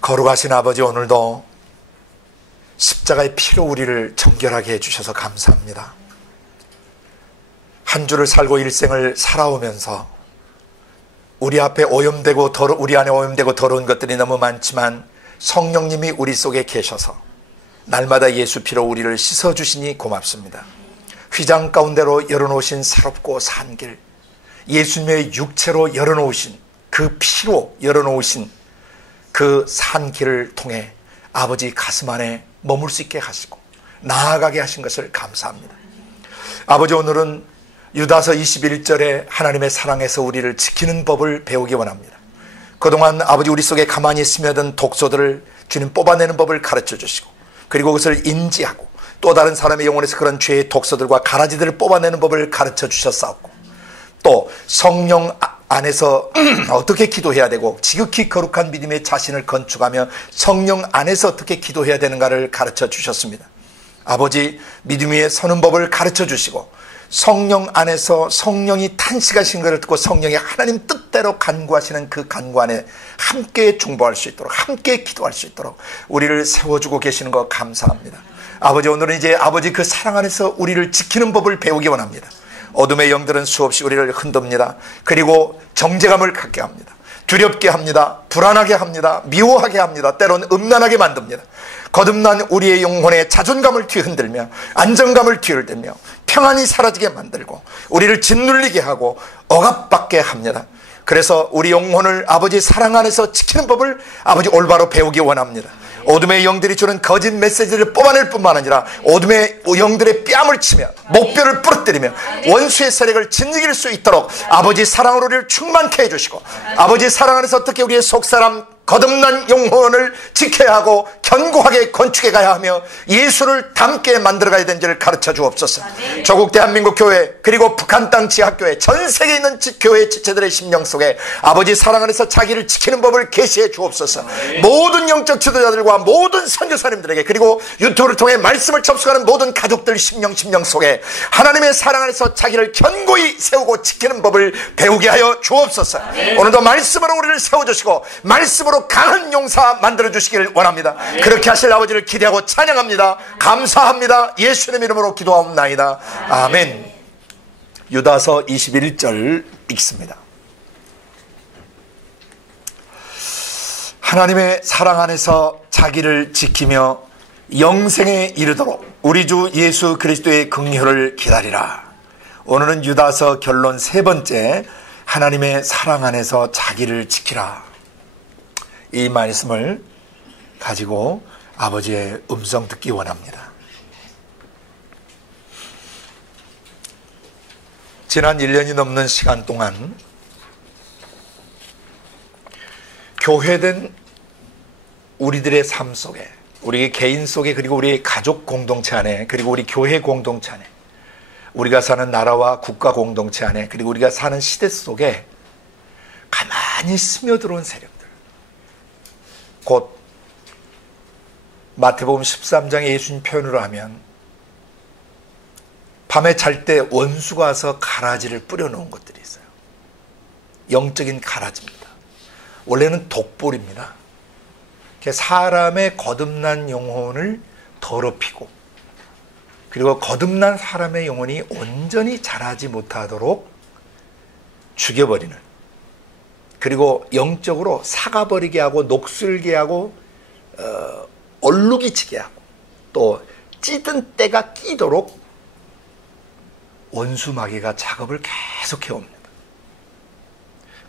거룩하신 아버지, 오늘도 십자가의 피로 우리를 정결하게 해주셔서 감사합니다. 한 주를 살고 일생을 살아오면서 우리 앞에 오염되고 우리 안에 오염되고 더러운 것들이 너무 많지만 성령님이 우리 속에 계셔서 날마다 예수 피로 우리를 씻어주시니 고맙습니다. 휘장 가운데로 열어놓으신 새롭고 산 길, 예수님의 육체로 열어놓으신 그 피로 열어놓으신 그 산 길을 통해 아버지 가슴 안에 머물 수 있게 하시고 나아가게 하신 것을 감사합니다. 아버지, 오늘은 유다서 21절에 하나님의 사랑에서 우리를 지키는 법을 배우기 원합니다. 그동안 아버지 우리 속에 가만히 스며든 독소들을 주님 뽑아내는 법을 가르쳐 주시고, 그리고 그것을 인지하고 또 다른 사람의 영혼에서 그런 죄의 독소들과 가라지들을 뽑아내는 법을 가르쳐 주셨사옵고, 또 성령 안에서 어떻게 기도해야 되고 지극히 거룩한 믿음의 자신을 건축하며 성령 안에서 어떻게 기도해야 되는가를 가르쳐 주셨습니다. 아버지, 믿음 위에 서는 법을 가르쳐 주시고 성령 안에서 성령이 탄식하신 것을 듣고 성령이 하나님 뜻대로 간구하시는 그 간구 안에 함께 중보할 수 있도록, 함께 기도할 수 있도록 우리를 세워주고 계시는 것 감사합니다. 아버지, 오늘은 이제 아버지 그 사랑 안에서 우리를 지키는 법을 배우기 원합니다. 어둠의 영들은 수없이 우리를 흔듭니다. 그리고 정죄감을 갖게 합니다. 두렵게 합니다. 불안하게 합니다. 미워하게 합니다. 때론 음란하게 만듭니다. 거듭난 우리의 영혼의 자존감을 뒤흔들며 안정감을 뒤흔들며 평안이 사라지게 만들고 우리를 짓눌리게 하고 억압받게 합니다. 그래서 우리 영혼을 아버지 사랑 안에서 지키는 법을 아버지 올바로 배우기 원합니다. 어둠의 영들이 주는 거짓 메시지를 뽑아낼 뿐만 아니라 어둠의 영들의 뺨을 치며 목뼈를 부러뜨리며 원수의 세력을 짓이길 수 있도록 아버지 사랑으로 우리를 충만케 해주시고, 아버지 사랑 안에서 어떻게 우리의 속사람 거듭난 영혼을 지켜야 하고 견고하게 건축해 가야 하며 예수를 닮게 만들어가야 되는지를 가르쳐 주옵소서. 조국 대한민국 교회, 그리고 북한 땅 지하교회, 전 세계에 있는 교회 지체들의 심령 속에 아버지 사랑 안에서 자기를 지키는 법을 계시해 주옵소서. 모든 영적 지도자들과 모든 선교사님들에게, 그리고 유튜브를 통해 말씀을 접속하는 모든 가족들 심령 속에 하나님의 사랑 안에서 자기를 견고히 세우고 지키는 법을 배우게 하여 주옵소서. 오늘도 말씀으로 우리를 세워주시고 말씀으로 강한 용사 만들어주시길 원합니다. 그렇게 하실 아버지를 기대하고 찬양합니다. 감사합니다. 예수님 이름으로 기도하옵나이다. 아멘. 유다서 21절 읽습니다. 하나님의 사랑 안에서 자기를 지키며 영생에 이르도록 우리 주 예수 그리스도의 긍휼을 기다리라. 오늘은 유다서 결론 세 번째, 하나님의 사랑 안에서 자기를 지키라. 이 말씀을 가지고 아버지의 음성 듣기 원합니다. 지난 1년이 넘는 시간 동안 교회된 우리들의 삶 속에, 우리 개인 속에, 그리고 우리 가족 공동체 안에, 그리고 우리 교회 공동체 안에, 우리가 사는 나라와 국가 공동체 안에, 그리고 우리가 사는 시대 속에 가만히 스며들어온 세력들, 곧 마태복음 13장의 예수님 표현으로 하면 밤에 잘 때 원수가 와서 가라지를 뿌려놓은 것들이 있어요. 영적인 가라지입니다. 원래는 독볼입니다. 사람의 거듭난 영혼을 더럽히고, 그리고 거듭난 사람의 영혼이 온전히 자라지 못하도록 죽여버리는, 그리고 영적으로 사가버리게 하고 녹슬게 하고 얼룩이치게 하고 또 찌든 때가 끼도록 원수마귀가 작업을 계속 해옵니다.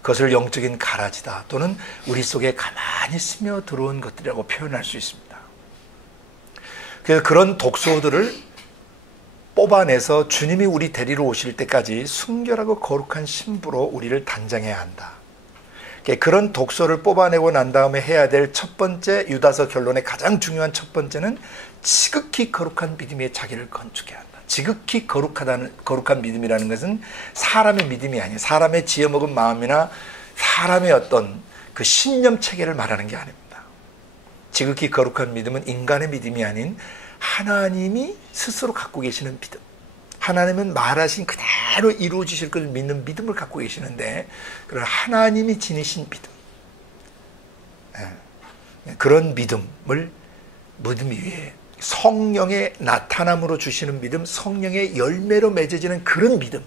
그것을 영적인 가라지다 또는 우리 속에 가만히 스며들어온 것들이라고 표현할 수 있습니다. 그래서 그런 독소들을 뽑아내서 주님이 우리 데리러 오실 때까지 순결하고 거룩한 신부로 우리를 단장해야 한다. 그런 독소를 뽑아내고 난 다음에 해야 될 첫 번째, 유다서 결론의 가장 중요한 첫 번째는 지극히 거룩한 믿음의 자기를 건축해야 한다. 지극히 거룩한 믿음이라는 것은 사람의 믿음이 아니에요. 사람의 지어먹은 마음이나 사람의 어떤 그 신념 체계를 말하는 게 아닙니다. 지극히 거룩한 믿음은 인간의 믿음이 아닌 하나님이 스스로 갖고 계시는 믿음, 하나님은 말하신 그대로 이루어지실 것을 믿는 믿음을 갖고 계시는데, 그런 하나님이 지니신 믿음, 그런 믿음을 믿음 위에 성령의 나타남으로 주시는 믿음, 성령의 열매로 맺어지는 그런 믿음,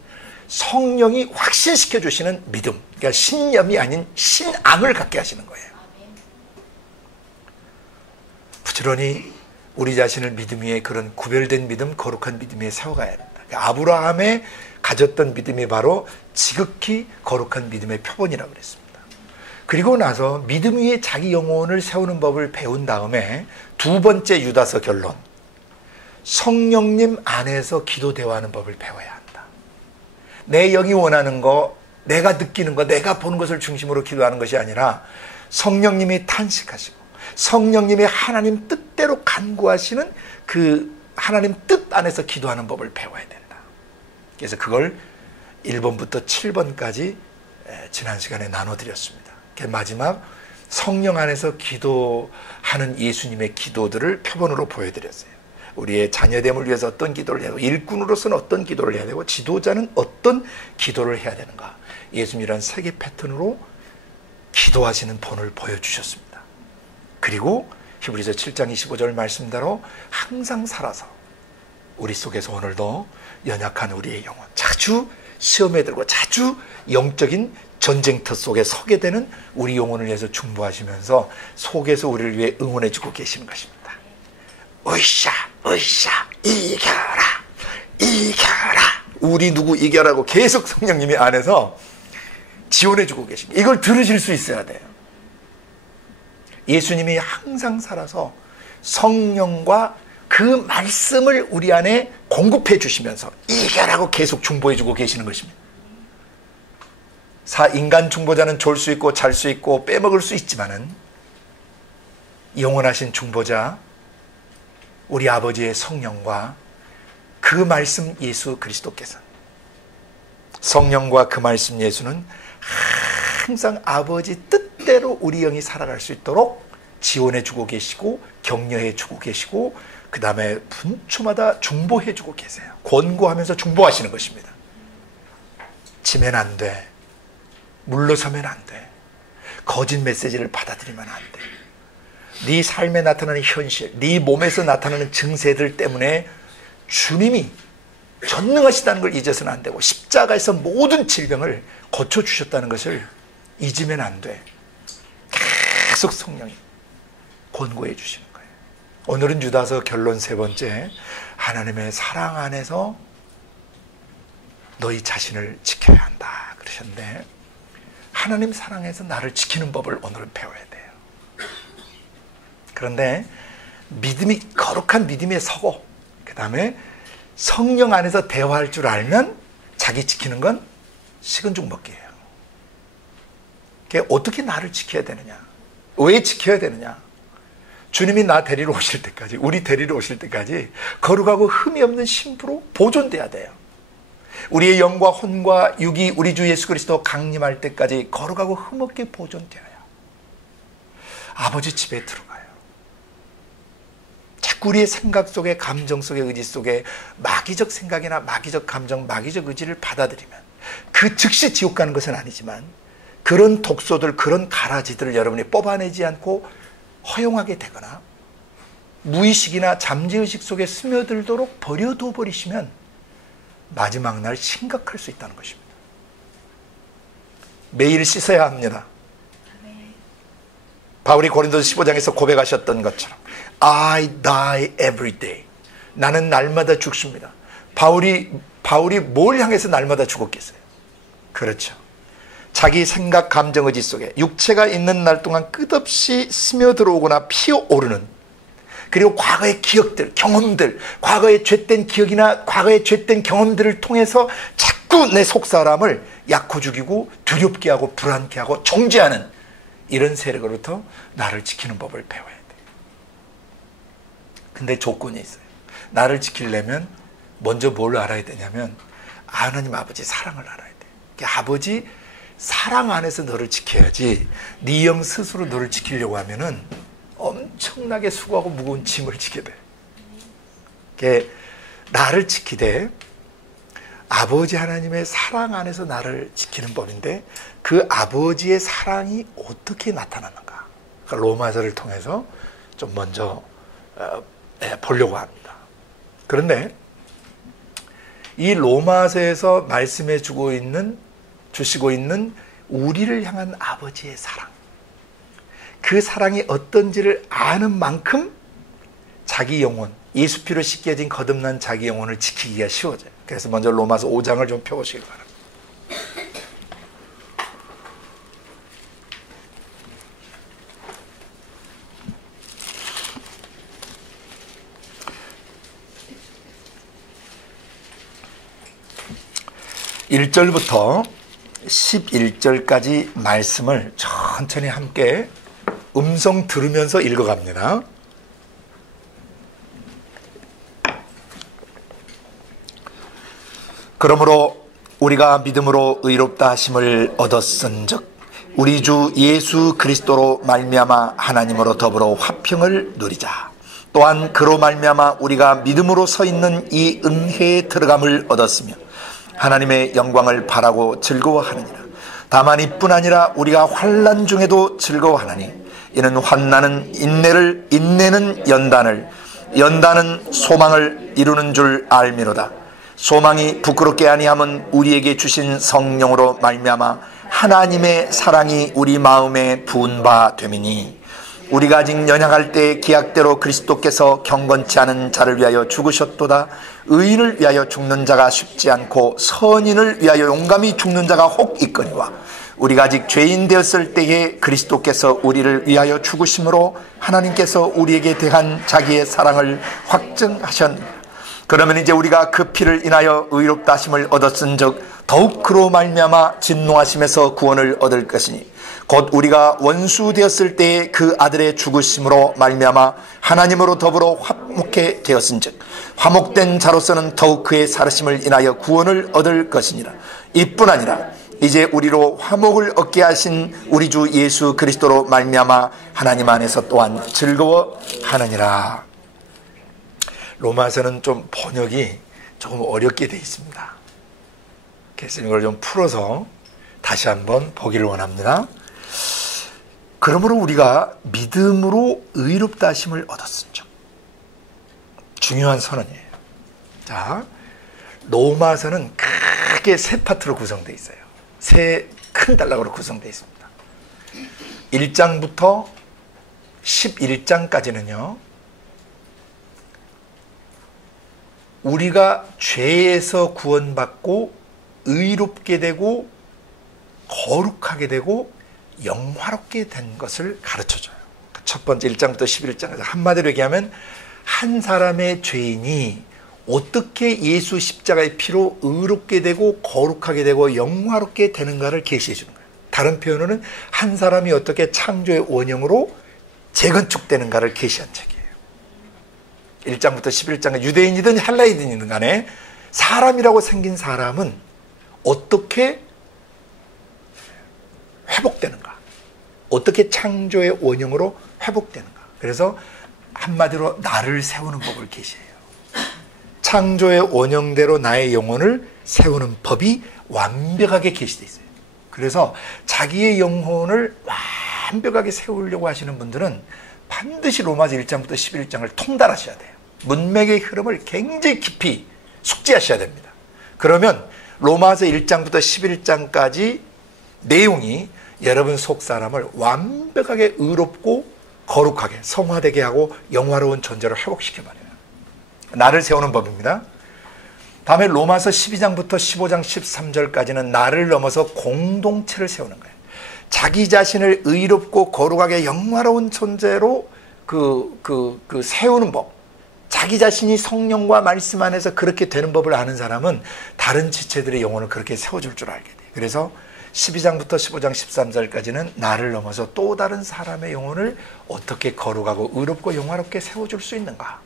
성령이 확신시켜 주시는 믿음, 그러니까 신념이 아닌 신앙을 갖게 하시는 거예요. 부지런히 우리 자신을 믿음 위에 그런 구별된 믿음, 거룩한 믿음 위에 세워가야 된다. 그러니까 아브라함의 가졌던 믿음이 바로 지극히 거룩한 믿음의 표본이라고 그랬습니다. 그리고 나서 믿음 위에 자기 영혼을 세우는 법을 배운 다음에 두 번째 유다서 결론, 성령님 안에서 기도 대화하는 법을 배워야 한다. 내 영이 원하는 거, 내가 느끼는 거, 내가 보는 것을 중심으로 기도하는 것이 아니라 성령님이 탄식하시고 성령님이 하나님 뜻대로 간구하시는 그 하나님 뜻 안에서 기도하는 법을 배워야 된다. 그래서 그걸 1번부터 7번까지 지난 시간에 나눠드렸습니다. 마지막 성령 안에서 기도하는 예수님의 기도들을 표본으로 보여드렸어요. 우리의 자녀됨을 위해서 어떤 기도를 해야 되고, 일꾼으로서는 어떤 기도를 해야 되고, 지도자는 어떤 기도를 해야 되는가, 예수님이란 세계 패턴으로 기도하시는 본을 보여주셨습니다. 그리고 히브리서 7장 25절 말씀대로 항상 살아서 우리 속에서 오늘도 연약한 우리의 영혼, 자주 시험에 들고 자주 영적인 전쟁터 속에 서게 되는 우리 영혼을 위해서 중보하시면서 속에서 우리를 위해 응원해 주고 계시는 것입니다. 으쌰 으쌰 이겨라 이겨라, 우리 누구 이겨라고 계속 성령님이 안에서 지원해 주고 계십니다. 이걸 들으실 수 있어야 돼요. 예수님이 항상 살아서 성령과 그 말씀을 우리 안에 공급해 주시면서 이겨라고 계속 중보해 주고 계시는 것입니다. 인간 중보자는 졸 수 있고 잘 수 있고 빼먹을 수 있지만은 영원하신 중보자 우리 아버지의 성령과 그 말씀 예수 그리스도께서, 성령과 그 말씀 예수는 항상 아버지 뜻대로 우리 영이 살아갈 수 있도록 지원해 주고 계시고 격려해 주고 계시고, 그 다음에 분초마다 중보해 주고 계세요. 권고하면서 중보하시는 것입니다. 지면 안 돼, 물러서면 안 돼, 거짓 메시지를 받아들이면 안 돼, 네 삶에 나타나는 현실, 네 몸에서 나타나는 증세들 때문에 주님이 전능하시다는 걸 잊어서는 안 되고 십자가에서 모든 질병을 고쳐주셨다는 것을 잊으면 안 돼. 계속 성령이 권고해 주시는 거예요. 오늘은 유다서 결론 세 번째, 하나님의 사랑 안에서 너희 자신을 지켜야 한다 그러셨는데, 하나님 사랑에서 나를 지키는 법을 오늘은 배워야 돼요. 그런데 믿음이, 거룩한 믿음에 서고 그 다음에 성령 안에서 대화할 줄 알면 자기 지키는 건 식은 죽 먹기예요. 어떻게 나를 지켜야 되느냐, 왜 지켜야 되느냐, 주님이 나 데리러 오실 때까지, 우리 데리러 오실 때까지 거룩하고 흠이 없는 신부로 보존돼야 돼요. 우리의 영과 혼과 육이 우리 주 예수 그리스도 강림할 때까지 거룩하고 흠없게 보존되어야 아버지 집에 들어가요. 자꾸 우리의 생각 속에, 감정 속에, 의지 속에 마귀적 생각이나 마귀적 감정, 마귀적 의지를 받아들이면 그 즉시 지옥 가는 것은 아니지만 그런 독소들, 그런 가라지들을 여러분이 뽑아내지 않고 허용하게 되거나 무의식이나 잠재의식 속에 스며들도록 버려둬 버리시면 마지막 날 심각할 수 있다는 것입니다. 매일 씻어야 합니다. 바울이 고린도서 15장에서 고백하셨던 것처럼 I die every day. 나는 날마다 죽습니다. 바울이 뭘 향해서 날마다 죽었겠어요? 그렇죠. 자기 생각, 감정, 의지 속에 육체가 있는 날 동안 끝없이 스며들어오거나 피어오르는, 그리고 과거의 기억들, 경험들, 과거의 죄된 기억이나 과거의 죄된 경험들을 통해서 자꾸 내 속사람을 약호 죽이고 두렵게 하고 불안케 하고 정죄하는 이런 세력으로부터 나를 지키는 법을 배워야 돼. 근데 조건이 있어요. 나를 지키려면 먼저 뭘 알아야 되냐면 하나님 아버지 사랑을 알아야 돼. 아버지 사랑 안에서 너를 지켜야지, 네 영 스스로 너를 지키려고 하면은 엄청나게 수고하고 무거운 짐을 지게 돼. 나를 지키되 아버지 하나님의 사랑 안에서 나를 지키는 법인데, 그 아버지의 사랑이 어떻게 나타나는가, 그러니까 로마서를 통해서 좀 먼저 보려고 합니다. 그런데 이 로마서에서 말씀해 주시고 있는 우리를 향한 아버지의 사랑, 그 사랑이 어떤지를 아는 만큼 자기 영혼, 예수 피로 씻겨진 거듭난 자기 영혼을 지키기가 쉬워져요. 그래서 먼저 로마서 5장을 좀 펴보시길 바랍니다. 1절부터 11절까지 말씀을 천천히 함께 음성 들으면서 읽어갑니다. 그러므로 우리가 믿음으로 의롭다 하심을 얻었은즉 우리 주 예수 그리스도로 말미암아 하나님으로 더불어 화평을 누리자. 또한 그로 말미암아 우리가 믿음으로 서 있는 이 은혜에 들어감을 얻었으며 하나님의 영광을 바라고 즐거워하느니라. 다만 이뿐 아니라 우리가 환난 중에도 즐거워하나니 이는 환난은 인내를, 인내는 연단을, 연단은 소망을 이루는 줄 알미로다. 소망이 부끄럽게 아니함은 우리에게 주신 성령으로 말미암아 하나님의 사랑이 우리 마음에 부은 바 됨이니 우리가 아직 연약할 때 기약대로 그리스도께서 경건치 않은 자를 위하여 죽으셨도다. 의인을 위하여 죽는 자가 쉽지 않고 선인을 위하여 용감히 죽는 자가 혹 있거니와 우리가 아직 죄인 되었을 때에 그리스도께서 우리를 위하여 죽으심으로 하나님께서 우리에게 대한 자기의 사랑을 확증하셨느니라. 그러면 이제 우리가 그 피를 인하여 의롭다 하심을 얻었은즉 더욱 그로 말미암아 진노하심에서 구원을 얻을 것이니 곧 우리가 원수 되었을 때에 그 아들의 죽으심으로 말미암아 하나님으로 더불어 화목해 되었은즉 화목된 자로서는 더욱 그의 살으심을 인하여 구원을 얻을 것이니라. 이뿐 아니라 이제 우리로 화목을 얻게 하신 우리 주 예수 그리스도로 말미암아 하나님 안에서 또한 즐거워하느니라. 로마서는 좀 번역이 조금 어렵게 되어 있습니다. 그래서 이걸 좀 풀어서 다시 한번 보기를 원합니다. 그러므로 우리가 믿음으로 의롭다 하심을 얻었은즉. 중요한 선언이에요. 자, 로마서는 크게 세 파트로 구성되어 있어요. 세 큰 단락으로 구성되어 있습니다. 1장부터 11장까지는요. 우리가 죄에서 구원받고 의롭게 되고 거룩하게 되고 영화롭게 된 것을 가르쳐줘요. 첫 번째 1장부터 11장에서 한마디로 얘기하면 한 사람의 죄인이 어떻게 예수 십자가의 피로 의롭게 되고 거룩하게 되고 영화롭게 되는가를 계시해 주는 거예요. 다른 표현으로는 한 사람이 어떻게 창조의 원형으로 재건축되는가를 계시한 책이에요. 1장부터 11장은 유대인이든 헬라인이든 간에 사람이라고 생긴 사람은 어떻게 회복되는가, 어떻게 창조의 원형으로 회복되는가. 그래서 한마디로 나를 세우는 법을 계시해요. 창조의 원형대로 나의 영혼을 세우는 법이 완벽하게 계시되어 있어요. 그래서 자기의 영혼을 완벽하게 세우려고 하시는 분들은 반드시 로마서 1장부터 11장을 통달하셔야 돼요. 문맥의 흐름을 굉장히 깊이 숙지하셔야 됩니다. 그러면 로마서 1장부터 11장까지 내용이 여러분 속 사람을 완벽하게 의롭고 거룩하게 성화되게 하고 영화로운 존재를 회복시켜버려요. 나를 세우는 법입니다. 다음에 로마서 12장부터 15장 13절까지는 나를 넘어서 공동체를 세우는 거예요. 자기 자신을 의롭고 거룩하게 영화로운 존재로 세우는 법. 자기 자신이 성령과 말씀 안에서 그렇게 되는 법을 아는 사람은 다른 지체들의 영혼을 그렇게 세워줄 줄 알게 돼요. 그래서 12장부터 15장 13절까지는 나를 넘어서 또 다른 사람의 영혼을 어떻게 거룩하고 의롭고 영화롭게 세워줄 수 있는가.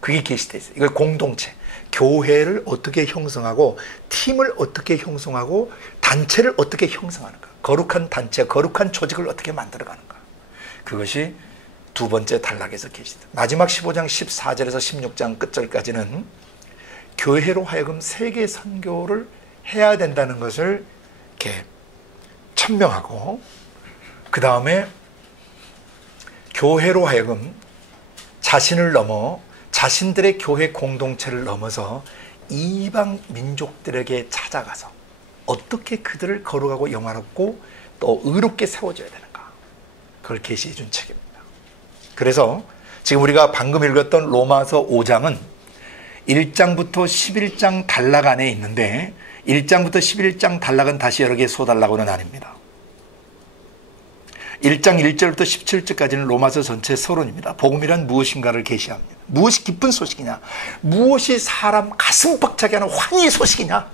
그게 계시되어 있어요. 이걸 공동체, 교회를 어떻게 형성하고 팀을 어떻게 형성하고 단체를 어떻게 형성하는가. 거룩한 단체, 거룩한 조직을 어떻게 만들어가는가. 그것이 두 번째 단락에서 계시다. 마지막 15장 14절에서 16장 끝절까지는 교회로 하여금 세계 선교를 해야 된다는 것을 이렇게 천명하고 그 다음에 교회로 하여금 자신을 넘어 자신들의 교회 공동체를 넘어서 이방 민족들에게 찾아가서 어떻게 그들을 거룩하고 영화롭고 또 의롭게 세워줘야 되는가, 그걸 계시해 준 책입니다. 그래서 지금 우리가 방금 읽었던 로마서 5장은 1장부터 11장 단락 안에 있는데 1장부터 11장 단락은 다시 여러 개의 소단락으로는 아닙니다. 1장 1절부터 17절까지는 로마서 전체 서론입니다. 복음이란 무엇인가를 계시합니다. 무엇이 기쁜 소식이냐, 무엇이 사람 가슴 벅차게 하는 환희의 소식이냐,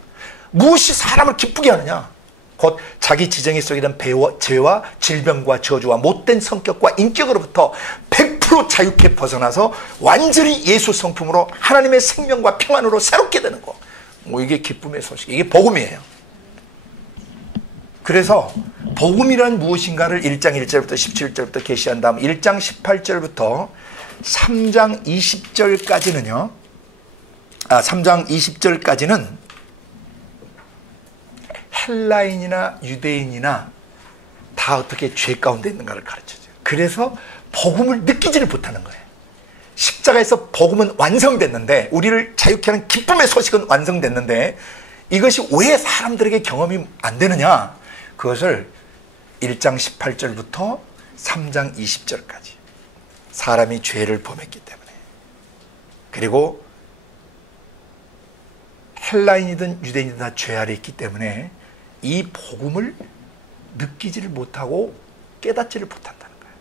무엇이 사람을 기쁘게 하느냐, 곧 자기 지정의 속에 있는 죄와 질병과 저주와 못된 성격과 인격으로부터 100% 자유케 벗어나서 완전히 예수 성품으로 하나님의 생명과 평안으로 새롭게 되는 거, 이게 기쁨의 소식, 이게 복음이에요. 그래서 복음이란 무엇인가를 1장 1절부터 17절부터 계시한 다음 1장 18절부터 3장 20절까지는요, 3장 20절까지는 헬라인이나 유대인이나 다 어떻게 죄 가운데 있는가를 가르쳐줘요. 그래서 복음을 느끼지를 못하는 거예요. 십자가에서 복음은 완성됐는데, 우리를 자유케 하는 기쁨의 소식은 완성됐는데, 이것이 왜 사람들에게 경험이 안 되느냐, 그것을 1장 18절부터 3장 20절까지 사람이 죄를 범했기 때문에, 그리고 헬라인이든 유대인이든 다 죄 아래 있기 때문에 이 복음을 느끼지를 못하고 깨닫지를 못한다는 거예요.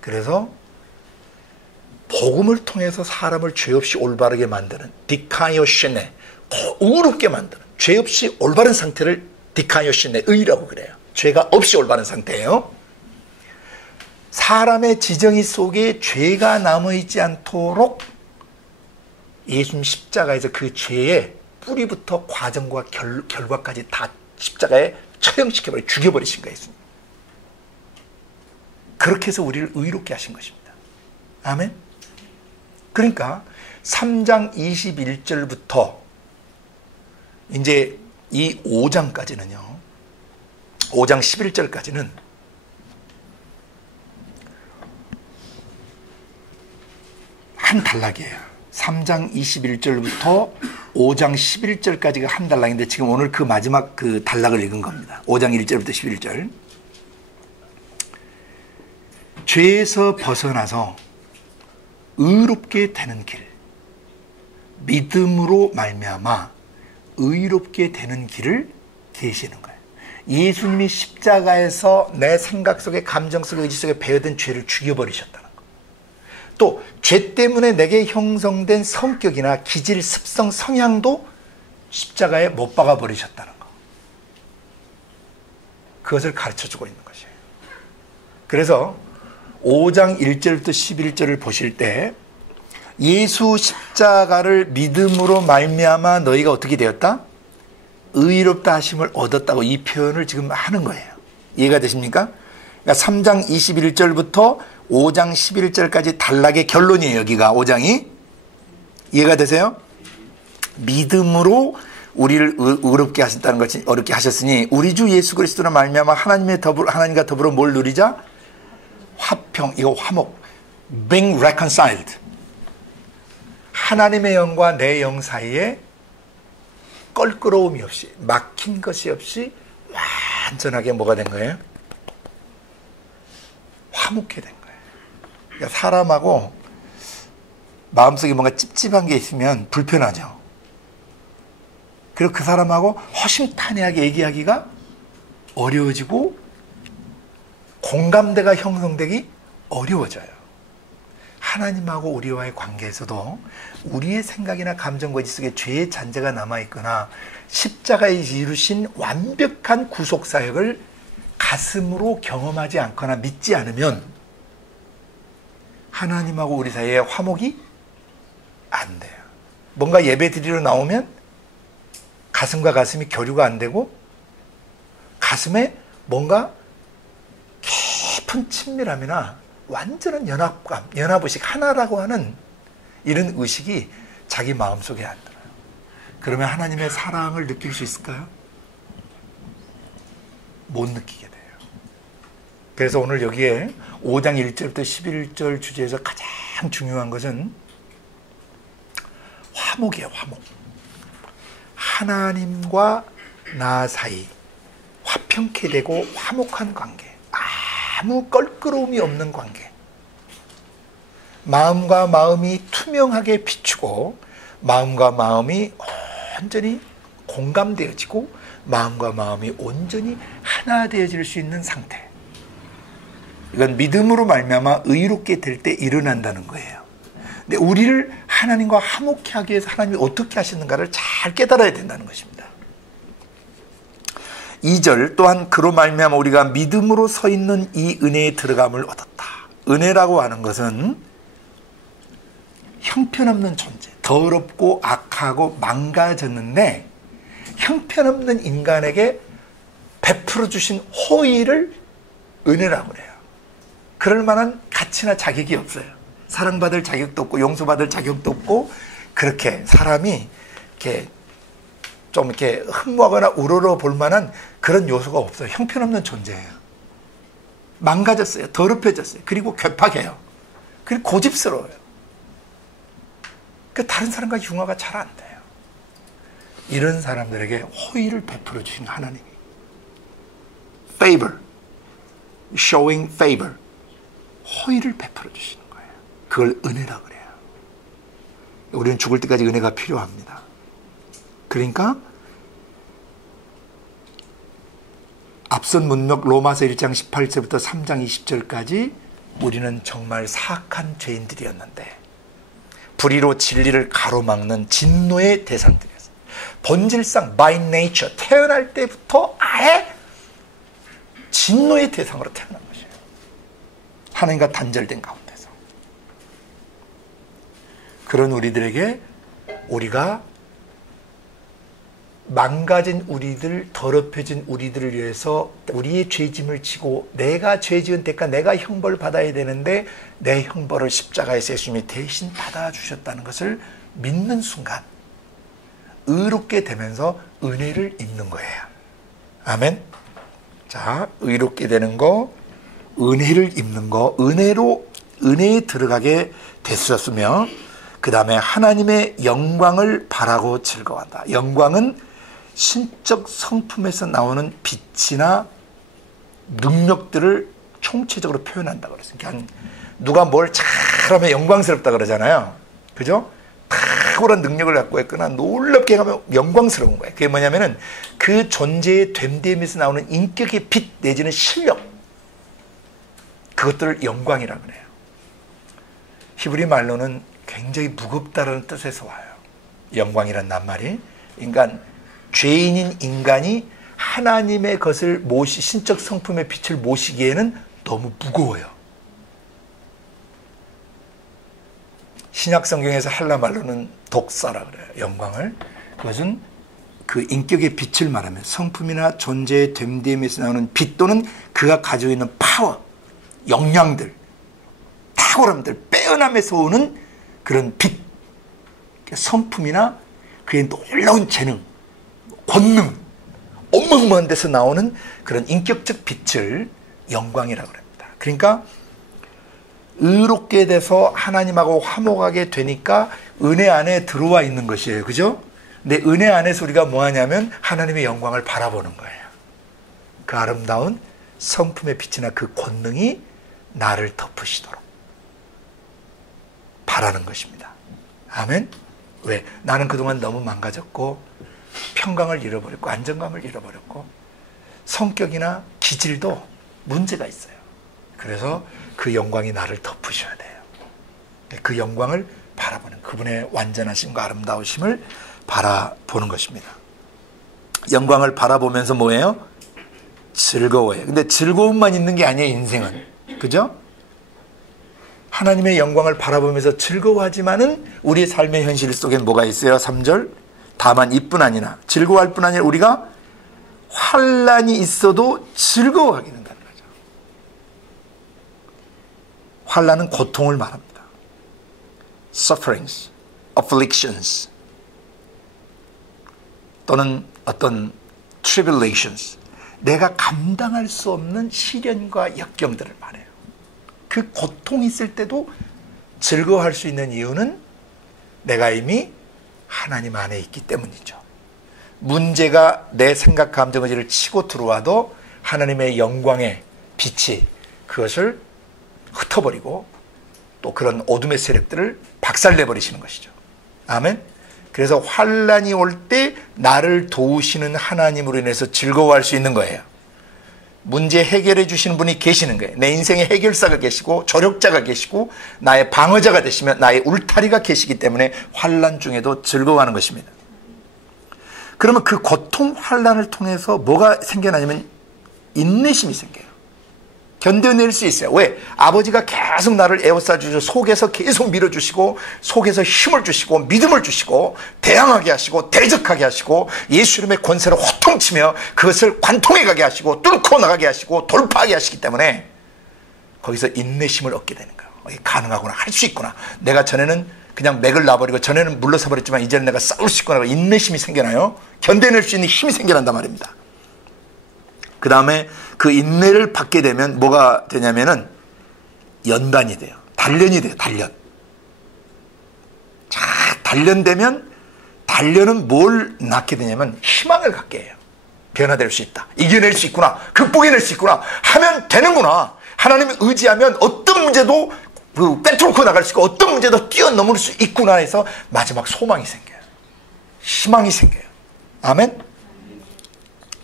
그래서 복음을 통해서 사람을 죄 없이 올바르게 만드는 디카이오시네, 의롭게 만드는, 죄 없이 올바른 상태를 디카이오시네, 의라고 그래요. 죄가 없이 올바른 상태예요. 사람의 지정의 속에 죄가 남아있지 않도록 예수님 십자가에서 그 죄의 뿌리부터 과정과 결과까지 다 십자가에 처형시켜버려, 죽여버리신 거예요. 예수님. 그렇게 해서 우리를 의롭게 하신 것입니다. 아멘. 그러니까 3장 21절부터 이제 이 5장까지는요, 5장 11절까지는 한 단락이에요. 3장 21절부터 5장 11절까지가 한 단락인데, 지금 오늘 그 마지막 그 단락을 읽은 겁니다. 5장 1절부터 11절. 죄에서 벗어나서 의롭게 되는 길, 믿음으로 말미암아 의롭게 되는 길을 계시는 거예요. 예수님이 십자가에서 내 생각 속에, 감정 속에, 의지 속에 배어든 죄를 죽여버리셨다는 거. 또 죄 때문에 내게 형성된 성격이나 기질, 습성, 성향도 십자가에 못 박아 버리셨다는 거. 그것을 가르쳐주고 있는 것이에요. 그래서 5장 1절부터 11절을 보실 때 예수 십자가를 믿음으로 말미암아 너희가 어떻게 되었다? 의롭다 하심을 얻었다고 이 표현을 지금 하는 거예요. 이해가 되십니까? 그러니까 3장 21절부터 5장 11절까지 단락의 결론이에요. 여기가 5장이. 이해가 되세요? 믿음으로 우리를 의롭게 하셨다는 것이, 어렵게 하셨으니 우리 주 예수 그리스도로 말미암아 하나님과 더불어 뭘 누리자? 화평, 이거 화목, being reconciled. 하나님의 영과 내 영 사이에 껄끄러움이 없이, 막힌 것이 없이 완전하게 뭐가 된 거예요? 화목해 된 거예요. 그러니까 사람하고 마음속에 뭔가 찝찝한 게 있으면 불편하죠. 그리고 그 사람하고 허심탄회하게 얘기하기가 어려워지고 공감대가 형성되기 어려워져요. 하나님하고 우리와의 관계에서도 우리의 생각이나 감정과 의지 속에 죄의 잔재가 남아있거나 십자가에 이루신 완벽한 구속사역을 가슴으로 경험하지 않거나 믿지 않으면 하나님하고 우리 사이에 화목이 안 돼요. 뭔가 예배 드리러 나오면 가슴과 가슴이 교류가 안 되고 가슴에 뭔가 깊은 친밀함이나 완전한 연합감, 연합의식, 하나라고 하는 이런 의식이 자기 마음속에 안 들어요. 그러면 하나님의 사랑을 느낄 수 있을까요? 못 느끼게 돼요. 그래서 오늘 여기에 5장 1절부터 11절 주제에서 가장 중요한 것은 화목이에요. 화목. 하나님과 나 사이 화평케 되고 화목한 관계, 아무 껄끄러움이 없는 관계, 마음과 마음이 투명하게 비추고 마음과 마음이 온전히 공감되어지고 마음과 마음이 온전히 하나 되어질 수 있는 상태. 이건 믿음으로 말미암아 의롭게 될 때 일어난다는 거예요. 근데 우리를 하나님과 화목케 하기 위해서 하나님이 어떻게 하시는가를 잘 깨달아야 된다는 것입니다. 2절 또한 그로 말미암아 우리가 믿음으로 서 있는 이 은혜에 들어감을 얻었다. 은혜라고 하는 것은 형편없는 존재, 더럽고 악하고 망가졌는데 형편없는 인간에게 베풀어 주신 호의를 은혜라고 그래요. 그럴 만한 가치나 자격이 없어요. 사랑받을 자격도 없고 용서받을 자격도 없고 그렇게 사람이 이렇게 좀 이렇게 흠모하거나 우러러 볼 만한 그런 요소가 없어요. 형편없는 존재예요. 망가졌어요. 더럽혀졌어요. 그리고 괴팍해요. 그리고 고집스러워요. 그 다른 사람과 융화가 잘 안 돼요. 이런 사람들에게 호의를 베풀어 주신 하나님이 favor, showing favor, 호의를 베풀어 주시는 거예요. 그걸 은혜라고 그래요. 우리는 죽을 때까지 은혜가 필요합니다. 그러니까 앞선 문맥 로마서 1장 18절부터 3장 20절까지 우리는 정말 사악한 죄인들이었는데 불의로 진리를 가로막는 진노의 대상들이었어요. 본질상 by nature 태어날 때부터 아예 진노의 대상으로 태어난 것이에요. 하나님과 단절된 가운데서. 그런 우리들에게 우리가 망가진 우리들, 더럽혀진 우리들을 위해서 우리의 죄짐을 지고 내가 죄 지은 대가 내가 형벌을 받아야 되는데 내 형벌을 십자가에서 예수님이 대신 받아주셨다는 것을 믿는 순간 의롭게 되면서 은혜를 입는 거예요. 아멘. 자, 의롭게 되는 거, 은혜를 입는 거, 은혜에 들어가게 됐었으며 그 다음에 하나님의 영광을 바라고 즐거워한다. 영광은 신적 성품에서 나오는 빛이나 능력들을 총체적으로 표현한다고 그랬어요. 그냥 누가 뭘 잘하면 영광스럽다 그러잖아요. 그죠? 탁월한 능력을 갖고 있거나 놀랍게 하면 영광스러운 거예요. 그게 뭐냐면은 그 존재의 됨됨에서 나오는 인격의 빛 내지는 실력, 그것들을 영광이라고 그래요. 히브리 말로는 굉장히 무겁다라는 뜻에서 와요. 영광이란 낱말이. 죄인인 인간이 하나님의 것을 신적 성품의 빛을 모시기에는 너무 무거워요. 신약 성경에서 헬라 말로는 독사라 그래요. 영광을. 그것은 그 인격의 빛을 말하면 성품이나 존재의 됨됨에서 나오는 빛 또는 그가 가지고 있는 파워, 역량들, 탁월함들, 빼어남에서 오는 그런 빛, 성품이나 그의 놀라운 재능, 권능, 어마어마한 데서 나오는 그런 인격적 빛을 영광이라고 합니다. 그러니까 의롭게 돼서 하나님하고 화목하게 되니까 은혜 안에 들어와 있는 것이에요. 그죠? 근데 은혜 안에서 우리가 뭐 하냐면 하나님의 영광을 바라보는 거예요. 그 아름다운 성품의 빛이나 그 권능이 나를 덮으시도록 바라는 것입니다. 아멘? 왜? 나는 그동안 너무 망가졌고 평강을 잃어버렸고 안정감을 잃어버렸고 성격이나 기질도 문제가 있어요. 그래서 그 영광이 나를 덮으셔야 돼요. 그 영광을 바라보는 그분의 완전하심과 아름다우심을 바라보는 것입니다. 영광을 바라보면서 뭐예요? 즐거워요. 근데 즐거움만 있는 게 아니에요, 인생은. 그죠? 하나님의 영광을 바라보면서 즐거워하지만은 우리의 삶의 현실 속엔 뭐가 있어요? 3절. 다만 이뿐 아니라 즐거워할 뿐 아니라 우리가 환난이 있어도 즐거워하게 된다는 거죠. 환난은 고통을 말합니다. sufferings, afflictions 또는 어떤 tribulations, 내가 감당할 수 없는 시련과 역경들을 말해요. 그 고통이 있을 때도 즐거워할 수 있는 이유는 내가 이미 하나님 안에 있기 때문이죠. 문제가 내 생각 감정의지를 치고 들어와도 하나님의 영광의 빛이 그것을 흩어버리고 또 그런 어둠의 세력들을 박살내버리시는 것이죠. 아멘. 그래서 환난이 올 때 나를 도우시는 하나님으로 인해서 즐거워할 수 있는 거예요. 문제 해결해 주시는 분이 계시는 거예요. 내 인생의 해결사가 계시고 조력자가 계시고 나의 방어자가 되시면 나의 울타리가 계시기 때문에 환난 중에도 즐거워하는 것입니다. 그러면 그 고통 환난을 통해서 뭐가 생겨나냐면 인내심이 생겨요. 견뎌낼 수 있어요. 왜? 아버지가 계속 나를 에워싸 주시고 속에서 계속 밀어주시고 속에서 힘을 주시고 믿음을 주시고 대항하게 하시고 대적하게 하시고 예수 이름의 권세로 호통치며 그것을 관통해 가게 하시고 뚫고 나가게 하시고 돌파하게 하시기 때문에 거기서 인내심을 얻게 되는 거예요. 이게 가능하구나. 할 수 있구나. 내가 전에는 그냥 맥을 놔버리고 전에는 물러서 버렸지만 이제는 내가 싸울 수 있구나. 인내심이 생겨나요. 견뎌낼 수 있는 힘이 생겨난단 말입니다. 그 다음에 그 인내를 받게 되면 뭐가 되냐면은 연단이 돼요. 단련이 돼요. 단련. 자, 단련되면 단련은 뭘 낳게 되냐면 희망을 갖게 해요. 변화될 수 있다. 이겨낼 수 있구나. 극복해낼 수 있구나. 하면 되는구나. 하나님을 의지하면 어떤 문제도 꿰뚫고 나갈 수 있고 어떤 문제도 뛰어넘을 수 있구나 해서 마지막 소망이 생겨요. 희망이 생겨요. 아멘.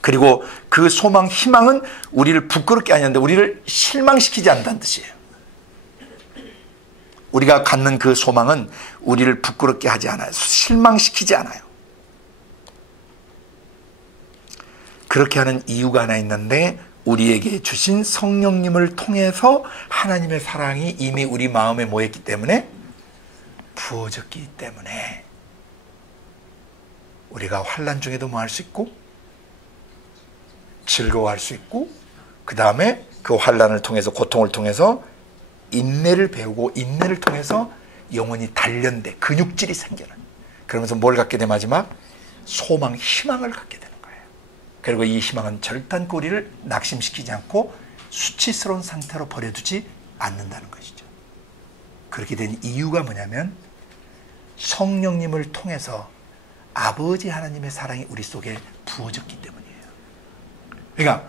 그리고 그 소망, 희망은 우리를 부끄럽게 하는데 우리를 실망시키지 않는다는 뜻이에요. 우리가 갖는 그 소망은 우리를 부끄럽게 하지 않아요. 실망시키지 않아요. 그렇게 하는 이유가 하나 있는데 우리에게 주신 성령님을 통해서 하나님의 사랑이 이미 우리 마음에 모였기 때문에 부어졌기 때문에 우리가 환난 중에도 뭐 할 수 있고 즐거워할 수 있고 그 다음에 그 환난을 통해서 고통을 통해서 인내를 배우고 인내를 통해서 영혼이 단련돼 근육질이 생겨나요. 그러면서 뭘 갖게 돼 마지막? 소망, 희망을 갖게 되는 거예요. 그리고 이 희망은 절단코 우리를 낙심시키지 않고 수치스러운 상태로 버려두지 않는다는 것이죠. 그렇게 된 이유가 뭐냐면 성령님을 통해서 아버지 하나님의 사랑이 우리 속에 부어졌기 때문이에요. 그러니까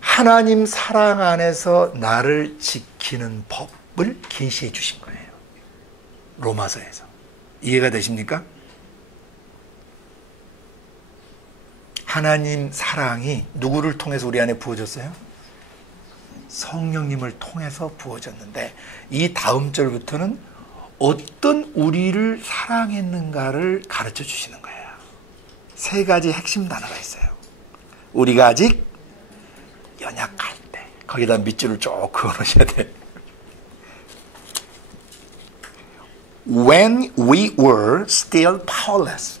하나님 사랑 안에서 나를 지키는 법을 계시해 주신 거예요. 로마서에서. 이해가 되십니까? 하나님 사랑이 누구를 통해서 우리 안에 부어졌어요? 성령님을 통해서 부어졌는데 이 다음 절부터는 어떤 우리를 사랑했는가를 가르쳐 주시는 거예요. 세 가지 핵심 단어가 있어요. 우리가 아직 연약할 때 거기다 밑줄을 쭉 그어놓으셔야 돼요. When we were still powerless.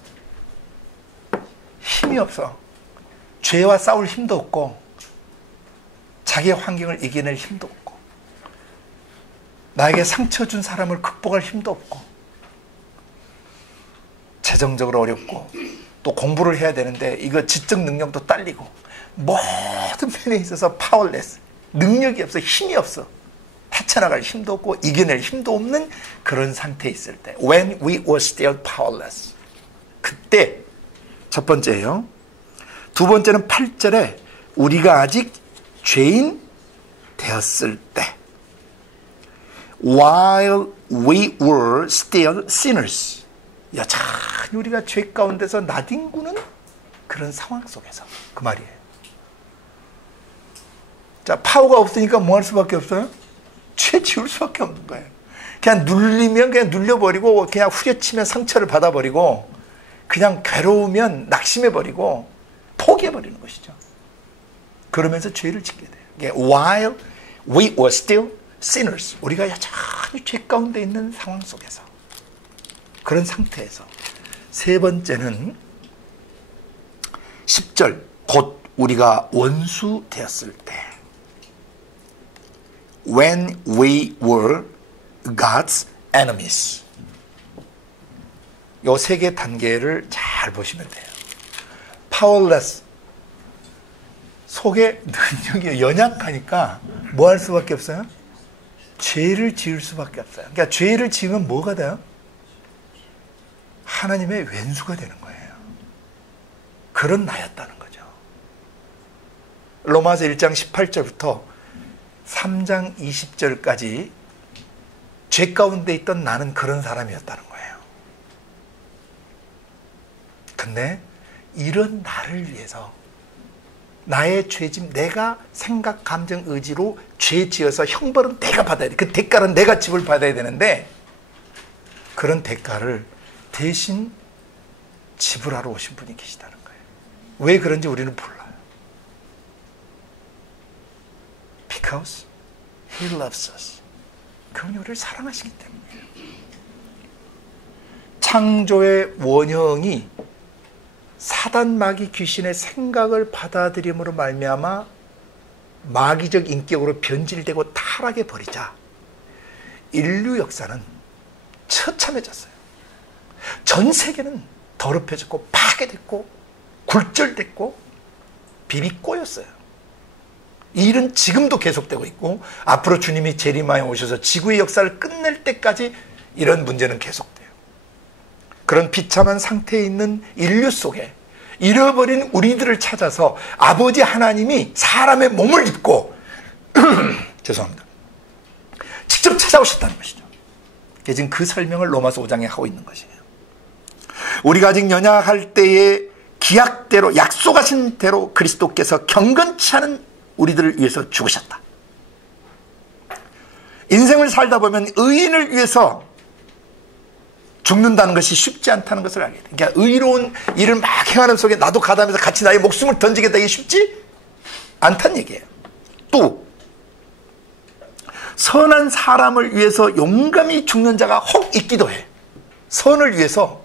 힘이 없어. 죄와 싸울 힘도 없고 자기의 환경을 이겨낼 힘도 없고 나에게 상처 준 사람을 극복할 힘도 없고 재정적으로 어렵고 또 공부를 해야 되는데 이거 지적 능력도 딸리고 모든 면에 있어서 파워레스, 능력이 없어, 힘이 없어, 헤쳐나갈 힘도 없고 이겨낼 힘도 없는 그런 상태에 있을 때 When we were still powerless. 그때 첫 번째예요. 두 번째는 8절에 우리가 아직 죄인 되었을 때 While we were still sinners. 여전히 우리가 죄 가운데서 나뒹구는 그런 상황 속에서 그 말이에요. 자, 파워가 없으니까 뭐 할 수밖에 없어요? 죄 지을 수밖에 없는 거예요. 그냥 눌리면 그냥 눌려버리고 그냥 후려치면 상처를 받아버리고 그냥 괴로우면 낙심해버리고 포기해버리는 것이죠. 그러면서 죄를 짓게 돼요. While we were still sinners. 우리가 여전히 죄 가운데 있는 상황 속에서 그런 상태에서 세 번째는 10절 곧 우리가 원수 되었을 때 When we were God's enemies. 요 세 개 단계를 잘 보시면 돼요. Powerless. 속에 능력이 연약하니까 뭐 할 수밖에 없어요? 죄를 지을 수밖에 없어요. 그러니까 죄를 지으면 뭐가 돼요? 하나님의 왼수가 되는 거예요. 그런 나였다는 거죠. 로마서 1장 18절부터 3장 20절까지 죄 가운데 있던 나는 그런 사람이었다는 거예요. 근데 이런 나를 위해서 나의 죄짐, 내가 생각, 감정, 의지로 죄 지어서 형벌은 내가 받아야 돼. 그 대가는 내가 집을 받아야 되는데 그런 대가를 대신 지불하러 오신 분이 계시다는 거예요. 왜 그런지 우리는 몰라요. Because He loves us. 그분이 우리를 사랑하시기 때문이에요. 창조의 원형이 사단 마귀 귀신의 생각을 받아들임으로 말미암아 마귀적 인격으로 변질되고 타락해 버리자 인류 역사는 처참해졌어요. 전 세계는 더럽혀졌고 파괴됐고 굴절됐고 비비꼬였어요. 이 일은 지금도 계속되고 있고 앞으로 주님이 재림하여 오셔서 지구의 역사를 끝낼 때까지 이런 문제는 계속돼요. 그런 비참한 상태에 있는 인류 속에 잃어버린 우리들을 찾아서 아버지 하나님이 사람의 몸을 입고 죄송합니다. 직접 찾아오셨다는 것이죠. 지금 그 설명을 로마서 5장에 하고 있는 것이에요. 우리가 아직 연약할 때에 기약대로 약속하신 대로 그리스도께서 경건치 않은 우리들을 위해서 죽으셨다. 인생을 살다 보면 의인을 위해서 죽는다는 것이 쉽지 않다는 것을 알게 돼. 그러니까 의로운 일을 막 행하는 속에 나도 가담해서 같이 나의 목숨을 던지겠다. 이게 쉽지 않다는 얘기예요. 또 선한 사람을 위해서 용감히 죽는 자가 혹 있기도 해. 선을 위해서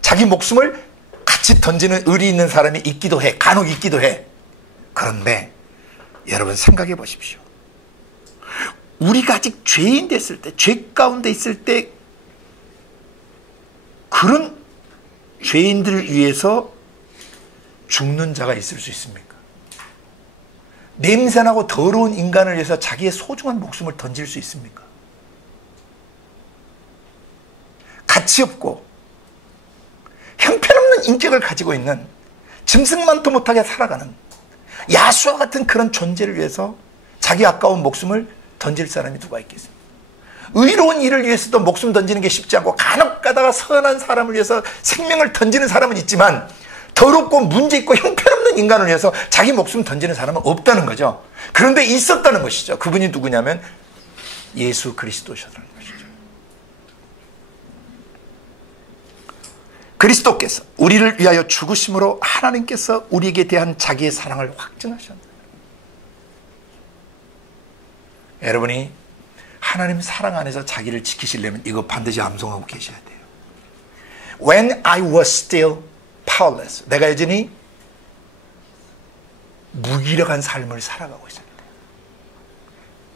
자기 목숨을 같이 던지는 의리 있는 사람이 있기도 해. 간혹 있기도 해. 그런데 여러분 생각해 보십시오. 우리가 아직 죄인 됐을 때, 죄 가운데 있을 때 그런 죄인들을 위해서 죽는 자가 있을 수 있습니까? 냄새나고 더러운 인간을 위해서 자기의 소중한 목숨을 던질 수 있습니까? 가치 없고 형편없는 인격을 가지고 있는 짐승만도 못하게 살아가는 야수와 같은 그런 존재를 위해서 자기 아까운 목숨을 던질 사람이 누가 있겠습니까? 의로운 일을 위해서도 목숨 던지는 게 쉽지 않고 간혹 가다가 선한 사람을 위해서 생명을 던지는 사람은 있지만 더럽고 문제있고 형편없는 인간을 위해서 자기 목숨 던지는 사람은 없다는 거죠. 그런데 있었다는 것이죠. 그분이 누구냐면 예수 그리스도셨다는 것이죠. 그리스도께서 우리를 위하여 죽으심으로 하나님께서 우리에게 대한 자기의 사랑을 확증하셨다. 여러분이 하나님 사랑 안에서 자기를 지키시려면 이거 반드시 암송하고 계셔야 돼요. When I was still powerless. 내가 여전히 무기력한 삶을 살아가고 있습니다.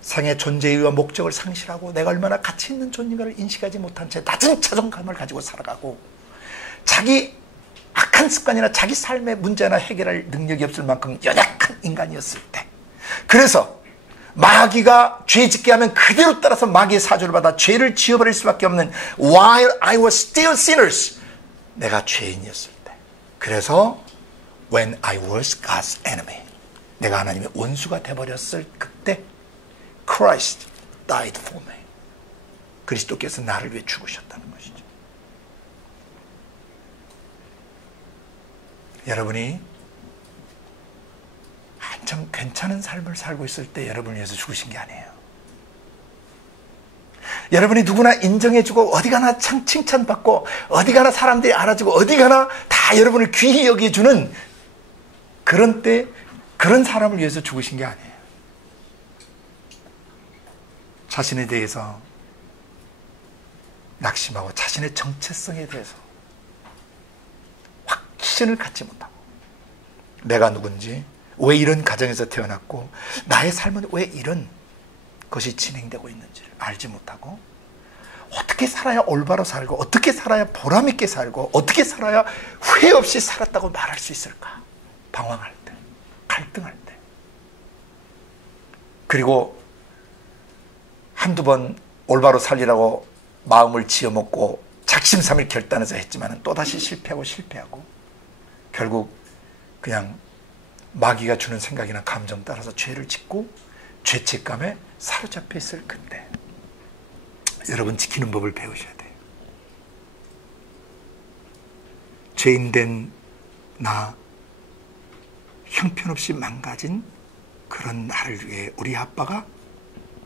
생의 존재의와 목적을 상실하고 내가 얼마나 가치 있는 존재인가를 인식하지 못한 채 낮은 자존감을 가지고 살아가고 자기 악한 습관이나 자기 삶의 문제나 해결할 능력이 없을 만큼 연약한 인간이었을 때 그래서 마귀가 죄 짓게 하면 그대로 따라서 마귀의 사주를 받아 죄를 지어버릴 수밖에 없는 While I was still sinners 내가 죄인이었을 때 그래서 When I was God's enemy 내가 하나님의 원수가 되어버렸을 그때 Christ died for me 그리스도께서 나를 위해 죽으셨다는 것이죠. 여러분이 한참 괜찮은 삶을 살고 있을 때 여러분을 위해서 죽으신 게 아니에요. 여러분이 누구나 인정해주고 어디 가나 칭찬받고 어디 가나 사람들이 알아주고 어디 가나 다 여러분을 귀히 여겨주는 그런 때 그런 사람을 위해서 죽으신 게 아니에요. 자신에 대해서 낙심하고 자신의 정체성에 대해서 확신을 갖지 못하고 내가 누군지 왜 이런 가정에서 태어났고 나의 삶은 왜 이런 것이 진행되고 있는지를 알지 못하고 어떻게 살아야 올바로 살고 어떻게 살아야 보람있게 살고 어떻게 살아야 후회 없이 살았다고 말할 수 있을까 방황할 때 갈등할 때, 그리고 한두 번 올바로 살리라고 마음을 지어먹고 작심삼일 결단해서 했지만 또다시 실패하고 결국 그냥 마귀가 주는 생각이나 감정 따라서 죄를 짓고 죄책감에 사로잡혀 있을 그때, 여러분 지키는 법을 배우셔야 돼요. 죄인된 나, 형편없이 망가진 그런 나를 위해 우리 아빠가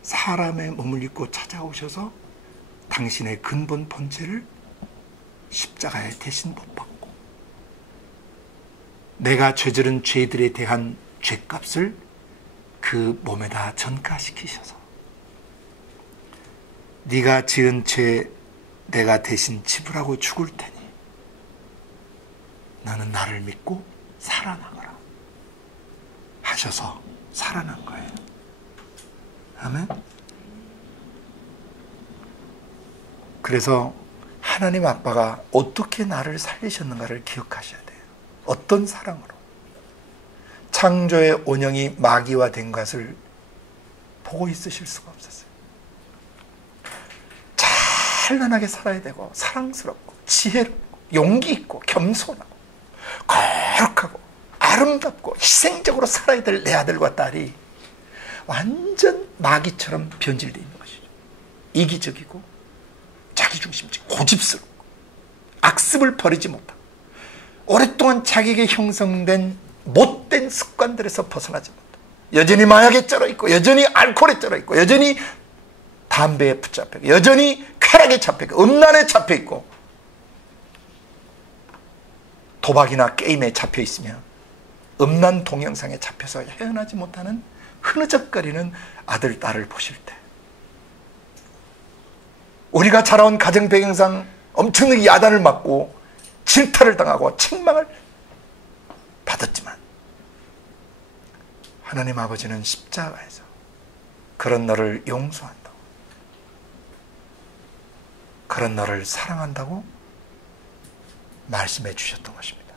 사람의 몸을 입고 찾아오셔서 당신의 근본 본체를 십자가에 대신 못 받고 내가 저지른 죄들에 대한 죄값을 그 몸에다 전가시키셔서 네가 지은 죄 내가 대신 지불하고 죽을 테니 너는 나를 믿고 살아나거라 하셔서 살아난 거예요. 아멘. 그래서 하나님 아빠가 어떻게 나를 살리셨는가를 기억하셔야 돼요. 어떤 사랑으로. 창조의 원형이 마귀화된 것을 보고 있으실 수가 없었어요. 찬란하게 살아야 되고 사랑스럽고 지혜롭고 용기 있고 겸손하고 거룩하고 아름답고 희생적으로 살아야 될 내 아들과 딸이 완전 마귀처럼 변질되어 있는 것이죠. 이기적이고 자기중심적이고 고집스럽고 악습을 버리지 못하고 오랫동안 자기에게 형성된 못된 습관들에서 벗어나지 못하고 여전히 마약에 쩔어있고 여전히 알코올에 쩔어있고 여전히 담배에 붙잡혀있고 여전히 쾌락에 잡혀있고 음란에 잡혀있고 도박이나 게임에 잡혀있으며 음란 동영상에 잡혀서 헤어나지 못하는 흐느적거리는 아들, 딸을 보실 때 우리가 자라온 가정 배경상 엄청나게 야단을 맞고 질타를 당하고 책망을 받았지만 하나님 아버지는 십자가에서 그런 너를 용서한다고, 그런 너를 사랑한다고 말씀해 주셨던 것입니다.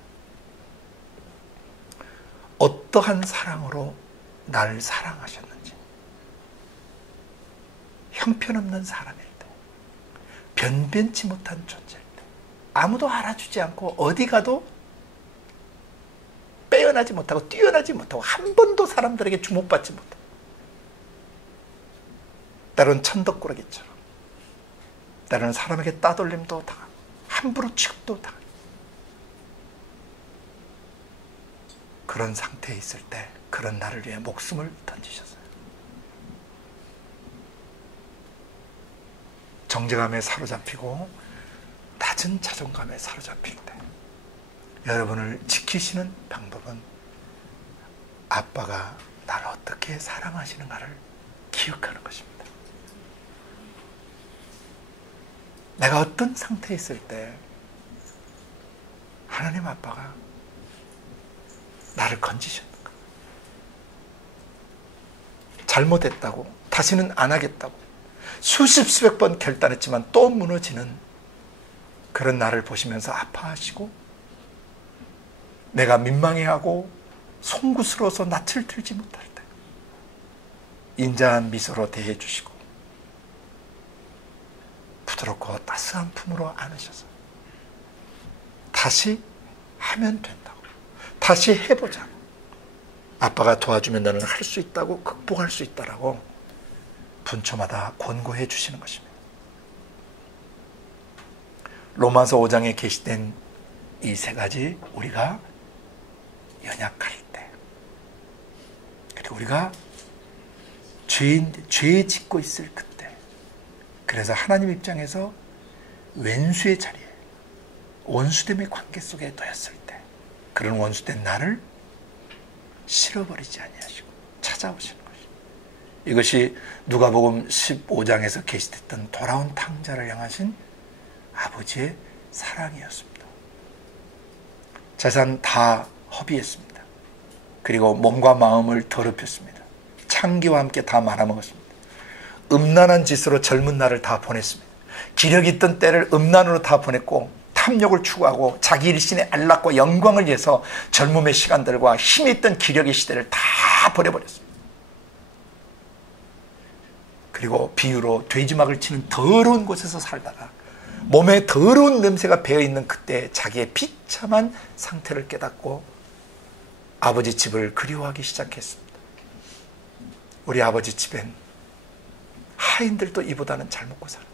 어떠한 사랑으로 나를 사랑하셨는지, 형편없는 사람일 때, 변변치 못한 존재일 때, 아무도 알아주지 않고 어디 가도 빼어나지 못하고 뛰어나지 못하고 한 번도 사람들에게 주목받지 못하고 때로는 천덕꾸러기처럼, 때로는 사람에게 따돌림도 당하고 함부로 취급도 당하고 그런 상태에 있을 때 그런 나를 위해 목숨을 던지셨어요. 정죄감에 사로잡히고 낮은 자존감에 사로잡힐 때 여러분을 지키시는 방법은 아빠가 나를 어떻게 사랑하시는가를 기억하는 것입니다. 내가 어떤 상태에 있을 때 하나님 아빠가 나를 건지셨는가? 잘못했다고 다시는 안 하겠다고 수십 수백 번 결단했지만 또 무너지는 그런 나를 보시면서 아파하시고 내가 민망해하고 송구스러워서 낯을 들지 못할 때 인자한 미소로 대해 주시고 부드럽고 따스한 품으로 안으셔서 다시 하면 된다고, 다시 해보자고, 아빠가 도와주면 너는 할 수 있다고, 극복할 수 있다라고 분초마다 권고해 주시는 것입니다. 로마서 5장에 게시된 이 세 가지 우리가 연약할 때, 그리고 우리가 죄 짓고 있을 그때, 그래서 하나님 입장에서 왼수의 자리에 원수됨의 관계 속에 놓였을 때 그런 원수된 나를 실어버리지 아니하시고 찾아오시는 것입니다. 이것이 누가복음 15장에서 게시됐던 돌아온 탕자를 향하신 아버지의 사랑이었습니다. 재산 다 허비했습니다. 그리고 몸과 마음을 더럽혔습니다. 창기와 함께 다 말아먹었습니다. 음란한 짓으로 젊은 날을 다 보냈습니다. 기력 있던 때를 음란으로 다 보냈고 탐욕을 추구하고 자기 일신의 안락과 영광을 위해서 젊음의 시간들과 힘이 있던 기력의 시대를 다 버려버렸습니다. 그리고 비유로 돼지막을 치는 더러운 곳에서 살다가 몸에 더러운 냄새가 배어있는 그때 자기의 비참한 상태를 깨닫고 아버지 집을 그리워하기 시작했습니다. 우리 아버지 집엔 하인들도 이보다는 잘 먹고 살았다.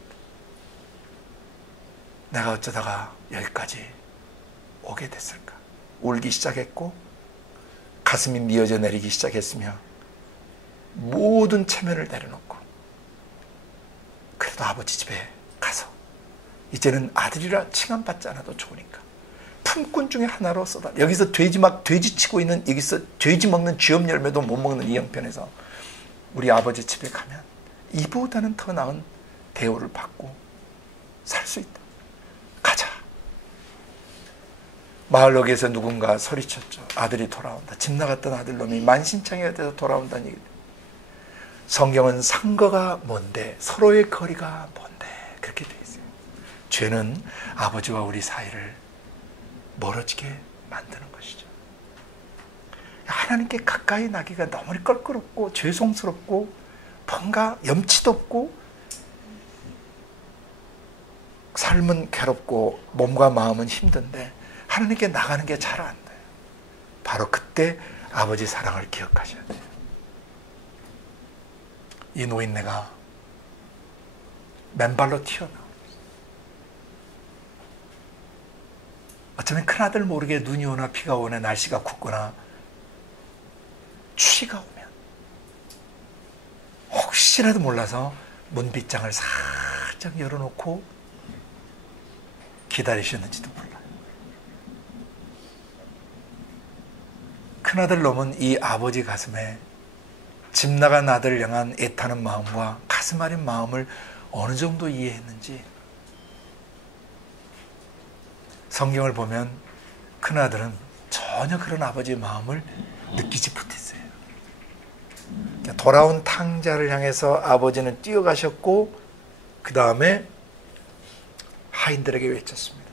내가 어쩌다가 여기까지 오게 됐을까? 울기 시작했고 가슴이 미어져 내리기 시작했으며 모든 체면을 내려놓고 그래도 아버지 집에 가서 이제는 아들이라 칭함받지 않아도 좋으니까 품꾼 중에 하나로 써다. 여기서 돼지 치고 있는, 여기서 돼지 먹는 쥐업 열매도 못 먹는 이 형편에서 우리 아버지 집에 가면 이보다는 더 나은 대우를 받고 살 수 있다. 가자. 마을역에서 누군가 소리쳤죠. 아들이 돌아온다. 집 나갔던 아들놈이 만신창이가 돼서 돌아온다는 얘기. 성경은 상거가 뭔데, 서로의 거리가 뭔데, 그렇게 돼 있어요. 죄는 아버지와 우리 사이를 멀어지게 만드는 것이죠. 하나님께 가까이 나기가 너무 껄끄럽고 죄송스럽고 뭔가 염치도 없고 삶은 괴롭고 몸과 마음은 힘든데 하나님께 나가는 게 잘 안 돼요. 바로 그때 아버지 사랑을 기억하셔야 돼요. 이 노인네가 맨발로 튀어나옵니다. 어쩌면 큰아들 모르게 눈이 오나 비가 오나 날씨가 굽거나 추위가 오면 혹시라도 몰라서 문빗장을 살짝 열어놓고 기다리셨는지도 몰라요. 큰아들 놈은 이 아버지 가슴에 집 나간 아들을 향한 애타는 마음과 가슴 아린 마음을 어느 정도 이해했는지 성경을 보면 큰아들은 전혀 그런 아버지의 마음을 느끼지 못했어요. 돌아온 탕자를 향해서 아버지는 뛰어가셨고 그 다음에 하인들에게 외쳤습니다.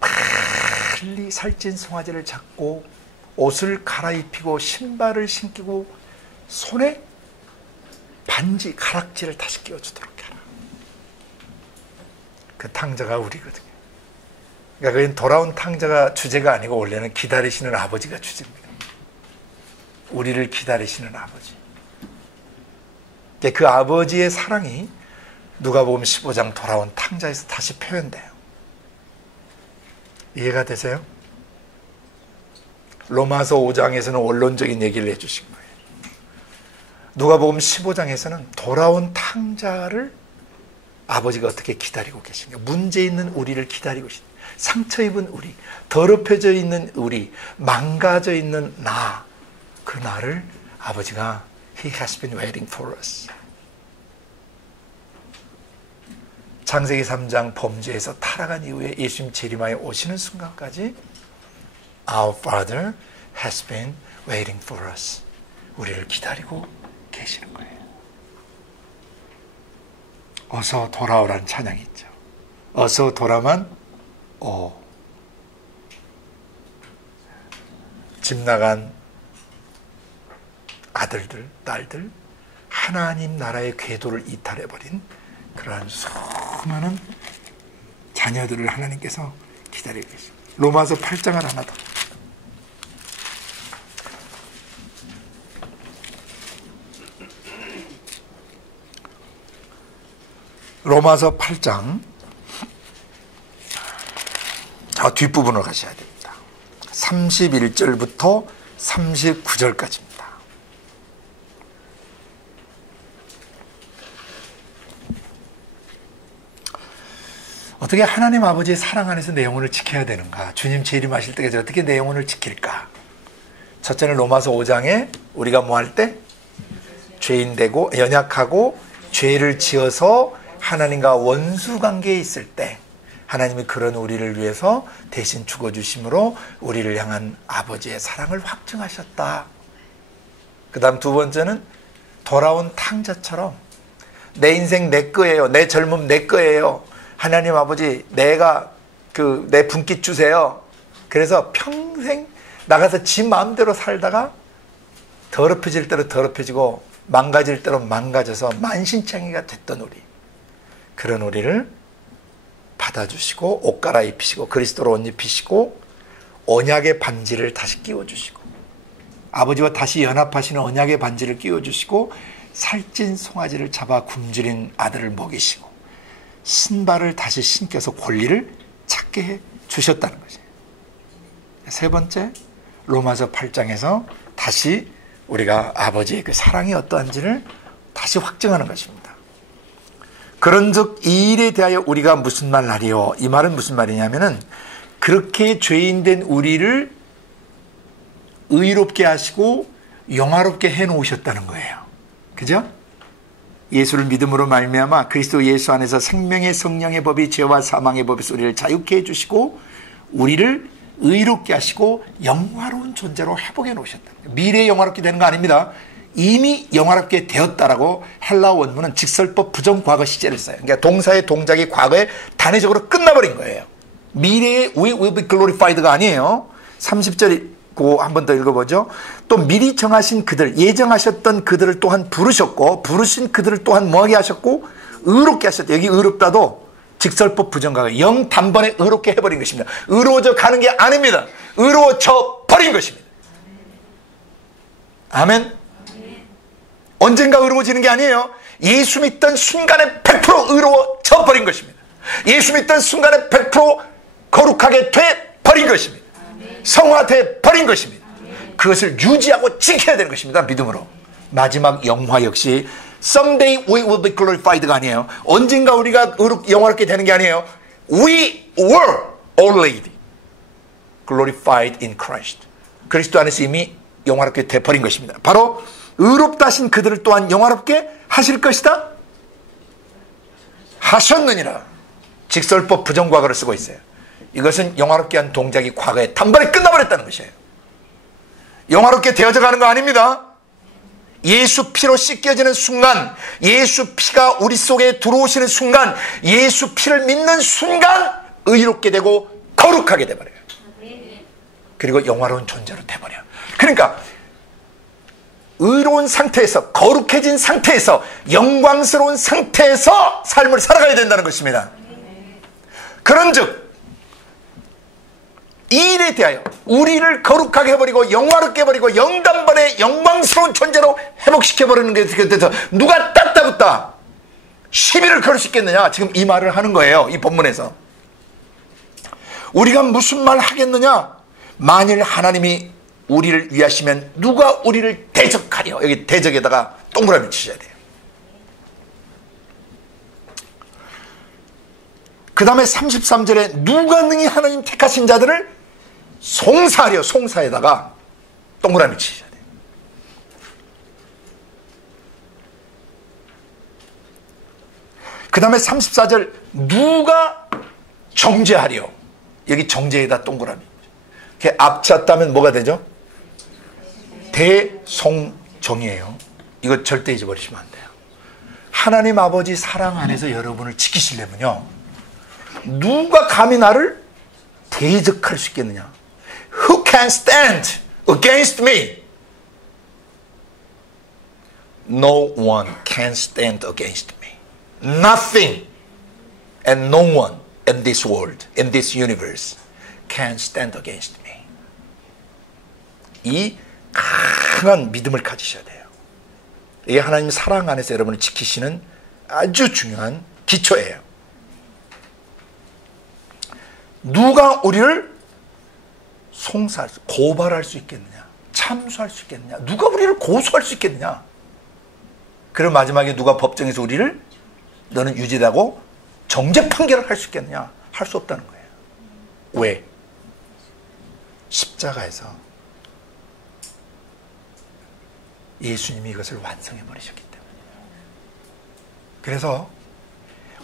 빨리 살찐 송아지를 잡고 옷을 갈아입히고 신발을 신기고 손에 반지, 가락지를 다시 끼워주도록 해라. 그 탕자가 우리거든요. 그러니까 그건 돌아온 탕자가 주제가 아니고 원래는 기다리시는 아버지가 주제입니다. 우리를 기다리시는 아버지. 그 아버지의 사랑이 누가복음 15장 돌아온 탕자에서 다시 표현돼요. 이해가 되세요? 로마서 5장에서는 원론적인 얘기를 해주신 거예요. 누가복음 15장에서는 돌아온 탕자를 아버지가 어떻게 기다리고 계신가. 문제 있는 우리를 기다리고 계신, 상처 입은 우리, 더럽혀져 있는 우리, 망가져 있는 나, 그 나를 아버지가 He has been waiting for us. 창세기 3장 범죄에서 타락한 이후에 예수님 재림하에 오시는 순간까지 Our Father has been waiting for us. 우리를 기다리고 계시는 거예요. 어서 돌아오라는 찬양이 있죠. 어서 돌아만 오. 집 나간 아들들, 딸들, 하나님 나라의 궤도를 이탈해버린 그러한 수많은 자녀들을 하나님께서 기다리고 계십니다. 로마서 8장을 하나 더. 로마서 8장 저 뒷부분으로 가셔야 됩니다. 31절부터 39절까지입니다. 어떻게 하나님 아버지의 사랑 안에서 내 영혼을 지켜야 되는가? 주님 재림하실 때까지 어떻게 내 영혼을 지킬까? 첫째는 로마서 5장에 우리가 뭐 할 때? 죄인 되고 연약하고 죄를 지어서 하나님과 원수 관계에 있을 때 하나님이 그런 우리를 위해서 대신 죽어주심으로 우리를 향한 아버지의 사랑을 확증하셨다. 그 다음 두 번째는 돌아온 탕자처럼 내 인생 내 거예요. 내 젊음 내 거예요. 하나님 아버지, 내가 내 분깃 주세요. 그래서 평생 나가서 지 마음대로 살다가 더럽혀질 대로 더럽혀지고 망가질 대로 망가져서 만신창이가 됐던 우리, 그런 우리를 받아주시고 옷 갈아입히시고 그리스도로 옷 입히시고 언약의 반지를 다시 끼워주시고 아버지와 다시 연합하시는 언약의 반지를 끼워주시고 살찐 송아지를 잡아 굶주린 아들을 먹이시고 신발을 다시 신겨서 권리를 찾게 해 주셨다는 거죠. 세 번째, 로마서 8장에서 다시 우리가 아버지의 그 사랑이 어떠한지를 다시 확증하는 것입니다. 그런즉 이 일에 대하여 우리가 무슨 말 하리요? 이 말은 무슨 말이냐면은 그렇게 죄인된 우리를 의롭게 하시고 영화롭게 해놓으셨다는 거예요. 그죠? 예수를 믿음으로 말미암아 그리스도 예수 안에서 생명의 성령의 법이 죄와 사망의 법에서 우리를 자유케 해주시고 우리를 의롭게 하시고 영화로운 존재로 회복해 놓으셨다. 미래에 영화롭게 되는 거 아닙니다. 이미 영화롭게 되었다라고 헬라어 원문은 직설법 부정과거 시제를 써요. 그러니까 동사의 동작이 과거에 단회적으로 끝나버린 거예요. 미래에 we will be glorified가 아니에요. 30절 한 번 더 읽어보죠. 또 미리 정하신 그들, 예정하셨던 그들을 또한 부르셨고 부르신 그들을 또한 뭐하게 하셨고 의롭게 하셨다. 여기 의롭다도 직설법 부정과거 영 단번에 의롭게 해버린 것입니다. 의로워져 가는 게 아닙니다. 의로워져 버린 것입니다. 아멘. 언젠가 의로워지는 게 아니에요. 예수 믿던 순간에 100% 의로워져 버린 것입니다. 예수 믿던 순간에 100% 거룩하게 돼 버린 것입니다. 성화돼 버린 것입니다. 그것을 유지하고 지켜야 되는 것입니다. 믿음으로. 마지막 영화 역시 Someday we will be glorified가 아니에요. 언젠가 우리가 영화롭게 되는 게 아니에요. We were already glorified in Christ. 그리스도 안에서 이미 영화롭게 돼버린 것입니다. 바로 의롭다 하신 그들을 또한 영화롭게 하실 것이다. 하셨느니라. 직설법 부정과거를 쓰고 있어요. 이것은 영화롭게 한 동작이 과거에 단번에 끝나버렸다는 것이에요. 영화롭게 되어져 가는 거 아닙니다. 예수 피로 씻겨지는 순간, 예수 피가 우리 속에 들어오시는 순간, 예수 피를 믿는 순간 의롭게 되고 거룩하게 돼버려요. 그리고 영화로운 존재로 돼버려요. 그러니까 의로운 상태에서, 거룩해진 상태에서, 영광스러운 상태에서 삶을 살아가야 된다는 것입니다. 그런즉 이 일에 대하여 우리를 거룩하게 해버리고 영화롭게 해버리고 영단번에 영광스러운 존재로 회복시켜버리는 것에 대해서 누가 따따붙다 시비를 걸 수 있겠느냐. 지금 이 말을 하는 거예요. 이 본문에서. 우리가 무슨 말 하겠느냐. 만일 하나님이 우리를 위하시면 누가 우리를 대적하려. 여기 대적에다가 동그라미 치셔야 돼요. 그 다음에 33절에 누가 능히 하나님 택하신 자들을 송사하려. 송사에다가 동그라미 치셔야 돼요. 그 다음에 34절 누가 정죄하려. 여기 정죄에다 동그라미. 이렇게 앞쳤다면 뭐가 되죠? 대송정이에요. 이거 절대 잊어버리시면 안 돼요. 하나님 아버지 사랑 안에서 여러분을 지키시려면요, 누가 감히 나를 대적할 수 있겠느냐. Who can stand against me? No one can stand against me. Nothing and no one in this world, in this universe can stand against me. 이 강한 믿음을 가지셔야 돼요. 이게 하나님 사랑 안에서 여러분을 지키시는 아주 중요한 기초예요. 누가 우리를 송사할 수, 고발할 수 있겠느냐, 참수할 수 있겠느냐, 누가 우리를 고소할 수 있겠느냐. 그리고 마지막에 누가 법정에서 우리를 너는 유죄다고 정죄 판결을 할 수 있겠느냐. 할 수 없다는 거예요. 왜? 십자가에서 예수님이 이것을 완성해 버리셨기 때문에. 그래서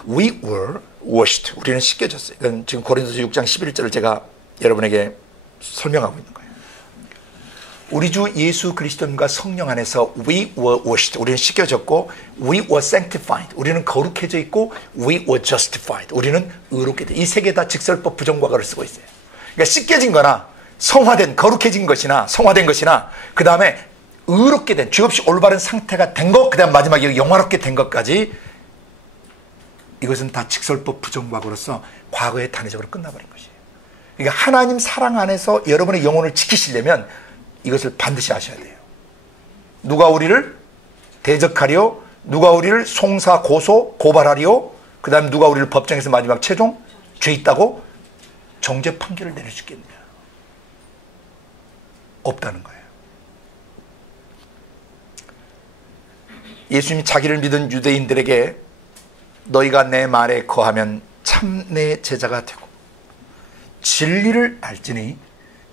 we were washed. 우리는 씻겨졌어요. 이건 지금 고린도서 6장 11절을 제가 여러분에게 설명하고 있는 거예요. 우리 주 예수 그리스도님과 성령 안에서 we were washed, 우리는 씻겨졌고, we were sanctified, 우리는 거룩해져 있고, we were justified, 우리는 의롭게 돼. 이 세 개 다 직설법 부정과거를 쓰고 있어요. 그러니까 씻겨진 거나 성화된, 거룩해진 것이나 성화된 것이나, 그 다음에 의롭게 된, 죄 없이 올바른 상태가 된 것, 그 다음 마지막에 영화롭게 된 것까지, 이것은 다 직설법 부정과거로서 과거에 단회적으로 끝나버린 것이에요. 그러니까 하나님 사랑 안에서 여러분의 영혼을 지키시려면 이것을 반드시 아셔야 돼요. 누가 우리를 대적하리요? 누가 우리를 송사, 고소, 고발하리요? 그 다음에 누가 우리를 법정에서 마지막 최종 죄 있다고 정죄 판결을 내릴 수 있겠느냐? 없다는 거예요. 예수님이 자기를 믿은 유대인들에게 너희가 내 말에 거하면 참 내 제자가 되고 진리를 알지니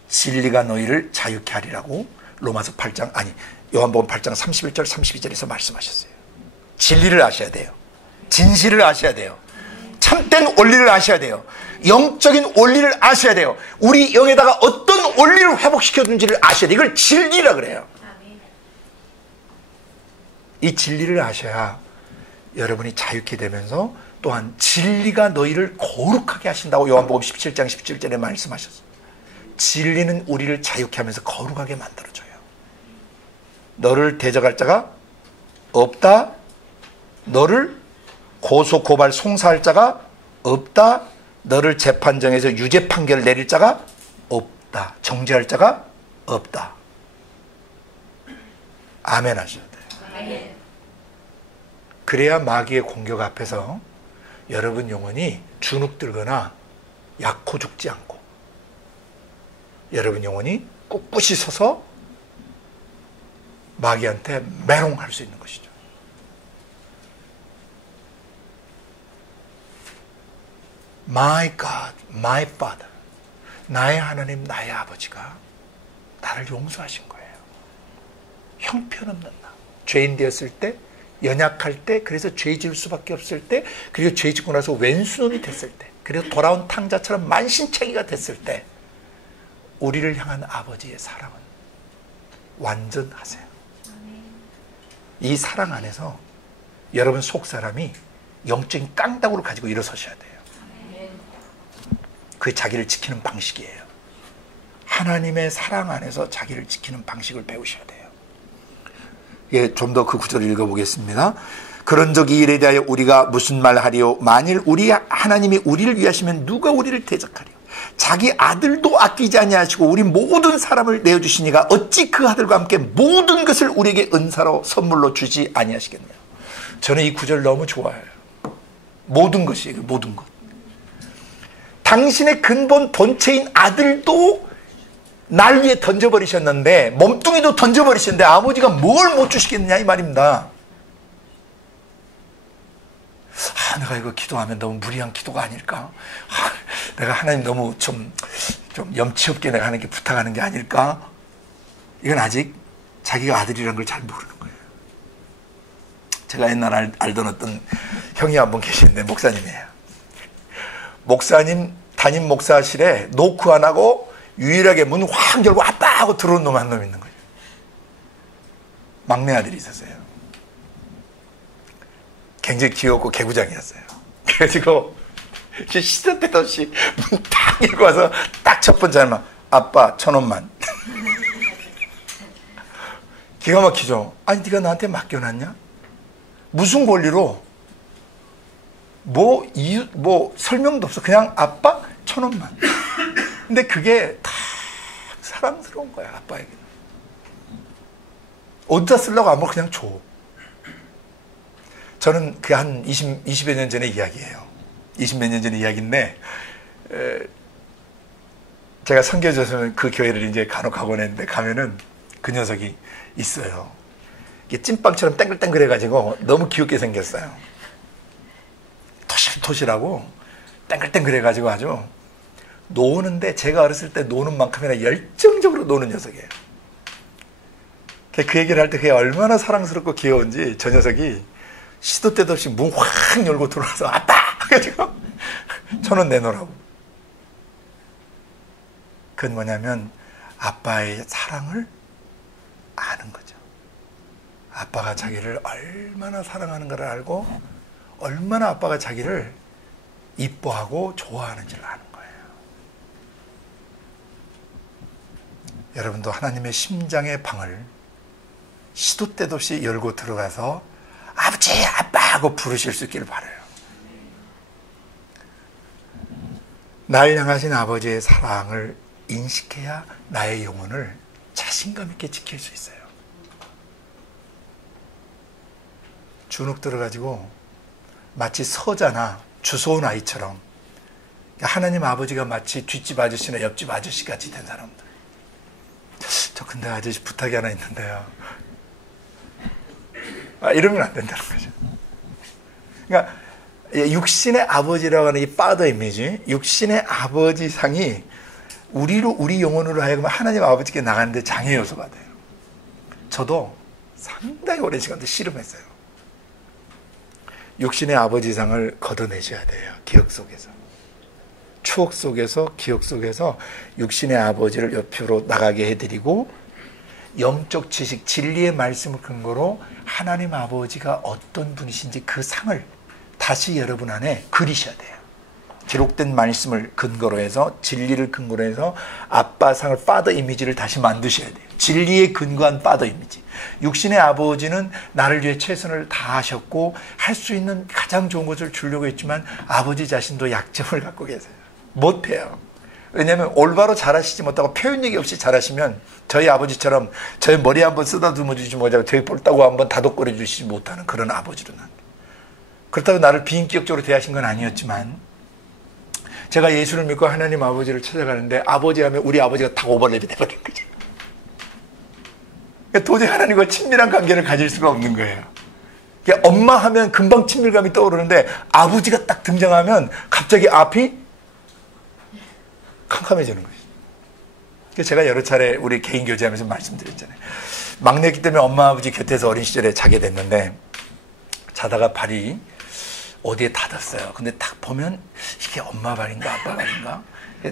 진리가 너희를 자유케 하리라고 로마서 8장, 아니 요한복음 8장 31절 32절에서 말씀하셨어요. 진리를 아셔야 돼요. 진실을 아셔야 돼요. 참된 원리를 아셔야 돼요. 영적인 원리를 아셔야 돼요. 우리 영에다가 어떤 원리를 회복시켜준지를 아셔야 돼요. 이걸 진리라 그래요. 이 진리를 아셔야 여러분이 자유케 되면서 또한 진리가 너희를 거룩하게 하신다고 요한복음 17장 17절에 말씀하셨어요. 진리는 우리를 자유케 하면서 거룩하게 만들어줘요. 너를 대적할 자가 없다. 너를 고소, 고발, 송사할 자가 없다. 너를 재판정에서 유죄 판결을 내릴 자가 없다. 정죄할 자가 없다. 아멘 하셔야 돼요. 그래야 마귀의 공격 앞에서 여러분 영혼이 주눅들거나 약호 죽지 않고 여러분 영혼이 꿋꿋이 서서 마귀한테 매롱할 수 있는 것이죠. My God, my Father, 나의 하나님, 나의 아버지가 나를 용서하신 거예요. 형편없는 나, 죄인 되었을 때, 연약할 때, 그래서 죄 지을 수밖에 없을 때, 그리고 죄 짓고 나서 왼수놈이 됐을 때, 그리고 돌아온 탕자처럼 만신창이가 됐을 때 우리를 향한 아버지의 사랑은 완전하세요. 이 사랑 안에서 여러분 속사람이 영적인 깡다구를 가지고 일어서셔야 돼요. 그게 자기를 지키는 방식이에요. 하나님의 사랑 안에서 자기를 지키는 방식을 배우셔야 돼요. 예, 좀 더 그 구절을 읽어보겠습니다. 그런 적 이 일에 대하여 우리가 무슨 말 하리요? 만일 우리 하나님이 우리를 위하시면 누가 우리를 대적하리요? 자기 아들도 아끼지 아니하시고 우리 모든 사람을 내어주시니가 어찌 그 아들과 함께 모든 것을 우리에게 은사로 선물로 주지 아니하시겠느냐. 저는 이 구절 너무 좋아해요. 모든 것이에요. 모든 것. 당신의 근본 본체인 아들도 날 위해 던져버리셨는데, 몸뚱이도 던져버리셨는데 아버지가 뭘 못 주시겠느냐 이 말입니다. 내가 이거 기도하면 너무 무리한 기도가 아닐까? 내가 하나님 너무 좀 염치 없게 내가 하는 게 부탁하는 게 아닐까? 이건 아직 자기가 아들이라는 걸 잘 모르는 거예요. 제가 옛날 알던 어떤 형이 한 분 계시는데 목사님이에요. 목사님 담임 목사실에 노크 안 하고 유일하게 문 확 열고 아빠 하고 들어온 놈 한 놈 있는 거예요. 막내 아들이 있었어요. 굉장히 귀엽고 개구장이었어요. 그래가지고 시도 때도 없이 문 딱 열고 와서 딱 첫 번째 할만 아빠 1,000원만. 기가 막히죠. 아니 네가 나한테 맡겨놨냐? 무슨 권리로? 뭐 이유 뭐 설명도 없어. 그냥 아빠 1,000원만. 근데 그게 다 사랑스러운 거야 아빠에게는. 어디다 쓰려고 아무나 그냥 줘. 저는 그 한 20여 년 전의 이야기예요. 20몇 년 전의 이야기인데 제가 선교지에서는 그 교회를 이제 간혹 가곤 했는데 가면은 그 녀석이 있어요. 이게 찐빵처럼 땡글땡글해가지고 너무 귀엽게 생겼어요. 토실토실하고 땡글땡글해가지고 아주 노는데 제가 어렸을 때 노는 만큼이나 열정적으로 노는 녀석이에요. 그 얘기를 할 때 그게 얼마나 사랑스럽고 귀여운지 저 녀석이 시도 때도 없이 문 확 열고 들어와서 아빠! 해가지고 1,000원 내놓으라고. 그건 뭐냐면 아빠의 사랑을 아는 거죠. 아빠가 자기를 얼마나 사랑하는 걸 알고 얼마나 아빠가 자기를 이뻐하고 좋아하는지를 아는 거예요. 여러분도 하나님의 심장의 방을 시도 때도 없이 열고 들어가서 아버지, 아빠 하고 부르실 수 있기를 바라요. 날 향하신 아버지의 사랑을 인식해야 나의 영혼을 자신감 있게 지킬 수 있어요. 주눅 들어가지고 마치 서자나 주소온 아이처럼 하나님 아버지가 마치 뒷집 아저씨나 옆집 아저씨 같이 된 사람들. 저 근데 아저씨 부탁이 하나 있는데요. 이러면 안 된다는 거죠. 그러니까 육신의 아버지라고 하는 이 파더 이미지, 육신의 아버지 상이 우리 영혼으로 하여금 하나님 아버지께 나가는데 장애 요소가 돼요. 저도 상당히 오랜 시간 씨름했어요. 육신의 아버지 상을 걷어내셔야 돼요. 기억 속에서. 추억 속에서, 기억 속에서 육신의 아버지를 옆으로 나가게 해드리고 영적 지식, 진리의 말씀을 근거로 하나님 아버지가 어떤 분이신지 그 상을 다시 여러분 안에 그리셔야 돼요. 기록된 말씀을 근거로 해서, 진리를 근거로 해서 아빠 상을, 파더 이미지를 다시 만드셔야 돼요. 진리에 근거한 파더 이미지. 육신의 아버지는 나를 위해 최선을 다하셨고 할 수 있는 가장 좋은 것을 주려고 했지만 아버지 자신도 약점을 갖고 계세요. 못해요. 왜냐하면 올바로 잘하시지 못하고 표현력이 없이 잘하시면 저희 아버지처럼 저희 머리 한번 쓰다듬어 주지 못하고 저희 볼따구 한번 다독거려 주시지 못하는 그런 아버지로 난. 그렇다고 나를 비인격적으로 대하신 건 아니었지만 제가 예수를 믿고 하나님 아버지를 찾아가는데 아버지 하면 우리 아버지가 다 오버랩이 돼버린 거죠. 그러니까 도저히 하나님과 친밀한 관계를 가질 수가 없는 거예요. 그러니까 엄마 하면 금방 친밀감이 떠오르는데 아버지가 딱 등장하면 갑자기 앞이 캄캄해지는 거죠. 그래서 제가 여러 차례 우리 개인 교제하면서 말씀드렸잖아요. 막내기 때문에 엄마 아버지 곁에서 어린 시절에 자게 됐는데 자다가 발이 어디에 닿았어요. 근데 딱 보면 이게 엄마 발인가 아빠 발인가?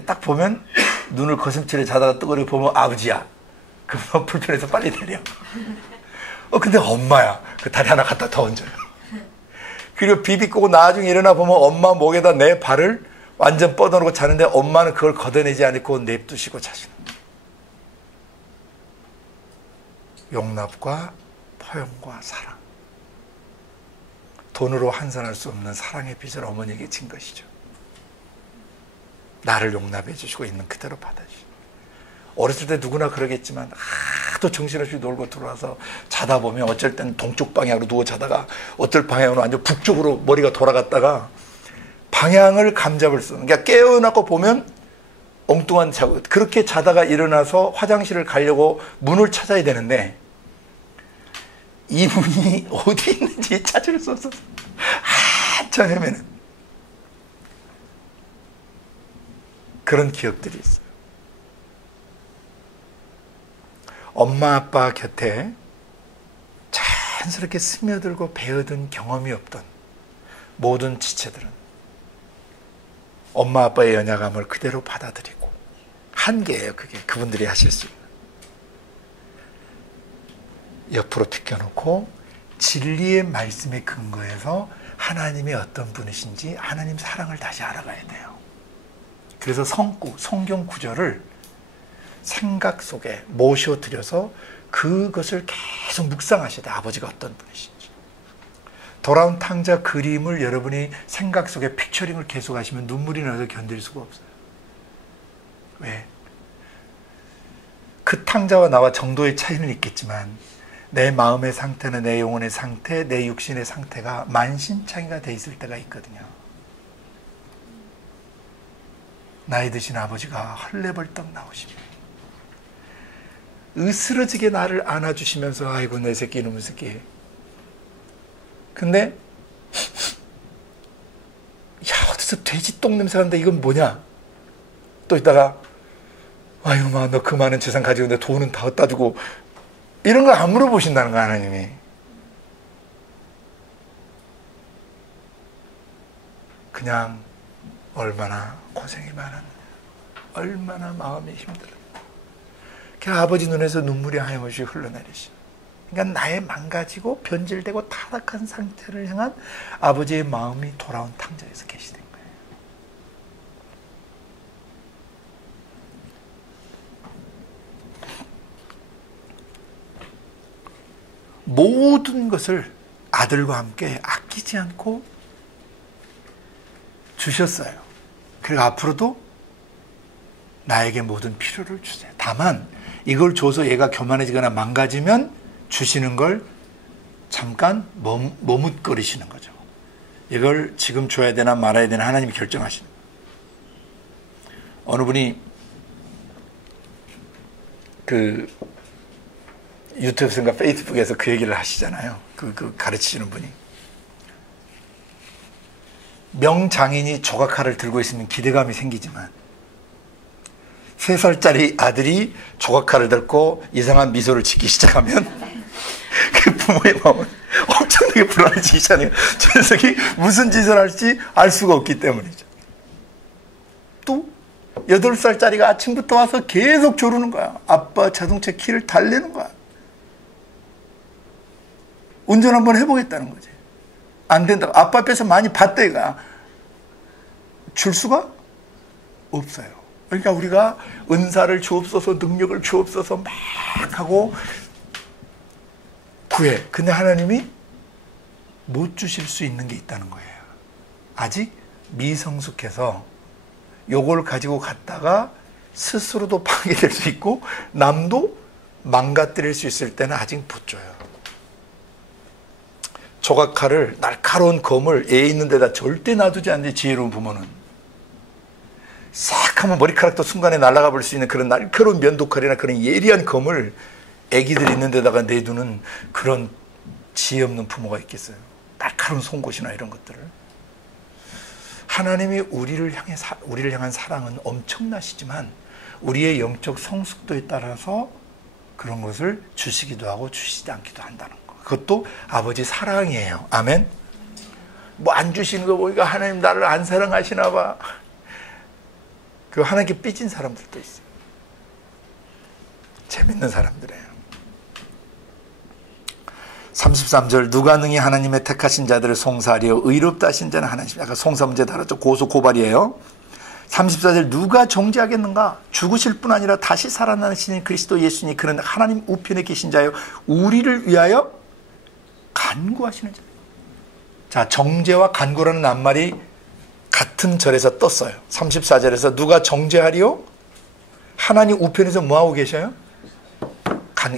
딱 보면 눈을 거슴치려 자다가 뜨거리 보면 아버지야. 그러면 불편해서 빨리 내려. 근데 엄마야. 그 다리 하나 갖다 더 얹어요. 그리고 비비꼬고 나중에 일어나 보면 엄마 목에다 내 발을 완전 뻗어놓고 자는데 엄마는 그걸 걷어내지 않고 냅두시고 자시는 거예요. 용납과 포용과 사랑. 돈으로 환산할 수 없는 사랑의 빚을 어머니에게 진 것이죠. 나를 용납해 주시고 있는 그대로 받아주시고. 어렸을 때 누구나 그러겠지만 하도 정신없이 놀고 들어와서 자다 보면 어쩔 때는 동쪽 방향으로 누워 자다가 어떨 방향으로 완전 북쪽으로 머리가 돌아갔다가 방향을 감잡을 수 없는. 그러니까 깨어나고 보면 엉뚱한 자고 그렇게 자다가 일어나서 화장실을 가려고 문을 찾아야 되는데 이 문이 어디 있는지 찾을 수 없어서 한참 헤매는 그런 기억들이 있어요. 엄마 아빠 곁에 자연스럽게 스며들고 배어든 경험이 없던 모든 지체들은 엄마 아빠의 연약함을 그대로 받아들이고 한계예요. 그게 그분들이 하실 수 있는. 옆으로 비켜놓고 진리의 말씀에 근거해서 하나님이 어떤 분이신지 하나님 사랑을 다시 알아가야 돼요. 그래서 성경 구절을 생각 속에 모셔드려서 그것을 계속 묵상하셔야 돼요. 아버지가 어떤 분이신지. 돌아온 탕자 그림을 여러분이 생각 속에 픽처링을 계속 하시면 눈물이 나서 견딜 수가 없어요. 왜? 그 탕자와 나와 정도의 차이는 있겠지만 내 마음의 상태는 내 영혼의 상태, 내 육신의 상태가 만신창이가 돼 있을 때가 있거든요. 나이 드신 아버지가 헐레벌떡 나오시면 으스러지게 나를 안아주시면서 아이고 내 새끼 이놈의 새끼. 근데 야 어디서 돼지 똥 냄새 나는데 이건 뭐냐? 또 이따가 아이고 마 너 그 많은 재산 가지고 내 돈은 다 갖다 주고 이런 거 안 물어보신다는 거 하나님이. 그냥 얼마나 고생이 많았느냐, 얼마나 마음이 힘들었느냐. 그 아버지 눈에서 눈물이 하염없이 흘러내리시. 그러니까 나의 망가지고 변질되고 타락한 상태를 향한 아버지의 마음이 돌아온 탕자에서 계시된 거예요. 모든 것을 아들과 함께 아끼지 않고 주셨어요. 그리고 앞으로도 나에게 모든 필요를 주세요. 다만 이걸 줘서 얘가 교만해지거나 망가지면 주시는 걸 잠깐 머뭇거리시는 거죠. 이걸 지금 줘야 되나 말아야 되나 하나님이 결정하시는 거예요. 어느 분이 그 유튜브에서인가 페이스북에서 그 얘기를 하시잖아요. 그 가르치시는 분이. 명장인이 조각칼을 들고 있으면 기대감이 생기지만 3살짜리 아들이 조각칼을 들고 이상한 미소를 짓기 시작하면 그 부모의 마음은 엄청나게 불안해지잖아요. 저 녀석이 무슨 짓을 할지 알 수가 없기 때문이죠. 또 8살짜리가 아침부터 와서 계속 조르는 거야. 아빠 자동차 키를 달래는 거야. 운전 한번 해보겠다는 거지. 안 된다고. 아빠 앞에서 많이 봤다 이거야. 줄 수가 없어요. 그러니까 우리가 은사를 주옵소서, 능력을 주옵소서 막 하고 구해. 근데 하나님이 못 주실 수 있는 게 있다는 거예요. 아직 미성숙해서 요걸 가지고 갔다가 스스로도 파괴될 수 있고 남도 망가뜨릴 수 있을 때는 아직 못 줘요. 조각칼을, 날카로운 검을 애 있는 데다 절대 놔두지 않는데 지혜로운 부모는 싹 하면 머리카락도 순간에 날아가 볼 수 있는 그런 날카로운 면도칼이나 그런 예리한 검을 애기들 있는 데다가 내두는 그런 지혜 없는 부모가 있겠어요. 날카로운 송곳이나 이런 것들을. 하나님이 우리를 향한 사랑은 엄청나시지만 우리의 영적 성숙도에 따라서 그런 것을 주시기도 하고 주시지 않기도 한다는 거. 그것도 아버지 사랑이에요. 아멘. 뭐 안 주시는 거 보니까 하나님 나를 안 사랑하시나 봐. 그 하나님께 삐진 사람들도 있어요. 재밌는 사람들이에요. 33절 누가 능히 하나님의 택하신 자들을 송사하리요 의롭다 하신 자는 하나님. 아까 송사 문제 다뤘죠. 고소 고발이에요. 34절 누가 정죄하겠는가? 죽으실 뿐 아니라 다시 살아나는 신인 그리스도 예수니 그는 하나님 우편에 계신 자요 우리를 위하여 간구하시는 자. 자, 정죄와 간구라는 낱말이 같은 절에서 떴어요. 34절에서 누가 정죄하리요? 하나님 우편에서 뭐하고 계셔요?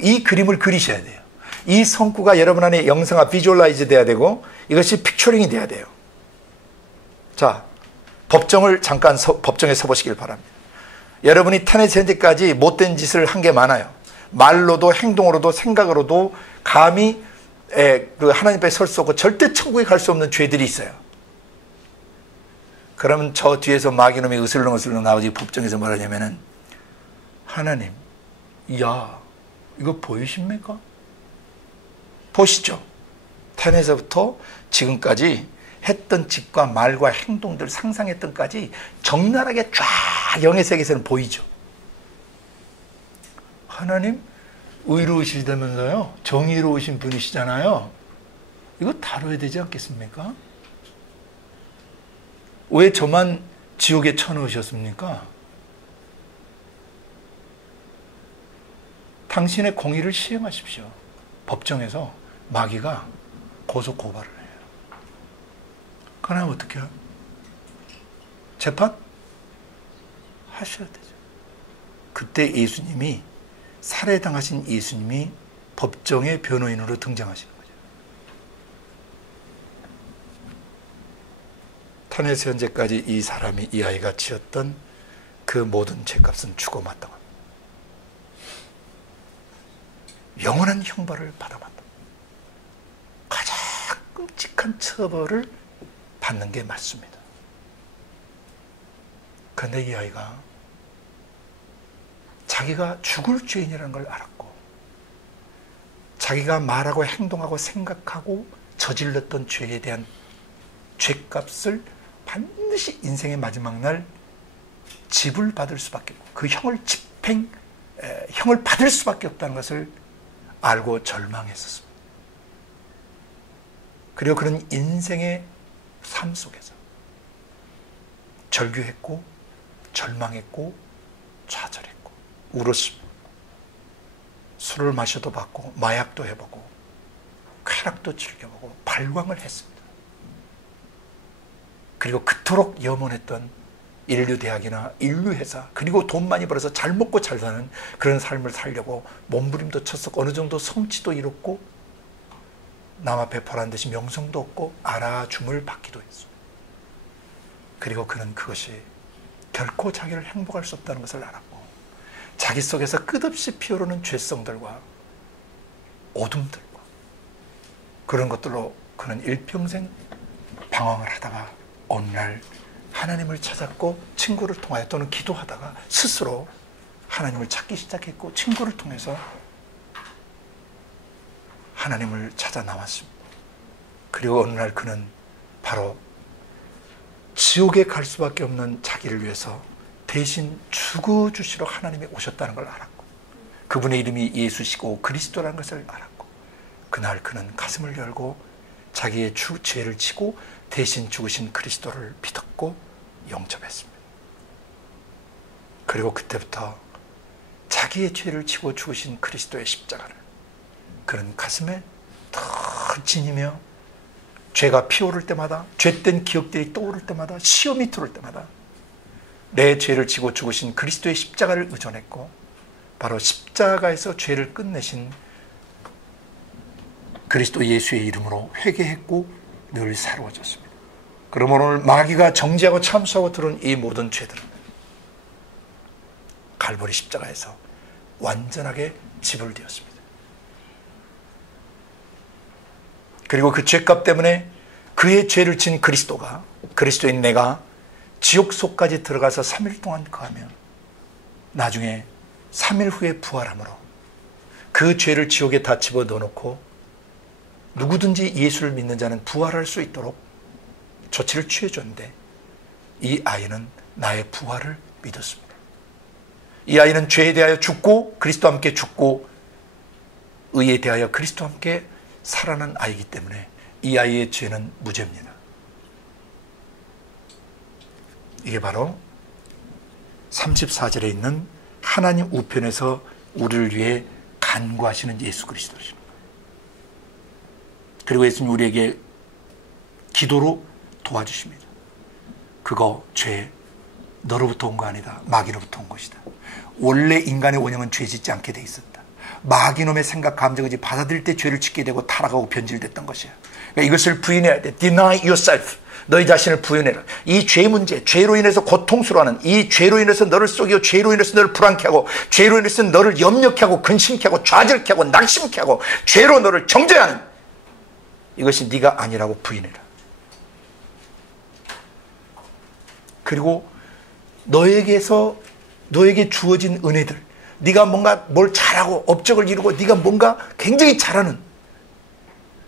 이 그림을 그리셔야 돼요. 이 성구가 여러분 안에 영상화 비주얼라이즈 돼야 되고 이것이 픽처링이 돼야 돼요. 자, 법정을 잠깐 법정에 서보시길 바랍니다. 여러분이 탄핵 현재까지 못된 짓을 한 게 많아요. 말로도 행동으로도 생각으로도 감히 그 하나님 앞에 설 수 없고 절대 천국에 갈 수 없는 죄들이 있어요. 그러면 저 뒤에서 마귀놈이 으슬렁으슬렁 나오지 법정에서 뭐라냐면은 하나님, 야, 이거 보이십니까? 보시죠. 탄에서부터 지금까지 했던 짓과 말과 행동들 상상했던 까지 적나라하게 쫙 영의 세계에서는 보이죠. 하나님 의로우시다면서요. 정의로우신 분이시잖아요. 이거 다뤄야 되지 않겠습니까? 왜 저만 지옥에 쳐넣으셨습니까? 당신의 공의를 시행하십시오. 법정에서 마귀가 고소 고발을 해요. 그러면 어떻게 해요? 재판? 하셔야 되죠. 그때 예수님이 살해당하신 예수님이 법정의 변호인으로 등장하시는 거죠. 탄에서 현재까지 이 사람이 이 아이가 지었던 그 모든 죄값은 주고 마땅합니다. 영원한 형벌을 받아 마땅. 가장 끔찍한 처벌을 받는 게 맞습니다. 그런데 이 아이가 자기가 죽을 죄인이라는 걸 알았고 자기가 말하고 행동하고 생각하고 저질렀던 죄에 대한 죄값을 반드시 인생의 마지막 날 지불받을 수밖에 없고 그 형을 형을 받을 수밖에 없다는 것을 알고 절망했었습니다. 그리고 그런 인생의 삶 속에서 절규했고 절망했고 좌절했고 울었습니다. 술을 마셔도 봤고 마약도 해보고 쾌락도 즐겨보고 발광을 했습니다. 그리고 그토록 염원했던 인류대학이나 인류회사, 그리고 돈 많이 벌어서 잘 먹고 잘 사는 그런 삶을 살려고 몸부림도 쳤었고 어느 정도 성취도 이뤘고 남 앞에 보란듯이 명성도 얻고 알아줌을 받기도 했어요. 그리고 그는 그것이 결코 자기를 행복할 수 없다는 것을 알았고 자기 속에서 끝없이 피어오르는 죄성들과 어둠들과 그런 것들로 그는 일평생 방황을 하다가 어느 날 하나님을 찾았고 친구를 통하여 또는 기도하다가 스스로 하나님을 찾기 시작했고 친구를 통해서 하나님을 찾아 나왔습니다. 그리고 어느 날 그는 바로 지옥에 갈 수밖에 없는 자기를 위해서 대신 죽어주시러 하나님이 오셨다는 걸 알았고 그분의 이름이 예수시고 그리스도라는 것을 알았고 그날 그는 가슴을 열고 자기의 죄를 지고 대신 죽으신 그리스도를 믿었고 영접했습니다. 그리고 그때부터 자기의 죄를 지고 죽으신 그리스도의 십자가를 그는 가슴에 더 지니며 죄가 피오를 때마다 죄된 기억들이 떠오를 때마다 시험이 들어올 때마다 내 죄를 지고 죽으신 그리스도의 십자가를 의존했고 바로 십자가에서 죄를 끝내신 그리스도 예수의 이름으로 회개했고 늘 새로워졌습니다. 그러므로 오늘 마귀가 정죄하고 참수하고 들어온 이 모든 죄들은 갈보리 십자가에서 완전하게 지불되었습니다. 그리고 그 죄값 때문에 그의 죄를 진 그리스도가 그리스도인 내가 지옥 속까지 들어가서 3일 동안 거하며 나중에 3일 후에 부활함으로 그 죄를 지옥에 다 집어넣어놓고 누구든지 예수를 믿는 자는 부활할 수 있도록 조치를 취해줬는데 이 아이는 나의 부활을 믿었습니다. 이 아이는 죄에 대하여 죽고 그리스도와 함께 죽고 의에 대하여 그리스도와 함께 살아난 아이이기 때문에 이 아이의 죄는 무죄입니다. 이게 바로 34절에 있는 하나님 우편에서 우리를 위해 간구하시는 예수 그리스도십니다. 그리고 예수님 우리에게 기도로 도와주십니다. 그거 죄 너로부터 온 거 아니다. 마귀로부터 온 것이다. 원래 인간의 원형은 죄 짓지 않게 돼 있었다. 마귀놈의 생각, 감정, 의지 받아들일 때 죄를 짓게 되고 타락하고 변질됐던 것이야. 그러니까 이것을 부인해야 돼. Deny yourself. 너희 자신을 부인해라. 이 죄 문제, 죄로 인해서 고통스러워하는 이 죄로 인해서 너를 속이고 죄로 인해서 너를 불안케 하고 죄로 인해서 너를 염려케 하고 근심케 하고 좌절케 하고 낙심케 하고 죄로 너를 정죄하는 이것이 네가 아니라고 부인해라. 그리고 너에게 주어진 은혜들, 네가 뭔가 뭘 잘하고 업적을 이루고 네가 뭔가 굉장히 잘하는,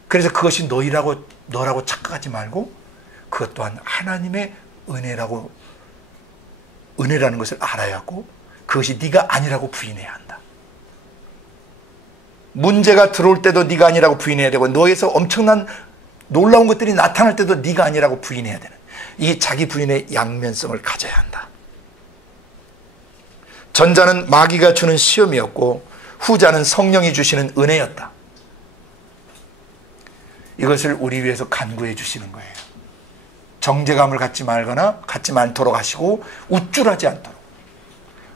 그래서 그것이 너라고 착각하지 말고 그것 또한 하나님의 은혜라는 것을 알아야 하고 그것이 네가 아니라고 부인해야 한다. 문제가 들어올 때도 네가 아니라고 부인해야 되고 너에서 엄청난 놀라운 것들이 나타날 때도 네가 아니라고 부인해야 되는 이 자기 부인의 양면성을 가져야 한다. 전자는 마귀가 주는 시험이었고 후자는 성령이 주시는 은혜였다. 이것을 우리 위해서 간구해 주시는 거예요. 정죄감을 갖지 말거나 갖지 않도록 하시고 우쭐하지 않도록,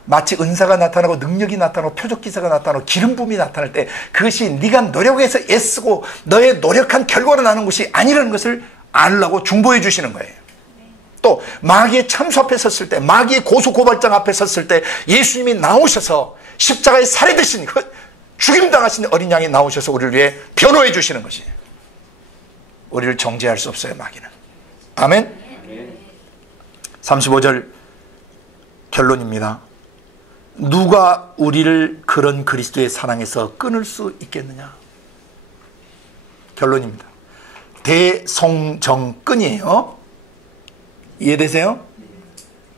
마치 은사가 나타나고 능력이 나타나고 표적기사가 나타나고 기름 부음이 나타날 때 그것이 네가 노력해서 애쓰고 너의 노력한 결과로 나는 것이 아니라는 것을 알라고 중보해 주시는 거예요. 또 마귀의 참수 앞에 섰을 때, 마귀의 고소고발장 앞에 섰을 때 예수님이 나오셔서 십자가에 살해되신 죽임당하신 어린 양이 나오셔서 우리를 위해 변호해 주시는 것이에요. 우리를 정죄할 수 없어요, 마귀는. 아멘. 35절 결론입니다. 누가 우리를 그런 그리스도의 사랑에서 끊을 수 있겠느냐? 결론입니다. 대송정끈이에요. 이해되세요?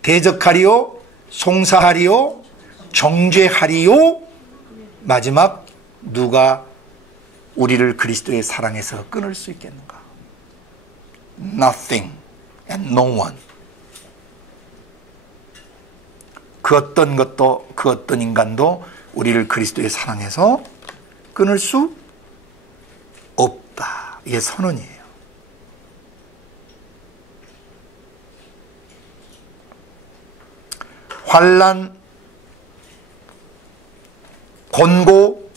대적하리요, 송사하리요, 정죄하리요. 마지막 누가 우리를 그리스도의 사랑에서 끊을 수 있겠는가? Nothing and no one. 그 어떤 것도 그 어떤 인간도 우리를 그리스도의 사랑에서 끊을 수 없다. 이게 선언이에요. 환난, 권고,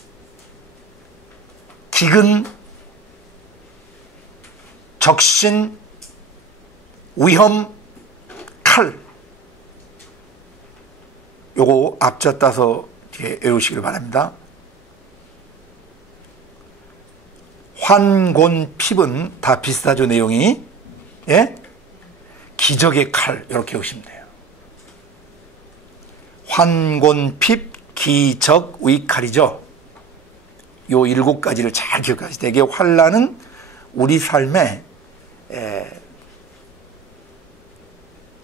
기근, 적신, 위험, 칼. 요거 앞자 따서 외우시길 바랍니다. 환곤핍은 다 비슷하죠, 내용이. 예? 기적의 칼, 이렇게 외우시면 돼요. 환곤핍, 기적, 위칼이죠. 요 7가지를 잘 기억하시죠. 되게 환난은 우리 삶의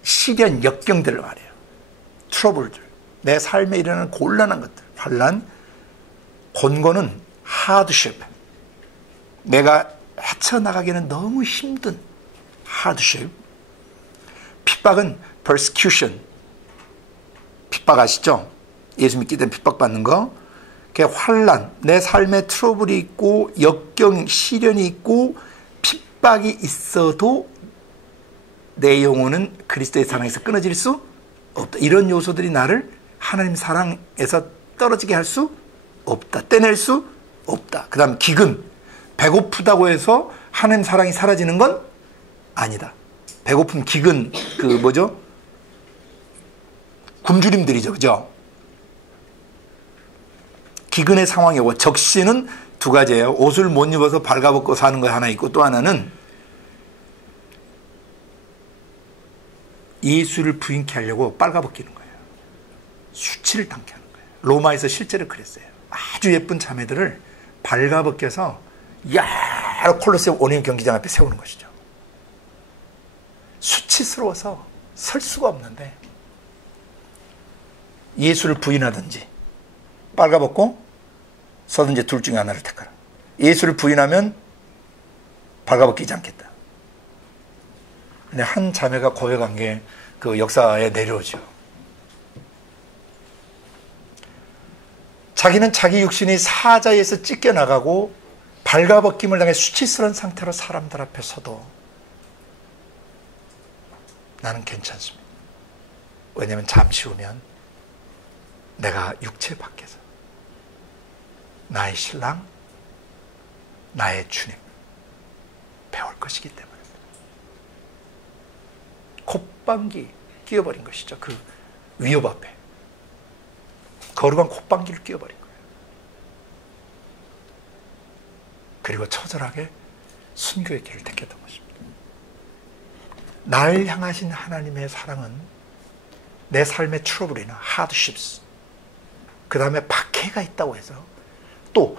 시련, 역경들을 말해요. 트러블들, 내 삶에 일어나는 곤란한 것들. 환난, 권고는 하드십, 내가 헤쳐나가기는 너무 힘든 하드십. 핍박은 persecution, 핍박 아시죠? 예수 믿기 때문에 핍박받는 거. 그게 환난, 내 삶에 트러블이 있고 역경, 시련이 있고 핍박이 있어도 내 영혼은 그리스도의 사랑에서 끊어질 수 없다. 이런 요소들이 나를 하나님 사랑에서 떨어지게 할 수 없다. 떼낼 수 없다. 그 다음 기근, 배고프다고 해서 하나님 사랑이 사라지는 건 아니다. 배고픔, 기근, 그 뭐죠? 굶주림들이죠. 그죠? 기근의 상황이고, 적신은 2가지예요. 옷을 못 입어서 발가벗고 사는 거 하나 있고, 또 하나는 예수를 부인케 하려고 빨가벗기는 거예요. 수치를 당케 하는 거예요. 로마에서 실제로 그랬어요. 아주 예쁜 자매들을 발가벗겨서 여러 콜로세움 온유인 경기장 앞에 세우는 것이죠. 수치스러워서 설 수가 없는데 예수를 부인하든지 빨가벗고 서든지 둘 중에 하나를 택하라. 예수를 부인하면 발가벗기지 않겠다. 근데 한 자매가 고백한 게 그 역사에 내려오죠. 자기는 자기 육신이 사자에서 찢겨나가고 발가벗김을 당해 수치스러운 상태로 사람들 앞에 서도 나는 괜찮습니다. 왜냐하면 잠시 후면 내가 육체 밖에서 나의 신랑, 나의 주님 배울 것이기 때문에 콧방귀 끼워버린 것이죠. 그 위협 앞에 거룩한 콧방귀를 끼워버린 거예요. 그리고 처절하게 순교의 길을 택했던 것입니다. 날 향하신 하나님의 사랑은 내 삶의 트러블이나 하드십스, 그 다음에 박해가 있다고 해서, 또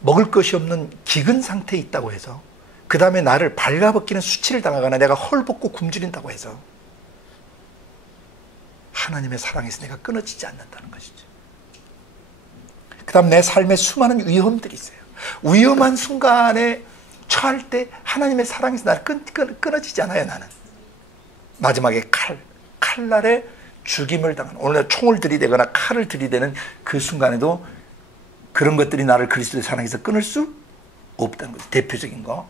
먹을 것이 없는 기근 상태에 있다고 해서, 그 다음에 나를 발가벗기는 수치를 당하거나 내가 헐벗고 굶주린다고 해서 하나님의 사랑에서 내가 끊어지지 않는다는 것이죠. 그 다음 내 삶에 수많은 위험들이 있어요. 위험한 순간에 처할 때 하나님의 사랑에서 나를 끊어지지 않아요. 나는 마지막에 칼날에 죽임을 당하는, 오늘 총을 들이대거나 칼을 들이대는 그 순간에도 그런 것들이 나를 그리스도의 사랑에서 끊을 수 없다는 거죠. 대표적인 거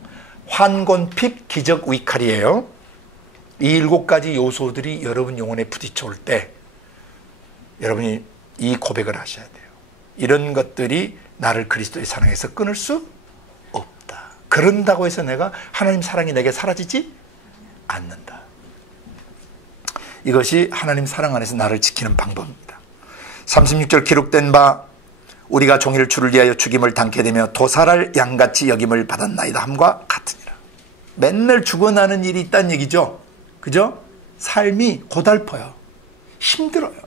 환곤핍, 기적, 위칼이에요. 이 7가지 요소들이 여러분 영혼에 부딪혀올 때 여러분이 이 고백을 하셔야 돼요. 이런 것들이 나를 그리스도의 사랑에서 끊을 수 없다. 그런다고 해서 내가 하나님 사랑이 내게 사라지지 않는다. 이것이 하나님 사랑 안에서 나를 지키는 방법입니다. 36절 기록된 바 우리가 종일 주를 위하여 죽임을 당케 되며 도살할 양같이 여김을 받았나이다 함과 같으니라. 맨날 죽어나는 일이 있다는 얘기죠. 그죠? 삶이 고달퍼요. 힘들어요.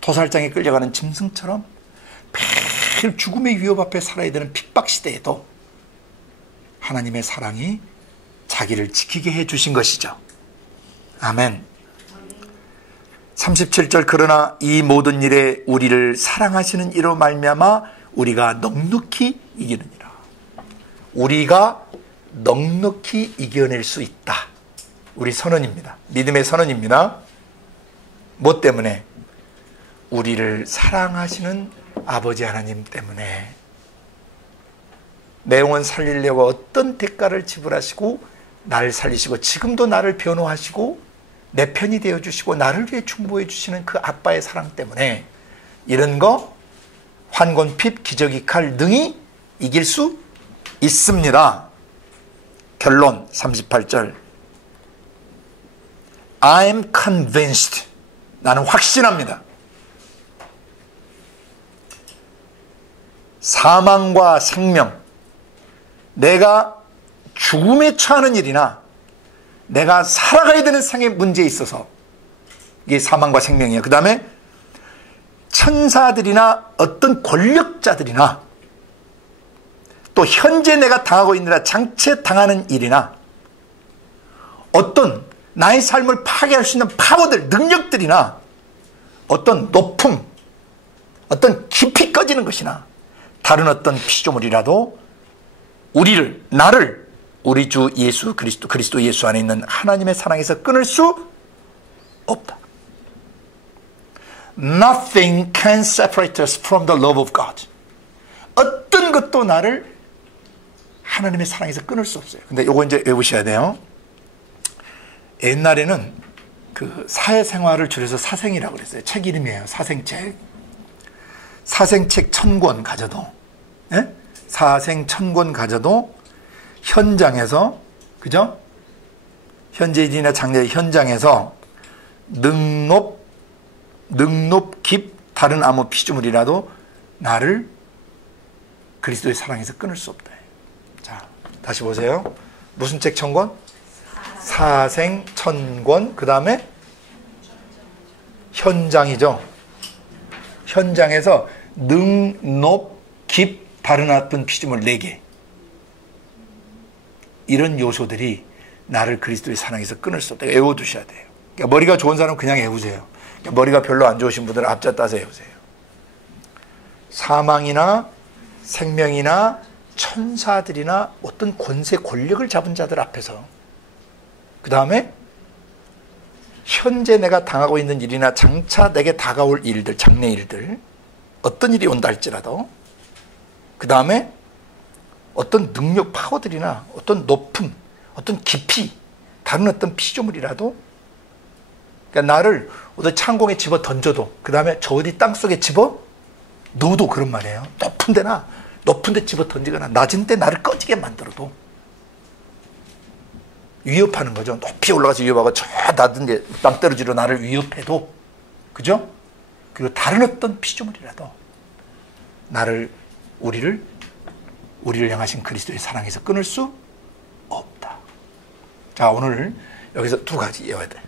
도살장에 끌려가는 짐승처럼 매일 죽음의 위협 앞에 살아야 되는 핍박 시대에도 하나님의 사랑이 자기를 지키게 해주신 것이죠. 아멘. 37절 그러나 이 모든 일에 우리를 사랑하시는 이로 말미암아 우리가 넉넉히 이기느니라. 우리가 넉넉히 이겨낼 수 있다. 우리 선언입니다. 믿음의 선언입니다. 뭐 때문에? 우리를 사랑하시는 아버지 하나님 때문에. 내 영혼 살리려고 어떤 대가를 지불하시고 나를 살리시고 지금도 나를 변호하시고 내 편이 되어주시고 나를 위해 중보해 주시는 그 아빠의 사랑 때문에 이런 거 환곤, 핍, 기저귀, 칼 능히 이길 수 있습니다. 결론 38절 I am convinced. 나는 확신합니다. 사망과 생명, 내가 죽음에 처하는 일이나 내가 살아가야 되는 생의 문제에 있어서 이게 사망과 생명이에요. 그 다음에 천사들이나 어떤 권력자들이나 또 현재 내가 당하고 있느라 장체 당하는 일이나 어떤 나의 삶을 파괴할 수 있는 파워들, 능력들이나 어떤 높음, 어떤 깊이 꺼지는 것이나 다른 어떤 피조물이라도 우리를, 나를 우리 주 예수 그리스도 예수 안에 있는 하나님의 사랑에서 끊을 수 없다. Nothing can separate us from the love of God. 어떤 것도 나를 하나님의 사랑에서 끊을 수 없어요. 근데 요거 이제 외우셔야 돼요. 옛날에는 그 사회생활을 줄여서 사생이라고 그랬어요. 책 이름이에요. 사생책. 사생책 1000권 가져도, 예? 사생 1000권 가져도 현장에서, 그죠? 현재일이나 장례 현장에서 능높, 깊, 다른 아무 피조물이라도 나를 그리스도의 사랑에서 끊을 수 없다. 자, 다시 보세요. 무슨 책 1000권? 사생 1000권. 그 다음에 현장이죠. 현장에서 능높, 깊, 다른 어떤 피조물 4개. 이런 요소들이 나를 그리스도의 사랑에서 끊을 수 없다. 외워두셔야 돼요. 그러니까 머리가 좋은 사람은 그냥 외우세요. 그러니까 머리가 별로 안 좋으신 분들은 앞자 따서 외우세요. 사망이나 생명이나 천사들이나 어떤 권세 권력을 잡은 자들 앞에서, 그 다음에 현재 내가 당하고 있는 일이나 장차 내게 다가올 일들, 장래 일들, 어떤 일이 온다 할지라도, 그 다음에 어떤 능력 파워들이나 어떤 높음, 어떤 깊이, 다른 어떤 피조물이라도, 그러니까 나를 어디 창공에 집어 던져도, 그 다음에 저 어디 땅속에 집어 넣어도 그런 말이에요. 높은 데 집어 던지거나 낮은 데 나를 꺼지게 만들어도 위협하는 거죠. 높이 올라가서 위협하고 저 낮은 데 땅떨어지로 나를 위협해도, 그죠? 그리고 다른 어떤 피조물이라도 나를, 우리를 향하신 그리스도의 사랑에서 끊을 수 없다. 자, 오늘 여기서 두 가지 외워야 돼.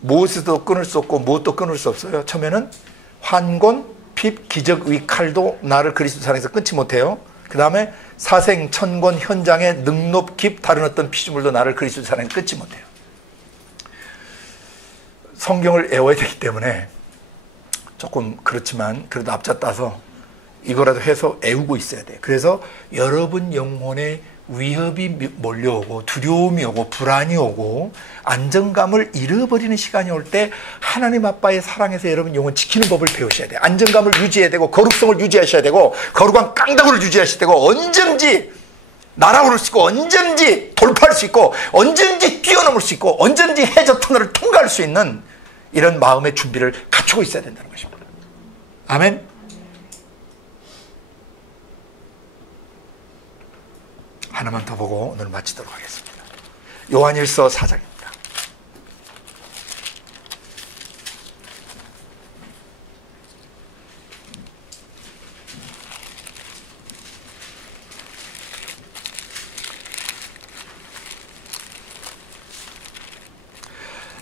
무엇에도 끊을 수 없고 무엇도 끊을 수 없어요. 처음에는 환곤, 핍, 기적의 칼도 나를 그리스도 사랑에서 끊지 못해요. 그 다음에 사생, 천권, 현장의 능높, 깊, 다른 어떤 피조물도 나를 그리스도 사랑에서 끊지 못해요. 성경을 외워야 되기 때문에 조금 그렇지만 그래도 앞자 따서 이거라도 해서 외우고 있어야 돼요. 그래서 여러분 영혼에 위협이 몰려오고 두려움이 오고 불안이 오고 안정감을 잃어버리는 시간이 올 때 하나님 아빠의 사랑에서 여러분 영혼 지키는 법을 배우셔야 돼요. 안정감을 유지해야 되고 거룩성을 유지하셔야 되고 거룩한 깡다구를 유지하셔야 되고 언제든지 날아오를 수 있고 언제든지 돌파할 수 있고 언제든지 뛰어넘을 수 있고 언제든지 해저 터널을 통과할 수 있는 이런 마음의 준비를 갖추고 있어야 된다는 것입니다. 아멘. 하나만 더 보고 오늘 마치도록 하겠습니다. 요한일서 4장입니다.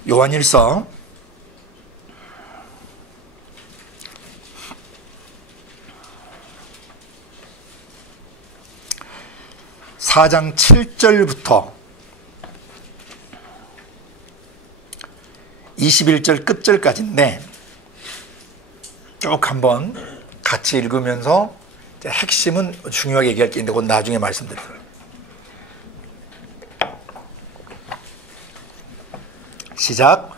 요한일서 4장 7절부터 21절 끝절까지인데 쭉 한번 같이 읽으면서 핵심은 중요하게 얘기할 게 있는데 그건 나중에 말씀드릴게요. 시작.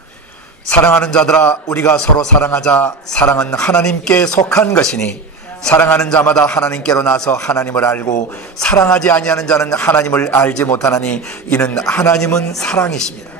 사랑하는 자들아 우리가 서로 사랑하자. 사랑은 하나님께 속한 것이니 사랑하는 자마다 하나님께로 나서 하나님을 알고 사랑하지 아니하는 자는 하나님을 알지 못하나니 이는 하나님은 사랑이십니다.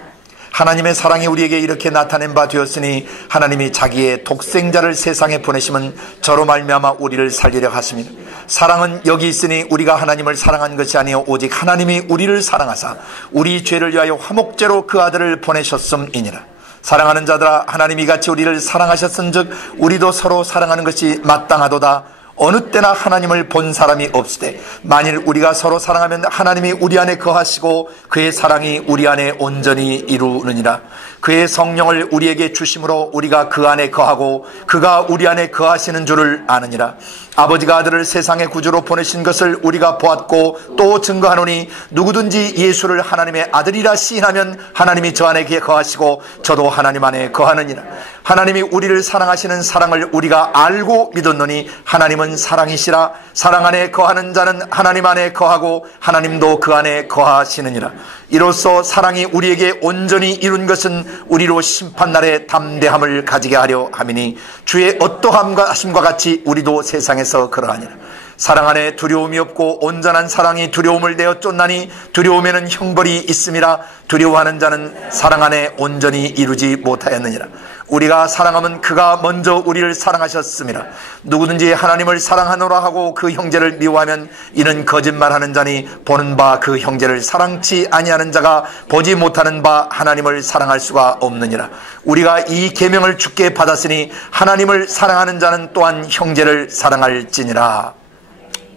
하나님의 사랑이 우리에게 이렇게 나타낸 바 되었으니 하나님이 자기의 독생자를 세상에 보내심은 저로 말미암아 우리를 살리려 하심이라. 사랑은 여기 있으니 우리가 하나님을 사랑한 것이 아니요 오직 하나님이 우리를 사랑하사 우리 죄를 위하여 화목제로 그 아들을 보내셨음이니라. 사랑하는 자들아 하나님이 같이 우리를 사랑하셨은즉 우리도 서로 사랑하는 것이 마땅하도다. 어느 때나 하나님을 본 사람이 없으되 만일 우리가 서로 사랑하면 하나님이 우리 안에 거하시고 그의 사랑이 우리 안에 온전히 이루느니라. 그의 성령을 우리에게 주심으로 우리가 그 안에 거하고 그가 우리 안에 거하시는 줄을 아느니라. 아버지가 아들을 세상의 구주로 보내신 것을 우리가 보았고 또 증거하노니 누구든지 예수를 하나님의 아들이라 시인하면 하나님이 저 안에 거하시고 저도 하나님 안에 거하느니라. 하나님이 우리를 사랑하시는 사랑을 우리가 알고 믿었노니 하나님은 사랑이시라. 사랑 안에 거하는 자는 하나님 안에 거하고 하나님도 그 안에 거하시느니라. 이로써 사랑이 우리에게 온전히 이룬 것은 우리로 심판날에 담대함을 가지게 하려 함이니 주의 어떠함과 하심과 같이 우리도 세상에서 그러하니라. 사랑 안에 두려움이 없고 온전한 사랑이 두려움을 내어 쫓나니 두려움에는 형벌이 있음이라. 두려워하는 자는 사랑 안에 온전히 이루지 못하였느니라. 우리가 사랑하면 그가 먼저 우리를 사랑하셨음이라. 누구든지 하나님을 사랑하노라 하고 그 형제를 미워하면 이는 거짓말하는 자니 보는 바 그 형제를 사랑치 아니하는 자가 보지 못하는 바 하나님을 사랑할 수가 없느니라. 우리가 이 계명을 주께 받았으니 하나님을 사랑하는 자는 또한 형제를 사랑할지니라.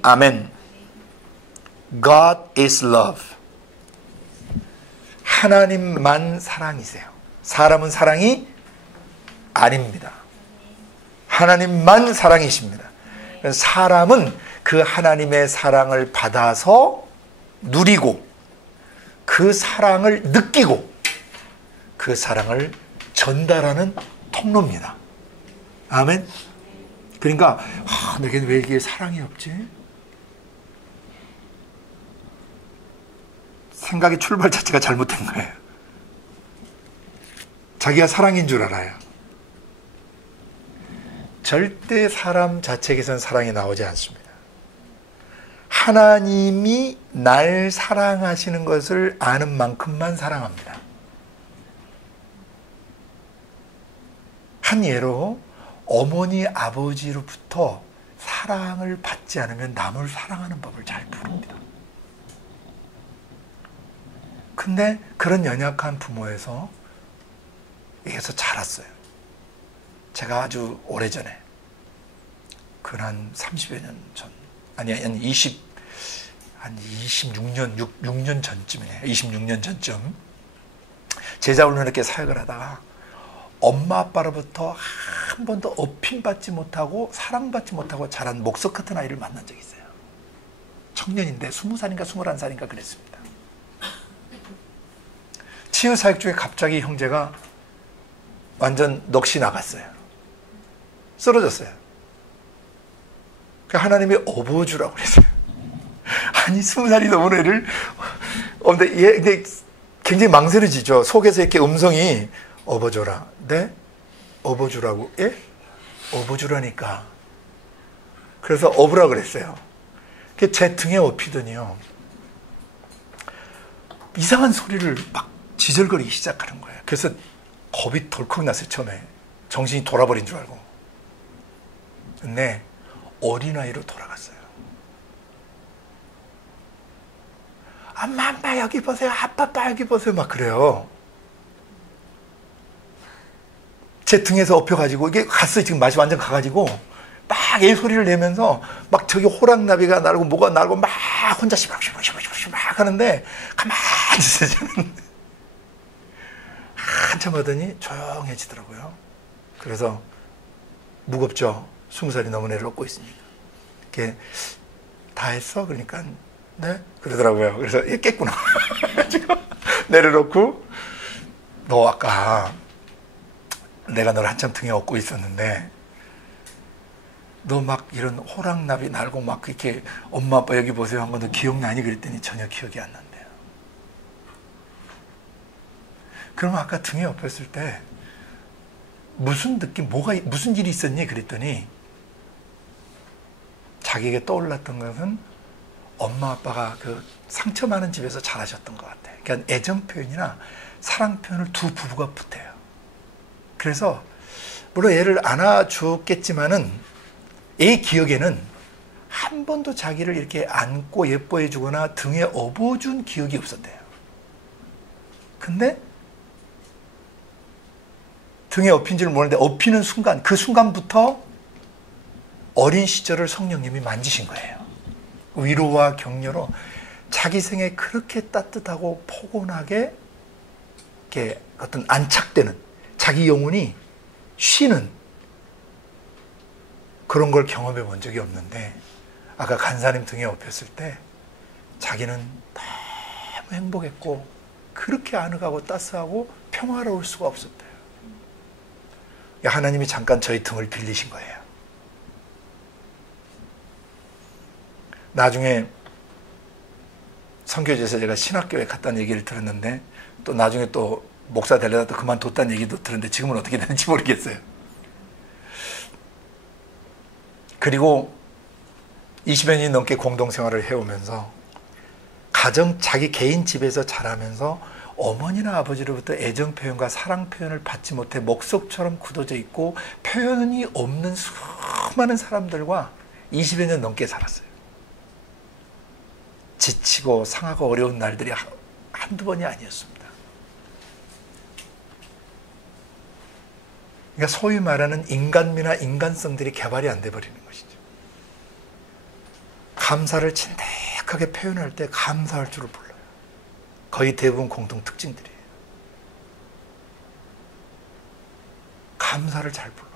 아멘. God is love. 하나님만 사랑이세요. 사람은 사랑이 아닙니다. 하나님만 사랑이십니다. 사람은 그 하나님의 사랑을 받아서 누리고 그 사랑을 느끼고 그 사랑을 전달하는 통로입니다. 아멘. 그러니까 내게는 왜 이게 사랑이 없지? 생각의 출발 자체가 잘못된 거예요. 자기가 사랑인 줄 알아요. 절대 사람 자체에게서는 사랑이 나오지 않습니다. 하나님이 날 사랑하시는 것을 아는 만큼만 사랑합니다. 한 예로 어머니 아버지로부터 사랑을 받지 않으면 남을 사랑하는 법을 잘 모릅니다. 근데 그런 연약한 부모에서 자랐어요. 제가 아주 오래전에 한 30여 년 전, 한 26년 전쯤이네요. 26년 전쯤 제자훈련학교 사역을 하다가 엄마 아빠로부터 한 번도 어필받지 못하고 사랑받지 못하고 자란 목석 같은 아이를 만난 적이 있어요. 청년인데 20살인가 21살인가 그랬습니다. 치유사역 중에 갑자기 형제가 완전 넋이 나갔어요. 쓰러졌어요. 하나님이 업어주라고 그랬어요. 아니 20살이 넘은 애를 근데 굉장히 망설여지죠. 속에서 이렇게 음성이 업어줘라. 네? 업어주라고. 예? 업어주라니까. 그래서 업으라 그랬어요. 제 등에 업히더니요 이상한 소리를 막 지절거리기 시작하는 거예요. 그래서 겁이 덜컥 났어요. 처음에 정신이 돌아버린 줄 알고. 근데 어린아이로 돌아갔어요. 엄마 여기 보세요. 아빠 여기 보세요. 막 그래요. 제 등에서 업혀가지고 이게 갔어요. 지금 맛이 완전 가가지고 막 애 소리를 내면서 막 저기 호랑나비가 날고 뭐가 날고 막 혼자 시박시박시박시박 막 하는데 가만히 있어요. 저는 한참 하더니 조용해지더라고요. 그래서 무겁죠. 20살이 넘은 애를 업고 있으니까. 이렇게 다 했어? 그러니까 네? 그러더라고요. 그래서 얘 깼구나. 내려놓고 너 아까 내가 너를 한참 등에 업고 있었는데 너 막 이런 호랑나비 날고 막 이렇게 엄마 아빠 여기 보세요 한 거 너 기억나니? 그랬더니 전혀 기억이 안 난대요. 그러면 아까 등에 업혔을 때 무슨 느낌, 무슨 일이 있었니? 그랬더니 자기에게 떠올랐던 것은 엄마 아빠가 그 상처 많은 집에서 자라셨던 것 같아요. 그러니까 애정 표현이나 사랑 표현을 두 부부가 붙여요. 그래서 물론 애를 안아주었겠지만은 애 기억에는 한 번도 자기를 이렇게 안고 예뻐해 주거나 등에 업어준 기억이 없었대요. 근데 등에 업힌 줄 모르는데 업히는 순간, 그 순간부터 어린 시절을 성령님이 만지신 거예요. 위로와 격려로 자기 생에 그렇게 따뜻하고 포근하게 이렇게 어떤 안착되는, 자기 영혼이 쉬는 그런 걸 경험해 본 적이 없는데 아까 간사님 등에 업혔을 때 자기는 너무 행복했고 그렇게 아늑하고 따스하고 평화로울 수가 없었대요. 하나님이 잠깐 저희 등을 빌리신 거예요. 나중에 선교지에서 제가 신학교에 갔다는 얘기를 들었는데 또 나중에 또 목사 되려다 또 그만뒀다는 얘기도 들었는데 지금은 어떻게 되는지 모르겠어요. 그리고 20여 년이 넘게 공동생활을 해오면서 자기 개인 집에서 자라면서 어머니나 아버지로부터 애정 표현과 사랑 표현을 받지 못해 목석처럼 굳어져 있고 표현이 없는 수많은 사람들과 20여 년 넘게 살았어요. 지치고 상하고 어려운 날들이 한두 번이 아니었습니다. 그러니까 소위 말하는 인간미나 인간성들이 개발이 안 돼버리는 것이죠. 감사를 진득하게 표현할 때 감사할 줄을 몰라요. 거의 대부분 공통 특징들이에요. 감사를 잘 불러요.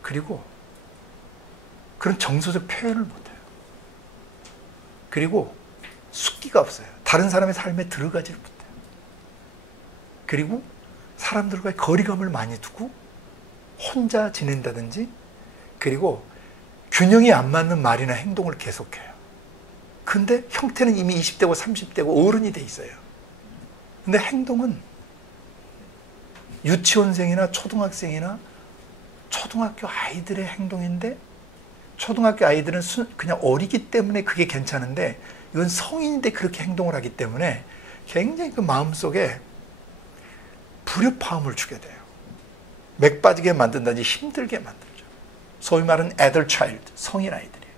그리고 그런 정서적 표현을 못해요. 그리고 숙기가 없어요. 다른 사람의 삶에 들어가지를 못해요. 그리고 사람들과의 거리감을 많이 두고 혼자 지낸다든지, 그리고 균형이 안 맞는 말이나 행동을 계속해요. 근데 형태는 이미 20대고 30대고 어른이 돼 있어요. 근데 행동은 유치원생이나 초등학생이나 초등학교 아이들의 행동인데, 초등학교 아이들은 그냥 어리기 때문에 그게 괜찮은데 이건 성인인데 그렇게 행동을 하기 때문에 굉장히 그 마음속에 불협화음을 주게 돼요. 맥 빠지게 만든다든지 힘들게 만들죠. 소위 말하는 adult child, 성인 아이들이에요.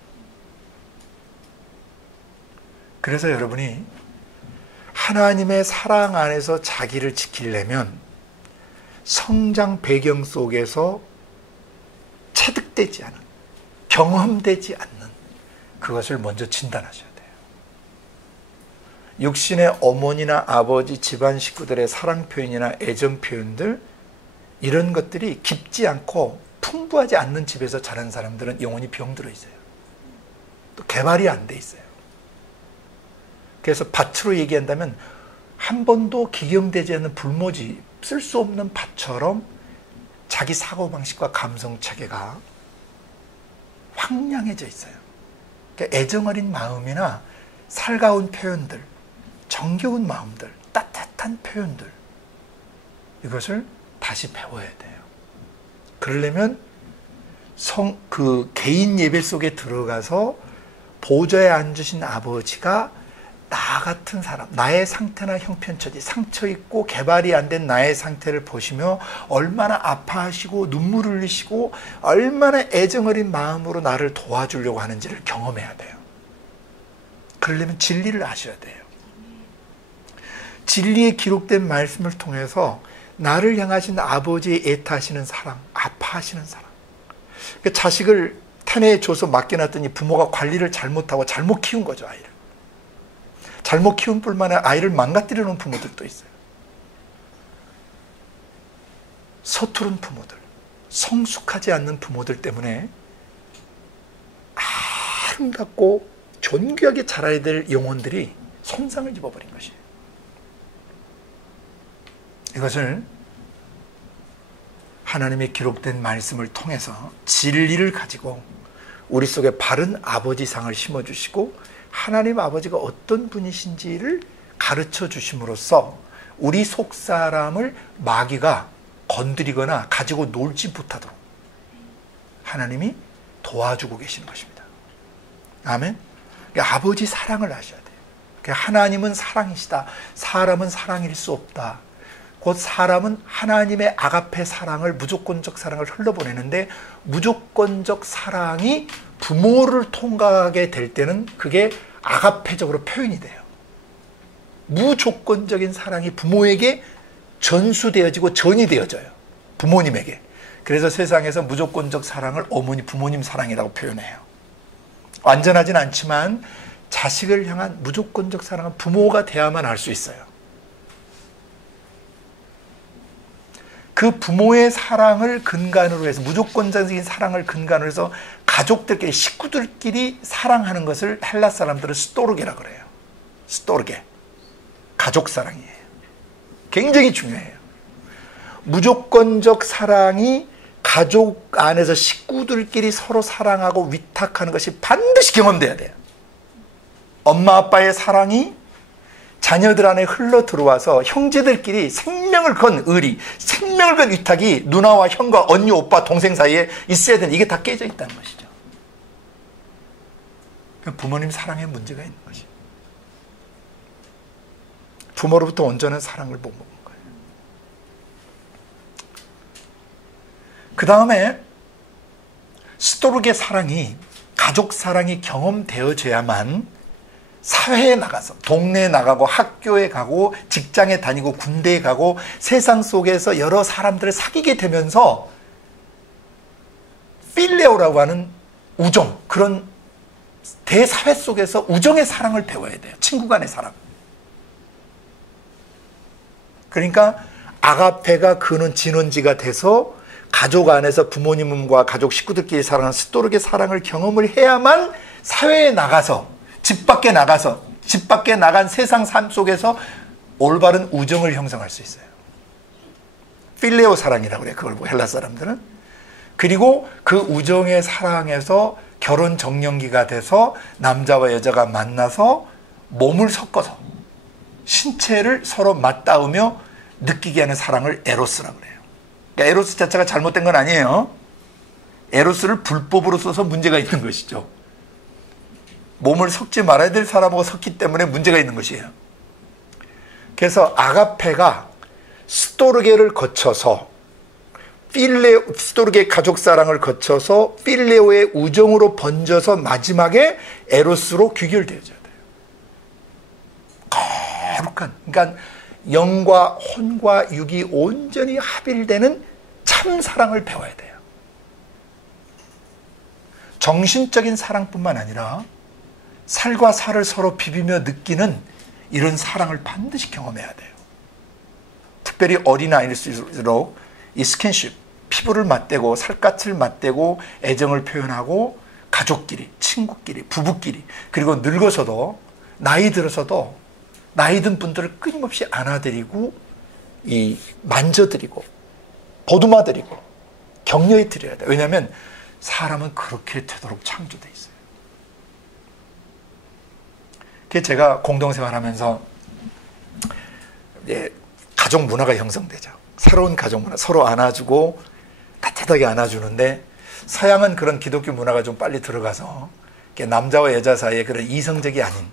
그래서 여러분이 하나님의 사랑 안에서 자기를 지키려면 성장 배경 속에서 체득되지 않은, 경험되지 않는 그것을 먼저 진단하셔야 돼요. 육신의 어머니나 아버지, 집안 식구들의 사랑 표현이나 애정 표현들, 이런 것들이 깊지 않고 풍부하지 않는 집에서 자란 사람들은 영혼이 병들어 있어요. 또 개발이 안 돼 있어요. 그래서 밭으로 얘기한다면 한 번도 기경되지 않는 불모지, 쓸 수 없는 밭처럼 자기 사고방식과 감성체계가 황량해져 있어요. 그러니까 애정어린 마음이나 살가운 표현들, 정겨운 마음들, 따뜻한 표현들, 이것을 다시 배워야 돼요. 그러려면 그 개인 예배 속에 들어가서 보좌에 앉으신 아버지가 나 같은 사람, 나의 상태나 형편처지, 상처 있고 개발이 안 된 나의 상태를 보시며 얼마나 아파하시고 눈물 흘리시고 얼마나 애정어린 마음으로 나를 도와주려고 하는지를 경험해야 돼요. 그러려면 진리를 아셔야 돼요. 진리에 기록된 말씀을 통해서 나를 향하신 아버지의 애타하시는 사랑, 아파하시는 사랑. 그러니까 자식을 태내줘서 맡겨놨더니 부모가 관리를 잘못하고 잘못 키운 거죠, 아이를. 잘못 키운 뿐만 아니라 아이를 망가뜨려 놓은 부모들도 있어요. 서투른 부모들, 성숙하지 않는 부모들 때문에 아름답고 존귀하게 자라야 될 영혼들이 손상을 입어버린 것이에요. 이것을 하나님의 기록된 말씀을 통해서 진리를 가지고 우리 속에 바른 아버지상을 심어주시고 하나님 아버지가 어떤 분이신지를 가르쳐 주심으로써 우리 속 사람을 마귀가 건드리거나 가지고 놀지 못하도록 하나님이 도와주고 계시는 것입니다. 아멘. 그러니까 아버지 사랑을 아셔야 돼요. 그러니까 하나님은 사랑이시다. 사람은 사랑일 수 없다. 곧 사람은 하나님의 아가페 사랑을, 무조건적 사랑을 흘러보내는데 무조건적 사랑이 부모를 통과하게 될 때는 그게 아가페적으로 표현이 돼요. 무조건적인 사랑이 부모에게 전수되어지고 전이 되어져요. 부모님에게. 그래서 세상에서 무조건적 사랑을 어머니, 부모님 사랑이라고 표현해요. 완전하진 않지만 자식을 향한 무조건적 사랑은 부모가 돼야만 할 수 있어요. 그 부모의 사랑을 근간으로 해서, 무조건적인 사랑을 근간으로 해서 가족들끼리, 식구들끼리 사랑하는 것을 헬라 사람들은 스토르게라고 그래요. 스토르게. 가족 사랑이에요. 굉장히 중요해요. 무조건적 사랑이 가족 안에서 식구들끼리 서로 사랑하고 위탁하는 것이 반드시 경험돼야 돼요. 엄마 아빠의 사랑이 자녀들 안에 흘러 들어와서 형제들끼리 생명을 건 의리, 생명을 건 위탁이 누나와 형과 언니, 오빠, 동생 사이에 있어야 되는, 이게 다 깨져 있다는 것이죠. 부모님 사랑에 문제가 있는 것이죠. 부모로부터 온전한 사랑을 못 먹은 거예요. 그 다음에 스토르게 사랑이, 가족 사랑이 경험되어져야만 사회에 나가서, 동네에 나가고 학교에 가고 직장에 다니고 군대에 가고 세상 속에서 여러 사람들을 사귀게 되면서 필레오라고 하는 우정, 그런 대사회 속에서 우정의 사랑을 배워야 돼요. 친구 간의 사랑. 그러니까 아가페가 그는 진원지가 돼서 가족 안에서 부모님과 가족 식구들끼리 사랑하는 스토르게 사랑을 경험을 해야만 사회에 나가서, 집 밖에 나가서, 집 밖에 나간 세상 삶 속에서 올바른 우정을 형성할 수 있어요. 필레오 사랑이라고 그래요. 그걸 헬라 사람들은. 그리고 그 우정의 사랑에서 결혼 정년기가 돼서 남자와 여자가 만나서 몸을 섞어서 신체를 서로 맞닿으며 느끼게 하는 사랑을 에로스라고 그래요. 그러니까 에로스 자체가 잘못된 건 아니에요. 에로스를 불법으로 써서 문제가 있는 것이죠. 몸을 섞지 말아야 될 사람하고 섞기 때문에 문제가 있는 것이에요. 그래서 아가페가 스토르게를 거쳐서 스토르게 가족 사랑을 거쳐서 필레오의 우정으로 번져서 마지막에 에로스로 귀결되어져야 돼요. 거룩한, 그러니까 영과 혼과 육이 온전히 합일되는 참 사랑을 배워야 돼요. 정신적인 사랑뿐만 아니라 살과 살을 서로 비비며 느끼는 이런 사랑을 반드시 경험해야 돼요. 특별히 어린아이일수록 이 스킨십, 피부를 맞대고 살갗을 맞대고 애정을 표현하고 가족끼리, 친구끼리, 부부끼리, 그리고 늙어서도, 나이 들어서도 나이 든 분들을 끊임없이 안아드리고 만져드리고 보듬어드리고 격려해 드려야 돼요. 왜냐하면 사람은 그렇게 되도록 창조되어 있어요. 그게 제가 공동생활하면서 가족 문화가 형성되죠. 새로운 가족 문화, 서로 안아주고 따뜻하게 안아주는데, 서양은 그런 기독교 문화가 좀 빨리 들어가서 남자와 여자 사이에 그런 이성적이 아닌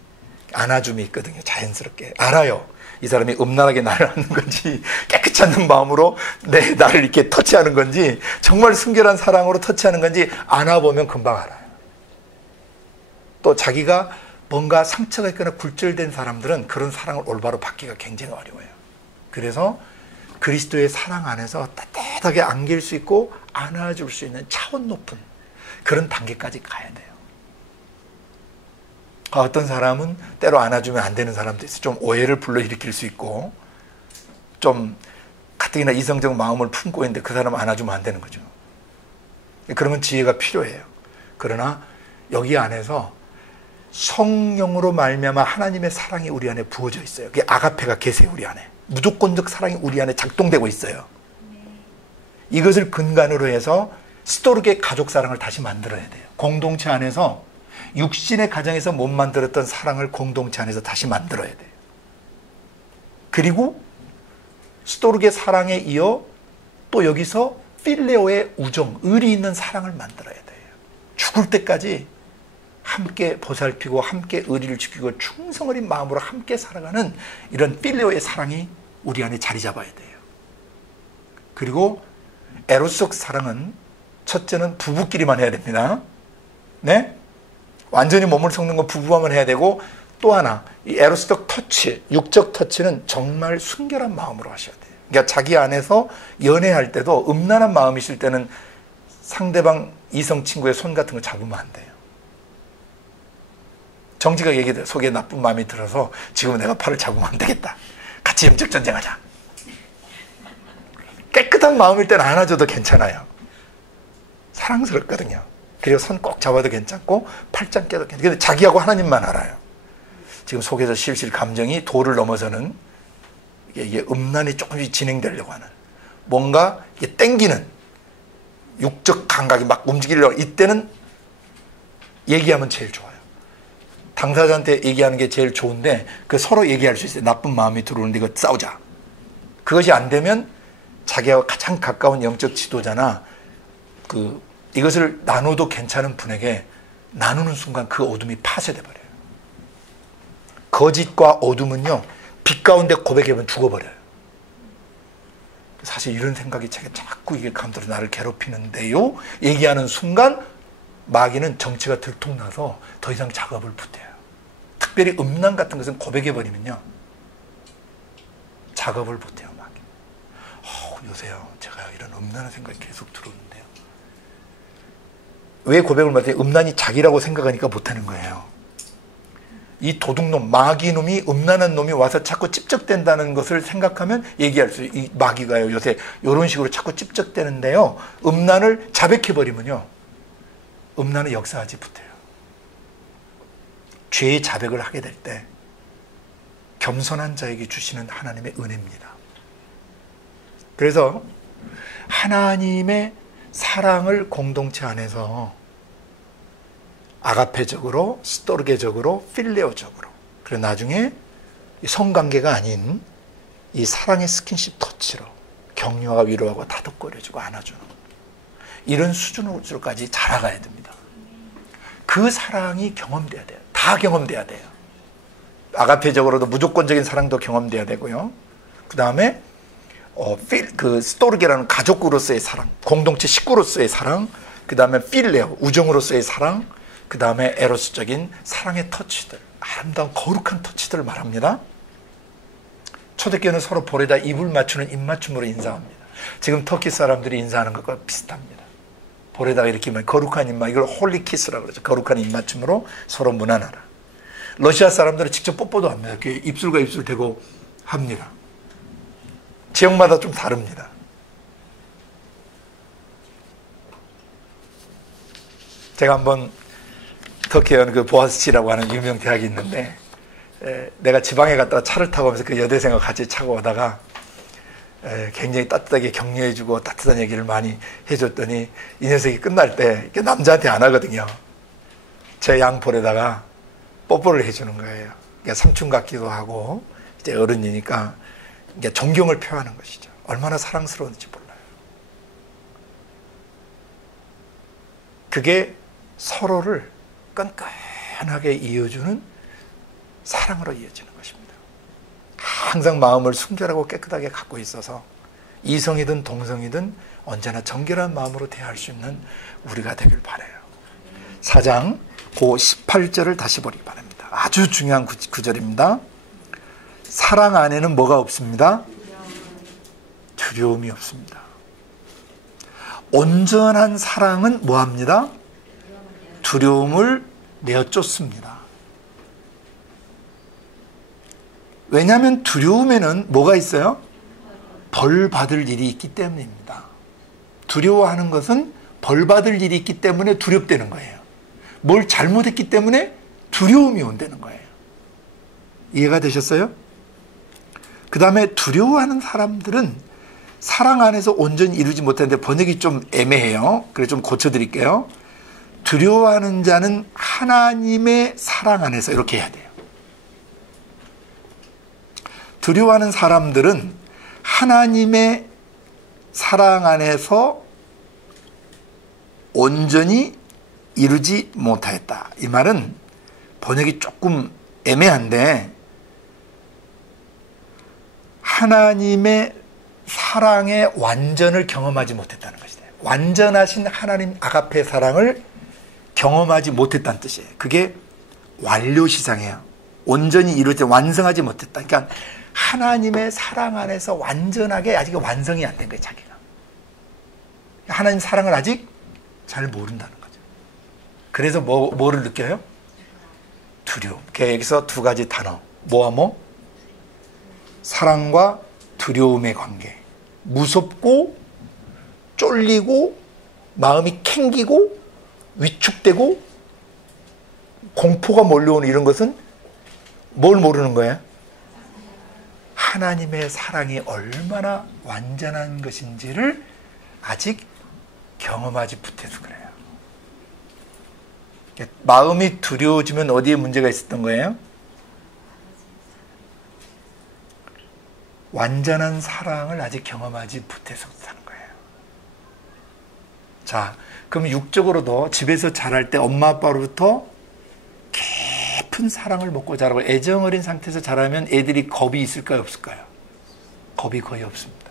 안아줌이 있거든요. 자연스럽게 알아요. 이 사람이 음란하게 나를 안는 건지, 깨끗이 않는 마음으로 나를 이렇게 터치하는 건지, 정말 순결한 사랑으로 터치하는 건지 안아보면 금방 알아요. 또 자기가 뭔가 상처가 있거나 굴절된 사람들은 그런 사랑을 올바로 받기가 굉장히 어려워요. 그래서 그리스도의 사랑 안에서 따뜻하게 안길 수 있고 안아줄 수 있는 차원 높은 그런 단계까지 가야 돼요. 어떤 사람은 때로 안아주면 안 되는 사람도 있어요. 좀 오해를 불러일으킬 수 있고, 좀 가뜩이나 이성적 마음을 품고 있는데 그 사람 안아주면 안 되는 거죠. 그런 건 지혜가 필요해요. 그러나 여기 안에서 성령으로 말미암아 하나님의 사랑이 우리 안에 부어져 있어요. 그게 아가페가 계세요. 우리 안에 무조건적 사랑이 우리 안에 작동되고 있어요. 이것을 근간으로 해서 스토르게 가족 사랑을 다시 만들어야 돼요. 공동체 안에서 육신의 가정에서 못 만들었던 사랑을 공동체 안에서 다시 만들어야 돼요. 그리고 스토르게 사랑에 이어 또 여기서 필레오의 우정, 의리 있는 사랑을 만들어야 돼요. 죽을 때까지 함께 보살피고 함께 의리를 지키고 충성어린 마음으로 함께 살아가는 이런 필레오의 사랑이 우리 안에 자리 잡아야 돼요. 그리고 에로스적 사랑은 첫째는 부부끼리만 해야 됩니다. 네? 완전히 몸을 섞는 건 부부만 해야 되고, 또 하나 이 에로스적 터치, 육적 터치는 정말 순결한 마음으로 하셔야 돼요. 그러니까 자기 안에서 연애할 때도 음란한 마음이 있을 때는 상대방 이성 친구의 손 같은 거 잡으면 안 돼요. 정지가 얘기돼 속에 나쁜 마음이 들어서 지금 내가 팔을 잡으면 안 되겠다. 같이 영적 전쟁하자. 깨끗한 마음일 때는 안아줘도 괜찮아요. 사랑스럽거든요. 그리고 손 꼭 잡아도 괜찮고 팔짱 껴도 괜찮고. 근데 자기하고 하나님만 알아요. 지금 속에서 실실 감정이 도를 넘어서는 이게 음란이 조금씩 진행되려고 하는, 뭔가 이게 땡기는 육적 감각이 막 움직이려고, 이때는 얘기하면 제일 좋아요. 당사자한테 얘기하는 게 제일 좋은데, 그 서로 얘기할 수 있어요. 나쁜 마음이 들어오는데 이거 싸우자. 그것이 안 되면 자기하고 가장 가까운 영적 지도자나 이것을 나눠도 괜찮은 분에게 나누는 순간 그 어둠이 파쇄돼 버려요. 거짓과 어둠은요, 빛 가운데 고백하면 죽어버려요. 사실 이런 생각이 제가 자꾸 이게 감도로 나를 괴롭히는데요 얘기하는 순간 마귀는 정체가 들통나서 더 이상 작업을 못해요. 특별히 음란 같은 것은 고백해버리면요 작업을 못해요. 마귀. 요새요 제가 이런 음란한 생각이 계속 들어오는데요, 왜 고백을 못해요? 음란이 자기라고 생각하니까 못하는 거예요. 이 도둑놈, 마귀놈이, 음란한 놈이 와서 자꾸 찝적댄다는 것을 생각하면 얘기할 수 있어요. 이 마귀가요 요새 이런 식으로 자꾸 찝적대는데요, 음란을 자백해버리면요 음란은 역사하지 못해요. 죄의 자백을 하게 될 때 겸손한 자에게 주시는 하나님의 은혜입니다. 그래서 하나님의 사랑을 공동체 안에서 아가페적으로, 스토르게적으로, 필레오적으로, 그리고 나중에 성관계가 아닌 이 사랑의 스킨십 터치로 격려와 위로하고 다독거려주고 안아주는, 이런 수준으로까지 자라가야 됩니다. 그 사랑이 경험돼야 돼요. 다 경험돼야 돼요. 아가페적으로도 무조건적인 사랑도 경험돼야 되고요. 그 다음에 스토르게라는 가족으로서의 사랑, 공동체 식구로서의 사랑, 그 다음에 필레오, 우정으로서의 사랑, 그 다음에 에로스적인 사랑의 터치들, 아름다운 거룩한 터치들을 말합니다. 초대교회는 서로 볼에다 입을 맞추는 입맞춤으로 인사합니다. 지금 터키 사람들이 인사하는 것과 비슷합니다. 볼에다가 이렇게 거룩한 입맞춤, 이걸 홀리키스라고 그러죠. 거룩한 입맞춤으로 서로 문안하라. 러시아 사람들은 직접 뽀뽀도 합니다. 이렇게 입술과 입술 대고 합니다. 지역마다 좀 다릅니다. 제가 한번 터키에 보아스치라고 하는 유명 대학이 있는데, 내가 지방에 갔다가 차를 타고 오면서 그 여대생과 같이 차고 오다가 굉장히 따뜻하게 격려해주고 따뜻한 얘기를 많이 해줬더니, 이 녀석이 끝날 때 남자한테 안 하거든요. 제 양볼에다가 뽀뽀를 해주는 거예요. 그러니까 삼촌 같기도 하고 이제 어른이니까 존경을 표하는 것이죠. 얼마나 사랑스러운지 몰라요. 그게 서로를 끈끈하게 이어주는 사랑으로 이어지는 것입니다. 항상 마음을 순결하고 깨끗하게 갖고 있어서 이성이든 동성이든 언제나 정결한 마음으로 대할 수 있는 우리가 되길 바라요. 4장 그 18절을 다시 보기 바랍니다. 아주 중요한 구절입니다. 사랑 안에는 뭐가 없습니다? 두려움이 없습니다. 온전한 사랑은 뭐합니다? 두려움을 내어쫓습니다. 왜냐하면 두려움에는 뭐가 있어요? 벌 받을 일이 있기 때문입니다. 두려워하는 것은 벌 받을 일이 있기 때문에 두렵다는 거예요. 뭘 잘못했기 때문에 두려움이 온다는 거예요. 이해가 되셨어요? 그 다음에 두려워하는 사람들은 사랑 안에서 온전히 이루지 못하는데 번역이 좀 애매해요. 그래서 좀 고쳐드릴게요. 두려워하는 자는 하나님의 사랑 안에서, 이렇게 해야 돼요. 두려워하는 사람들은 하나님의 사랑 안에서 온전히 이루지 못하였다. 이 말은 번역이 조금 애매한데, 하나님의 사랑의 완전을 경험하지 못했다는 것이다. 완전하신 하나님 아가페 사랑을 경험하지 못했다는 뜻이에요. 그게 완료시상이에요. 온전히 이루지, 완성하지 못했다. 그러니까 하나님의 사랑 안에서 완전하게 아직 완성이 안 된 거예요, 자기가. 하나님 사랑을 아직 잘 모른다는 거죠. 그래서 뭐를 느껴요? 두려움. 여기서 두 가지 단어. 뭐와 뭐? 사랑과 두려움의 관계. 무섭고 쫄리고 마음이 캥기고 위축되고 공포가 몰려오는 이런 것은 뭘 모르는 거예요? 하나님의 사랑이 얼마나 완전한 것인지를 아직 경험하지 못해서 그래요. 마음이 두려워지면 어디에 문제가 있었던 거예요? 완전한 사랑을 아직 경험하지 못해서 사는 거예요. 자, 그럼 육적으로도 집에서 자랄 때 엄마 아빠로부터 깊은 사랑을 먹고 자라고 애정 어린 상태에서 자라면 애들이 겁이 있을까요, 없을까요? 겁이 거의 없습니다.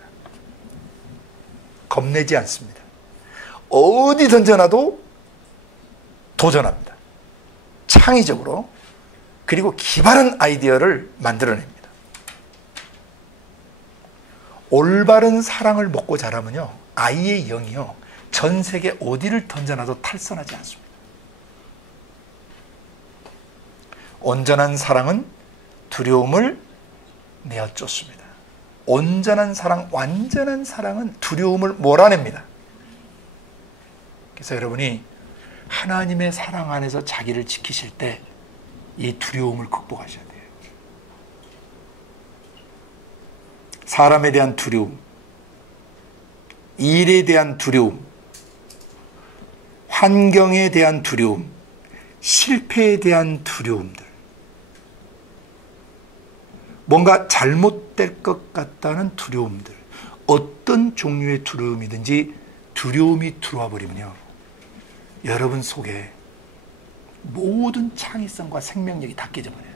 겁내지 않습니다. 어디 던져놔도 도전합니다. 창의적으로. 그리고 기발한 아이디어를 만들어냅니다. 올바른 사랑을 먹고 자라면요, 아이의 영이요, 전 세계 어디를 던져놔도 탈선하지 않습니다. 온전한 사랑은 두려움을 내어 쫓습니다. 온전한 사랑, 완전한 사랑은 두려움을 몰아냅니다. 그래서 여러분이 하나님의 사랑 안에서 자기를 지키실 때 이 두려움을 극복하셔야 돼요. 사람에 대한 두려움, 일에 대한 두려움, 환경에 대한 두려움, 실패에 대한 두려움들, 뭔가 잘못될 것 같다는 두려움들, 어떤 종류의 두려움이든지 두려움이 들어와 버리면요, 여러분 속에 모든 창의성과 생명력이 다 깨져버려요.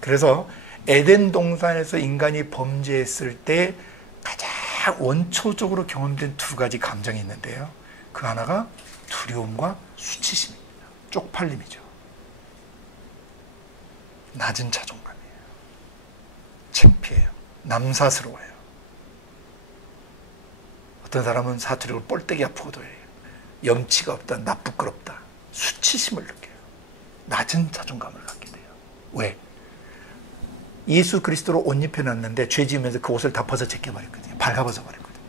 그래서 에덴 동산에서 인간이 범죄했을 때 가장 원초적으로 경험된 두 가지 감정이 있는데요, 그 하나가 두려움과 수치심입니다. 쪽팔림이죠. 낮은 자존감이에요. 창피해요. 남사스러워요. 어떤 사람은 사투리로 뻘떼기 아프고도 해요. 염치가 없다, 나 부끄럽다, 수치심을 느껴요. 낮은 자존감을 갖게 돼요. 왜? 예수 그리스도로 옷 입혀놨는데 죄 지으면서 그 옷을 다 벗어 제껴버렸거든요. 발가벗어 버렸거든요.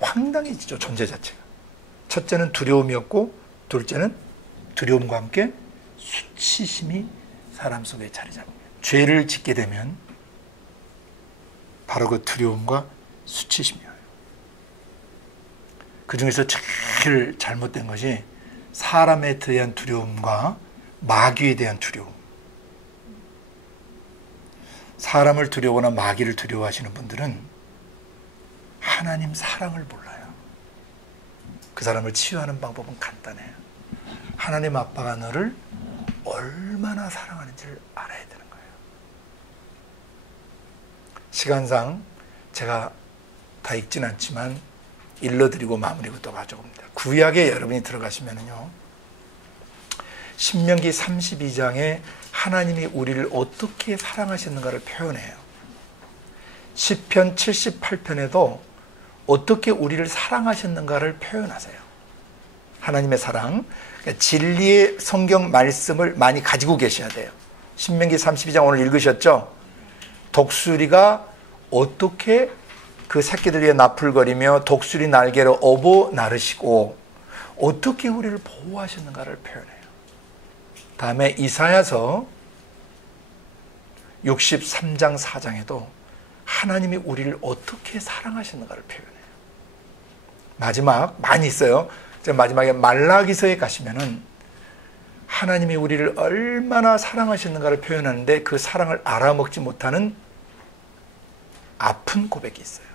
황당해지죠, 존재 자체가. 첫째는 두려움이었고, 둘째는 두려움과 함께 수치심이 사람 속에 자리 잡습니다. 죄를 짓게 되면 바로 그 두려움과 수치심이에요. 그 중에서 제일 잘못된 것이 사람에 대한 두려움과 마귀에 대한 두려움. 사람을 두려워하거나 마귀를 두려워하시는 분들은 하나님 사랑을 몰라요. 그 사람을 치유하는 방법은 간단해요. 하나님 아빠가 너를 얼마나 사랑하는지를 알아야 되는 거예요. 시간상 제가 다 읽진 않지만 일러드리고 마무리부터 또 가져옵니다. 구약에 여러분이 들어가시면요, 신명기 32장에 하나님이 우리를 어떻게 사랑하셨는가를 표현해요. 시편 78편에도 어떻게 우리를 사랑하셨는가를 표현하세요. 하나님의 사랑, 그러니까 진리의 성경 말씀을 많이 가지고 계셔야 돼요. 신명기 32장 오늘 읽으셨죠? 독수리가 어떻게 그 새끼들 위해 나풀거리며 독수리 날개로 업어 나르시고 어떻게 우리를 보호하셨는가를 표현해요. 다음에 이사야서 63장 4장에도 하나님이 우리를 어떻게 사랑하셨는가를 표현해요. 마지막 많이 있어요. 마지막에 말라기서에 가시면은 하나님이 우리를 얼마나 사랑하셨는가를 표현하는데 그 사랑을 알아먹지 못하는 아픈 고백이 있어요.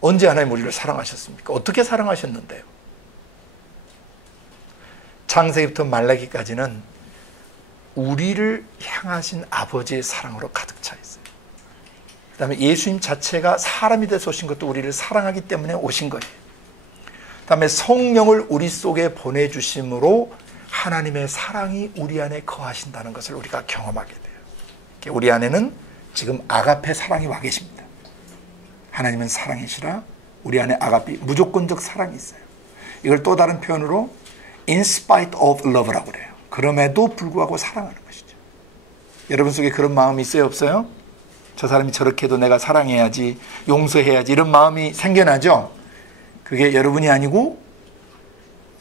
언제 하나님 우리를 사랑하셨습니까? 어떻게 사랑하셨는데요? 창세기부터 말라기까지는 우리를 향하신 아버지의 사랑으로 가득 차 있어요. 그 다음에 예수님 자체가 사람이 돼서 오신 것도 우리를 사랑하기 때문에 오신 거예요. 그 다음에 성령을 우리 속에 보내주심으로 하나님의 사랑이 우리 안에 거하신다는 것을 우리가 경험하게 돼요. 우리 안에는 지금 아가페 사랑이 와 계십니다. 하나님은 사랑이시라 우리 안에 아가페 무조건적 사랑이 있어요. 이걸 또 다른 표현으로 in spite of love라고 그래요. 그럼에도 불구하고 사랑하는 것이죠. 여러분 속에 그런 마음이 있어요, 없어요? 저 사람이 저렇게 해도 내가 사랑해야지, 용서해야지, 이런 마음이 생겨나죠? 그게 여러분이 아니고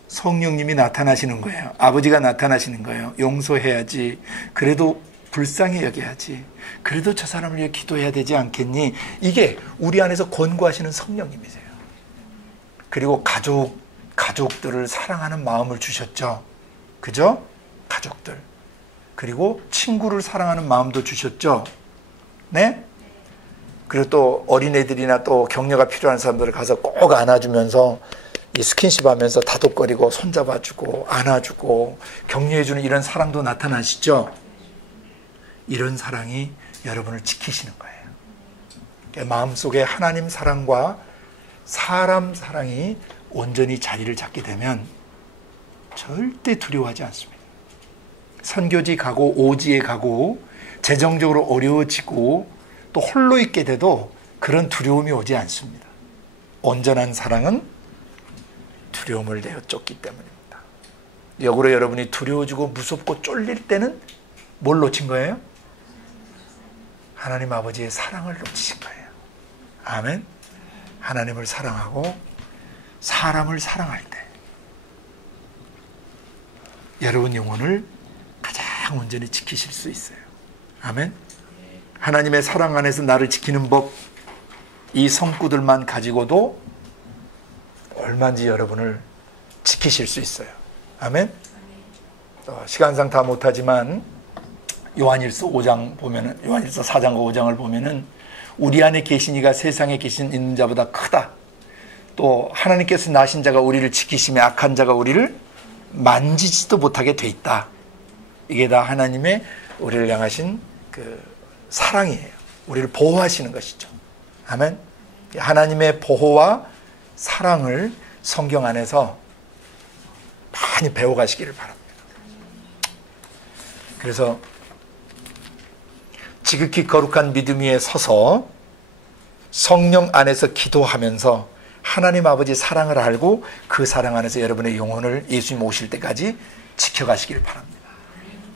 성령님이 나타나시는 거예요. 아버지가 나타나시는 거예요. 용서해야지, 그래도 불쌍히 여겨야지, 그래도 저 사람을 위해 기도해야 되지 않겠니? 이게 우리 안에서 권고하시는 성령님이세요. 그리고 가족들을 사랑하는 마음을 주셨죠. 그죠? 가족들. 그리고 친구를 사랑하는 마음도 주셨죠. 네? 그리고 또 어린애들이나 또 격려가 필요한 사람들을 가서 꼭 안아주면서 이 스킨십 하면서 다독거리고 손잡아주고 안아주고 격려해주는 이런 사랑도 나타나시죠. 이런 사랑이 여러분을 지키시는 거예요. 마음속에 하나님 사랑과 사람 사랑이 온전히 자리를 잡게 되면 절대 두려워하지 않습니다. 선교지 가고 오지에 가고 재정적으로 어려워지고 또 홀로 있게 돼도 그런 두려움이 오지 않습니다. 온전한 사랑은 두려움을 내어 쫓기 때문입니다. 역으로 여러분이 두려워지고 무섭고 쫄릴 때는 뭘 놓친 거예요? 하나님 아버지의 사랑을 놓치신 거예요. 아멘. 하나님을 사랑하고 사람을 사랑할 때 여러분 영혼을 가장 온전히 지키실 수 있어요. 아멘. 하나님의 사랑 안에서 나를 지키는 법, 이 성구들만 가지고도 얼마든지 여러분을 지키실 수 있어요. 아멘. 시간상 다 못하지만 요한일서 5장 보면은, 요한일서 4장과 5장을 보면은 우리 안에 계신 이가 세상에 계신 있는 자보다 크다. 또 하나님께서 나신 자가 우리를 지키시며 악한 자가 우리를 만지지도 못하게 돼 있다. 이게 다 하나님의 우리를 향하신 그 사랑이에요. 우리를 보호하시는 것이죠. 아멘. 하나님의 보호와 사랑을 성경 안에서 많이 배워가시기를 바랍니다. 그래서 지극히 거룩한 믿음 위에 서서 성령 안에서 기도하면서 하나님 아버지 사랑을 알고 그 사랑 안에서 여러분의 영혼을 예수님 오실 때까지 지켜가시길 바랍니다.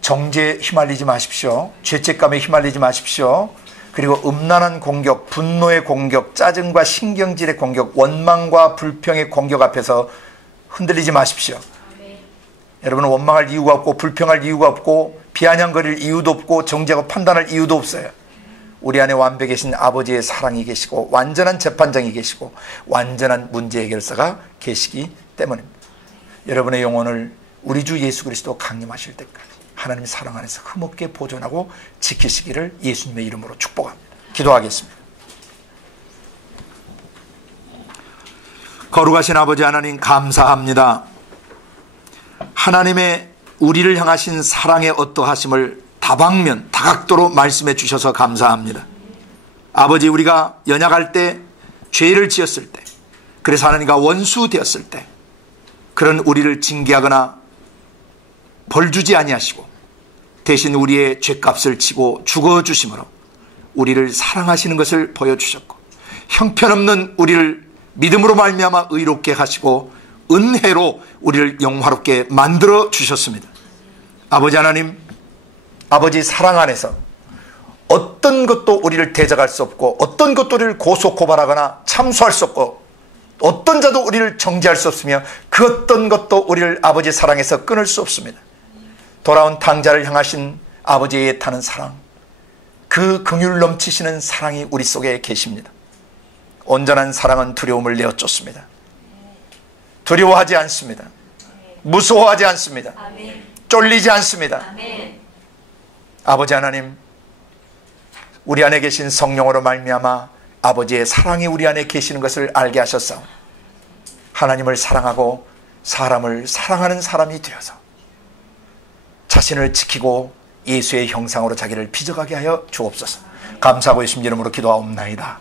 정죄에 휘말리지 마십시오. 죄책감에 휘말리지 마십시오. 그리고 음란한 공격, 분노의 공격, 짜증과 신경질의 공격, 원망과 불평의 공격 앞에서 흔들리지 마십시오. 여러분은 원망할 이유가 없고 불평할 이유가 없고 비아냥거릴 이유도 없고 정죄하고 판단할 이유도 없어요. 우리 안에 완벽하신 아버지의 사랑이 계시고 완전한 재판장이 계시고 완전한 문제 해결사가 계시기 때문입니다. 여러분의 영혼을 우리 주 예수 그리스도 강림하실 때까지 하나님의 사랑 안에서 흠없게 보존하고 지키시기를 예수님의 이름으로 축복합니다. 기도하겠습니다. 거룩하신 아버지 하나님 감사합니다. 하나님의 우리를 향하신 사랑의 어떠하심을 다방면 다각도로 말씀해 주셔서 감사합니다. 아버지, 우리가 연약할 때, 죄를 지었을 때, 그래서 하나님과 원수 되었을 때 그런 우리를 징계하거나 벌 주지 아니하시고 대신 우리의 죄값을 치고 죽어주심으로 우리를 사랑하시는 것을 보여주셨고 형편없는 우리를 믿음으로 말미암아 의롭게 하시고 은혜로 우리를 영화롭게 만들어 주셨습니다. 아버지 하나님, 아버지 사랑 안에서 어떤 것도 우리를 대적할 수 없고 어떤 것도 우리를 고소 고발하거나 참소할 수 없고 어떤 자도 우리를 정죄할 수 없으며 그 어떤 것도 우리를 아버지 사랑에서 끊을 수 없습니다. 돌아온 탕자를 향하신 아버지의 타는 사랑, 그 긍휼 넘치시는 사랑이 우리 속에 계십니다. 온전한 사랑은 두려움을 내어 쫓습니다. 두려워하지 않습니다. 무서워하지 않습니다. 쫄리지 않습니다. 아버지 하나님, 우리 안에 계신 성령으로 말미암아 아버지의 사랑이 우리 안에 계시는 것을 알게 하셨사오니 하나님을 사랑하고 사람을 사랑하는 사람이 되어서 자신을 지키고 예수의 형상으로 자기를 빚어가게 하여 주옵소서. 감사하고 예수님 이름으로 기도하옵나이다.